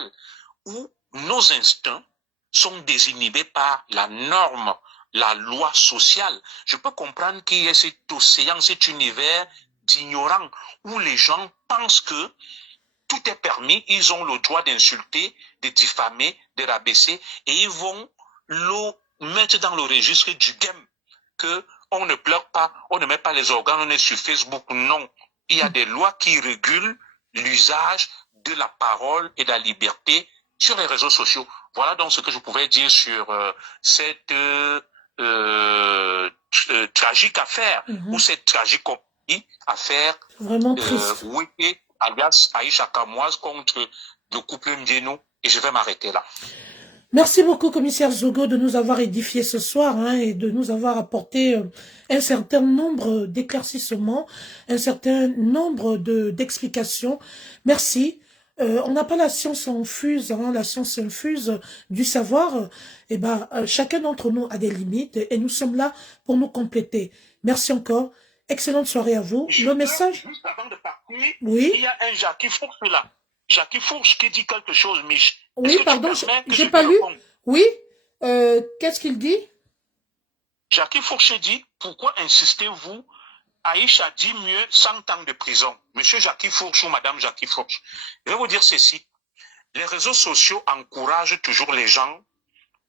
où nos instincts sont désinhibés par la norme, la loi sociale. Je peux comprendre qu'il y ait cet océan, cet univers d'ignorants, où les gens pensent que tout est permis, ils ont le droit d'insulter, de diffamer, de rabaisser, et ils vont le mettre dans le registre du game, que on ne pleure pas, on ne met pas les organes, on est sur Facebook. Non, il y a des lois qui régulent l'usage de la parole et de la liberté sur les réseaux sociaux. Voilà donc ce que je pouvais dire sur cette tragique affaire, ou cette tragique affaire vraiment triste. Weke, alias Aïcha Kamoise, contre le couple Mbienou, et je vais m'arrêter là. Merci beaucoup, commissaire Zogo, de nous avoir édifié ce soir et de nous avoir apporté un certain nombre d'éclaircissements, un certain nombre d'explications. Merci. On n'a pas la science infuse, la science infuse du savoir. Chacun d'entre nous a des limites et nous sommes là pour nous compléter. Merci encore. Excellente soirée à vous. Le message. Juste avant de partir, oui. Il y a un Jackie Fourche là. Jackie Fourche qui dit quelque chose, Mich. Oui, pardon, j'ai pas lu. Oui, qu'est-ce qu'il dit? Jackie Fourche dit, pourquoi insistez-vous? Aïcha dit mieux 100 ans de prison. Monsieur Jackie Fourche ou Madame Jackie Fourche. Je vais vous dire ceci. Les réseaux sociaux encouragent toujours les gens.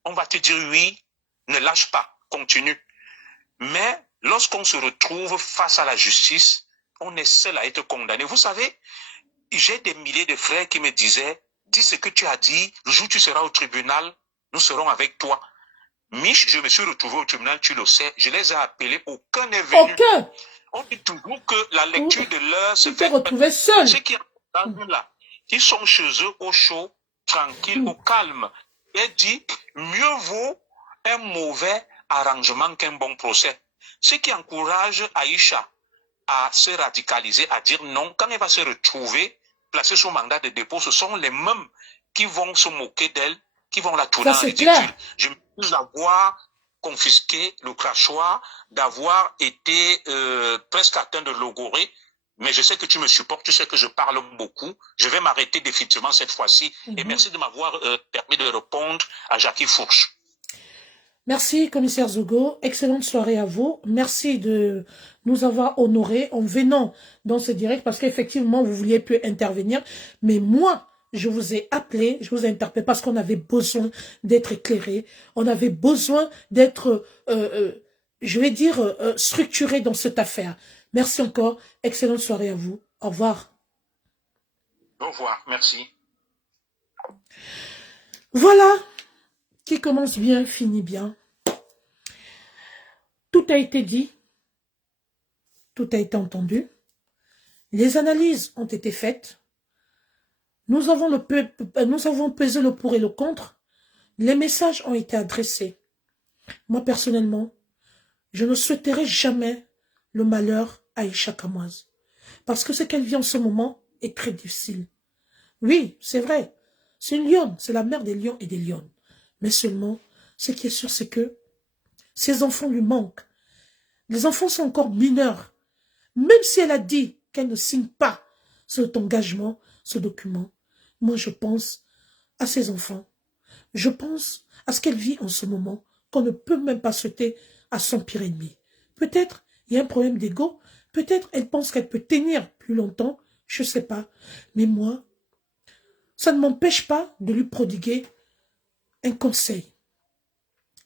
On va te dire oui, ne lâche pas, continue. Mais lorsqu'on se retrouve face à la justice, on est seul à être condamné. Vous savez, j'ai des milliers de frères qui me disaient, dis ce que tu as dit, le jour où tu seras au tribunal, nous serons avec toi. Mich, je me suis retrouvé au tribunal, tu le sais, je les ai appelés, aucun n'est venu. Aucun. On dit toujours que la lecture de l'heure se fait. Retrouver seul. Ceux qui sont là, ils sont chez eux au chaud, tranquille, au calme. Il dit, mieux vaut un mauvais arrangement qu'un bon procès. Ce qui encourage Aïcha à se radicaliser, à dire non, quand elle va se retrouver placée sous mandat de dépôt, ce sont les mêmes qui vont se moquer d'elle, qui vont la tourner en ridicule. Je m'excuse d'avoir confisqué le crachoir, d'avoir été presque atteint de logorée, mais je sais que tu me supportes, tu sais que je parle beaucoup. Je vais m'arrêter définitivement cette fois-ci. Et merci de m'avoir permis de répondre à Jackie Fourche. Merci, commissaire Zogo. Excellente soirée à vous. Merci de nous avoir honorés en venant dans ce direct parce qu'effectivement, vous vouliez plus intervenir. Mais moi, je vous ai appelé, je vous ai interpellé parce qu'on avait besoin d'être éclairé. On avait besoin d'être, je vais dire, structuré dans cette affaire. Merci encore. Excellente soirée à vous. Au revoir. Au revoir, merci. Voilà. Qui commence bien, finit bien. Tout a été dit. Tout a été entendu. Les analyses ont été faites. Nous avons pesé le pour et le contre. Les messages ont été adressés. Moi, personnellement, je ne souhaiterais jamais le malheur à Aïcha Kamoise. Parce que ce qu'elle vit en ce moment est très difficile. Oui, c'est vrai. C'est une lionne. C'est la mère des lions et des lionnes. Mais seulement, ce qui est sûr, c'est que ses enfants lui manquent. Les enfants sont encore mineurs. Même si elle a dit qu'elle ne signe pas cet engagement, ce document, moi je pense à ses enfants. Je pense à ce qu'elle vit en ce moment, qu'on ne peut même pas souhaiter à son pire ennemi. Peut-être il y a un problème d'ego, peut-être elle pense qu'elle peut tenir plus longtemps, je ne sais pas. Mais moi, ça ne m'empêche pas de lui prodiguer un conseil.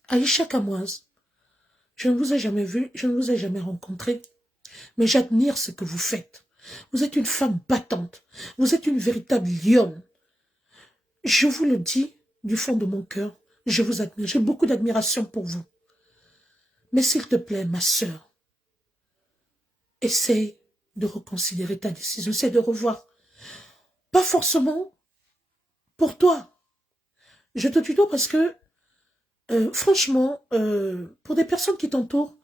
Aïcha Kamoise, je ne vous ai jamais vu, je ne vous ai jamais rencontré, mais j'admire ce que vous faites. Vous êtes une femme battante, vous êtes une véritable lionne. Je vous le dis du fond de mon cœur, je vous admire, j'ai beaucoup d'admiration pour vous. Mais s'il te plaît, ma sœur, essaye de reconsidérer ta décision, essaye de revoir. Pas forcément pour toi. Je te tutoie parce que, franchement, pour des personnes qui t'entourent,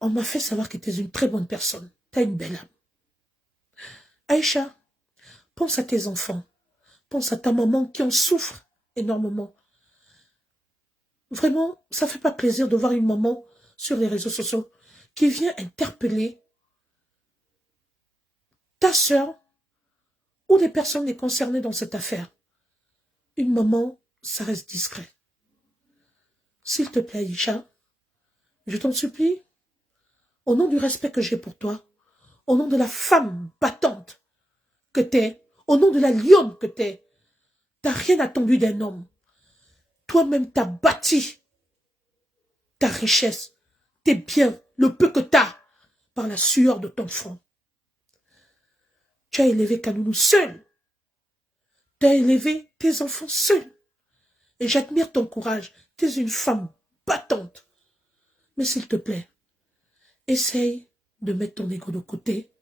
on m'a fait savoir que tu es une très bonne personne. Tu as une belle âme. Aïcha, pense à tes enfants. Pense à ta maman qui en souffre énormément. Vraiment, ça fait pas plaisir de voir une maman sur les réseaux sociaux qui vient interpeller ta sœur ou les personnes concernées dans cette affaire. Une maman, ça reste discret. S'il te plaît, Aïcha, je t'en supplie, au nom du respect que j'ai pour toi, au nom de la femme battante que t'es, au nom de la lionne que t'es, t'as rien attendu d'un homme. Toi-même, t'as bâti ta richesse, tes biens, le peu que t'as, par la sueur de ton front. Tu as élevé Kanoulou seul. Tu as élevé tes enfants seul. Et j'admire ton courage. Tu es une femme battante. Mais s'il te plaît, essaye de mettre ton ego de côté.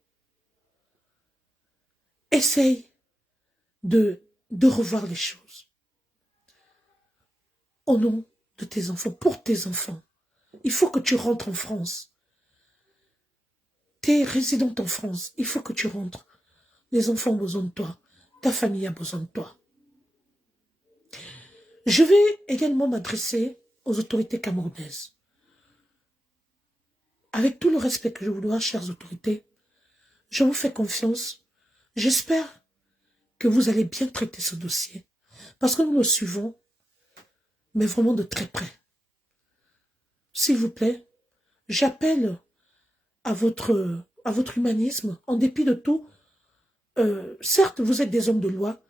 Essaye de revoir les choses. Au nom de tes enfants, pour tes enfants, il faut que tu rentres en France. Tu es résidente en France, il faut que tu rentres. Les enfants ont besoin de toi. Ta famille a besoin de toi. Je vais également m'adresser aux autorités camerounaises. Avec tout le respect que je vous dois, chères autorités, je vous fais confiance. J'espère que vous allez bien traiter ce dossier. Parce que nous le suivons, mais vraiment de très près. S'il vous plaît, j'appelle à votre humanisme, en dépit de tout. Certes, vous êtes des hommes de loi,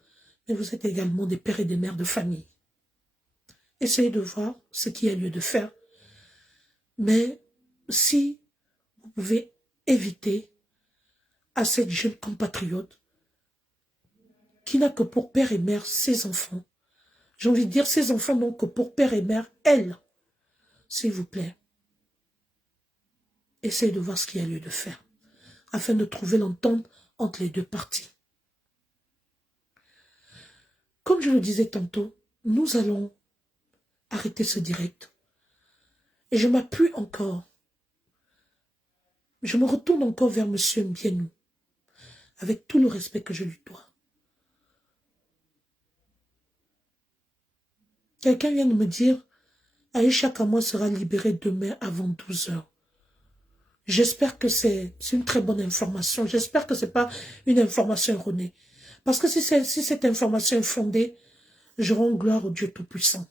mais vous êtes également des pères et des mères de famille. Essayez de voir ce qu'il y a lieu de faire. Mais si vous pouvez éviter à cette jeune compatriote qui n'a que pour père et mère ses enfants, j'ai envie de dire ses enfants n'ont que pour père et mère elle, s'il vous plaît, essayez de voir ce qu'il y a lieu de faire, afin de trouver l'entente entre les deux parties. Comme je le disais tantôt, nous allons arrêter ce direct. Et je m'appuie encore. Je me retourne encore vers M. Mbienou, avec tout le respect que je lui dois. Quelqu'un vient de me dire, Aïcha Kamoa sera libérée demain avant 12 heures. J'espère que c'est une très bonne information. J'espère que ce n'est pas une information erronée. Parce que si cette information est fondée, je rends gloire au Dieu Tout-Puissant.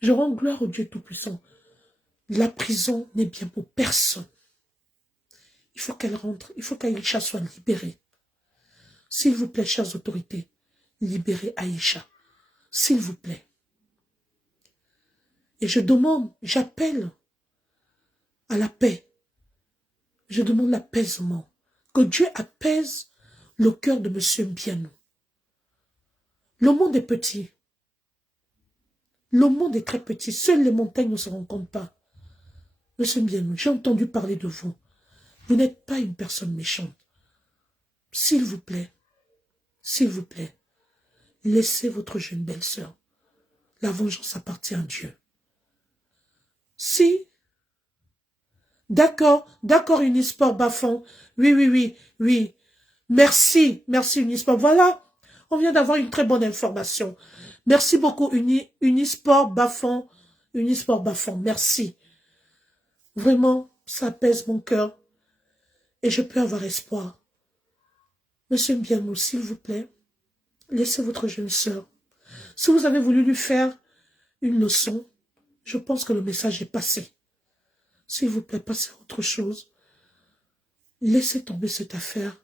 Je rends gloire au Dieu Tout-Puissant. La prison n'est bien pour personne. Il faut qu'elle rentre, il faut qu'Aïcha soit libérée. S'il vous plaît, chères autorités, libérez Aïcha. S'il vous plaît. Et je demande, j'appelle à la paix Je demande l'apaisement. Que Dieu apaise le cœur de M. Mbianou. Le monde est petit. Le monde est très petit. Seules les montagnes ne se rencontrent pas. M. Mbianou, j'ai entendu parler de vous. Vous n'êtes pas une personne méchante. S'il vous plaît, laissez votre jeune belle-sœur. La vengeance appartient à Dieu. Si, d'accord, Unisport Bafon. Oui. Merci, Unisport. Voilà, on vient d'avoir une très bonne information. Merci beaucoup, Unisport Bafon. Merci. Vraiment, ça apaise mon cœur. Et je peux avoir espoir. Monsieur Mbianou, s'il vous plaît, laissez votre jeune sœur. Si vous avez voulu lui faire une leçon, je pense que le message est passé. S'il vous plaît, passez à autre chose. Laissez tomber cette affaire.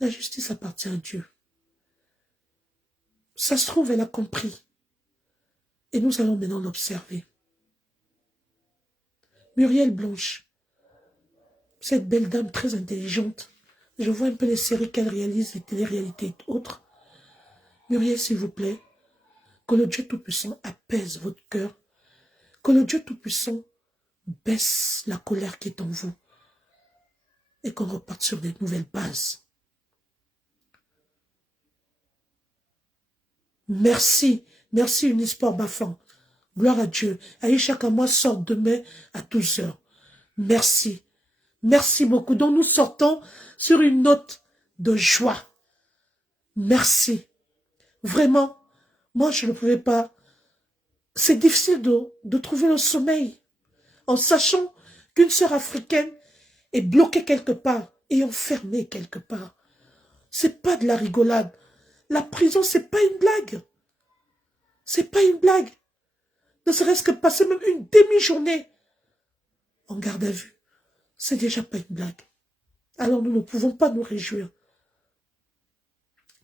La justice appartient à Dieu. Ça se trouve, elle a compris. Et nous allons maintenant l'observer. Muriel Blanche, cette belle dame très intelligente, je vois un peu les séries qu'elle réalise, les téléréalités et autres. Muriel, s'il vous plaît, que le Dieu Tout-Puissant apaise votre cœur, que le Dieu Tout-Puissant baisse la colère qui est en vous et qu'on reparte sur des nouvelles bases. Merci Unisport Bafan. Gloire à Dieu. Aïcha Kamwa sort demain à 12h. Merci beaucoup. Donc nous sortons sur une note de joie. Merci. Vraiment, moi je ne pouvais pas. C'est difficile de trouver le sommeil en sachant qu'une sœur africaine est bloquée quelque part et enfermée quelque part. C'est pas de la rigolade. La prison, c'est pas une blague. C'est pas une blague. Ne serait-ce que passer même une demi-journée en garde à vue, c'est déjà pas une blague. Alors nous ne pouvons pas nous réjouir.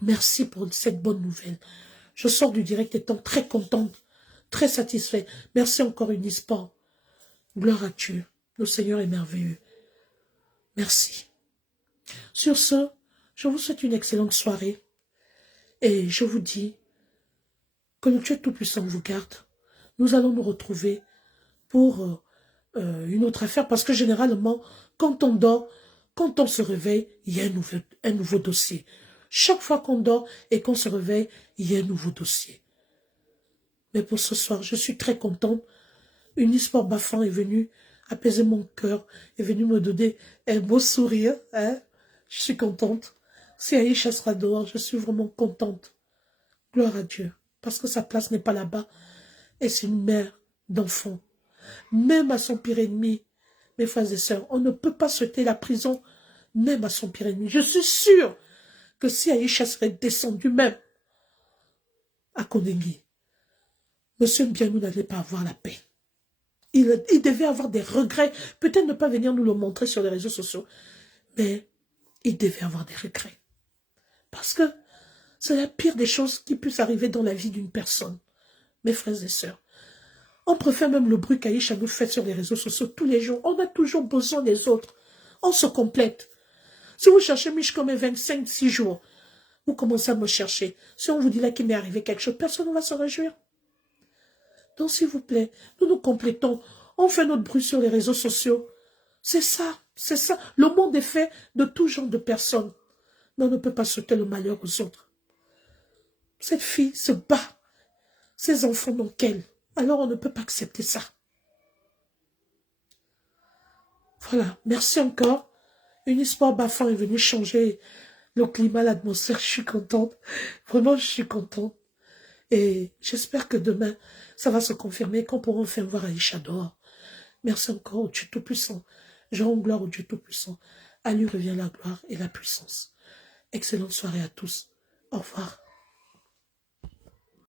Merci pour cette bonne nouvelle. Je sors du direct étant très contente, très satisfaite. Merci encore Unisport. Gloire à Dieu. Le Seigneur est merveilleux. Merci. Sur ce, je vous souhaite une excellente soirée. Et je vous dis que le Dieu Tout-Puissant vous garde. Nous allons nous retrouver pour une autre affaire. Parce que généralement, quand on dort, quand on se réveille, il y a un nouveau dossier. Chaque fois qu'on dort et qu'on se réveille, il y a un nouveau dossier. Mais pour ce soir, je suis très contente. Unisport Bafan est venu apaiser mon cœur, est venu me donner un beau sourire. Hein? Je suis contente. Si Aïcha sera dehors, je suis vraiment contente. Gloire à Dieu. Parce que sa place n'est pas là-bas. Et c'est une mère d'enfants. Même à son pire ennemi, mes frères et sœurs, on ne peut pas souhaiter la prison, même à son pire ennemi. Je suis sûre que si Aïcha serait descendu même à Konengi, M. Mbianou n'allait pas avoir la paix. Il devait avoir des regrets. Peut-être ne pas venir nous le montrer sur les réseaux sociaux, mais il devait avoir des regrets. Parce que c'est la pire des choses qui puissent arriver dans la vie d'une personne. Mes frères et sœurs, on préfère même le bruit qu'Aïcha nous fait sur les réseaux sociaux tous les jours. On a toujours besoin des autres. On se complète. Si vous cherchez Mich comme 25-6 jours, vous commencez à me chercher. Si on vous dit là qu'il m'est arrivé quelque chose, personne ne va se réjouir. Donc s'il vous plaît, nous nous complétons. On fait notre bruit sur les réseaux sociaux. C'est ça. Le monde est fait de tout genre de personnes. Mais on ne peut pas souhaiter le malheur aux autres. Cette fille se bat. Ses enfants n'ont qu'elle. Alors on ne peut pas accepter ça. Voilà, merci encore. Unisport Bafan est venu changer le climat, l'atmosphère. Je suis contente. Vraiment, je suis contente. Et j'espère que demain, ça va se confirmer, qu'on pourra enfin voir Aïcha dehors. Merci encore au Dieu Tout-Puissant. Je rends gloire au Dieu Tout-Puissant. À lui revient la gloire et la puissance. Excellente soirée à tous. Au revoir.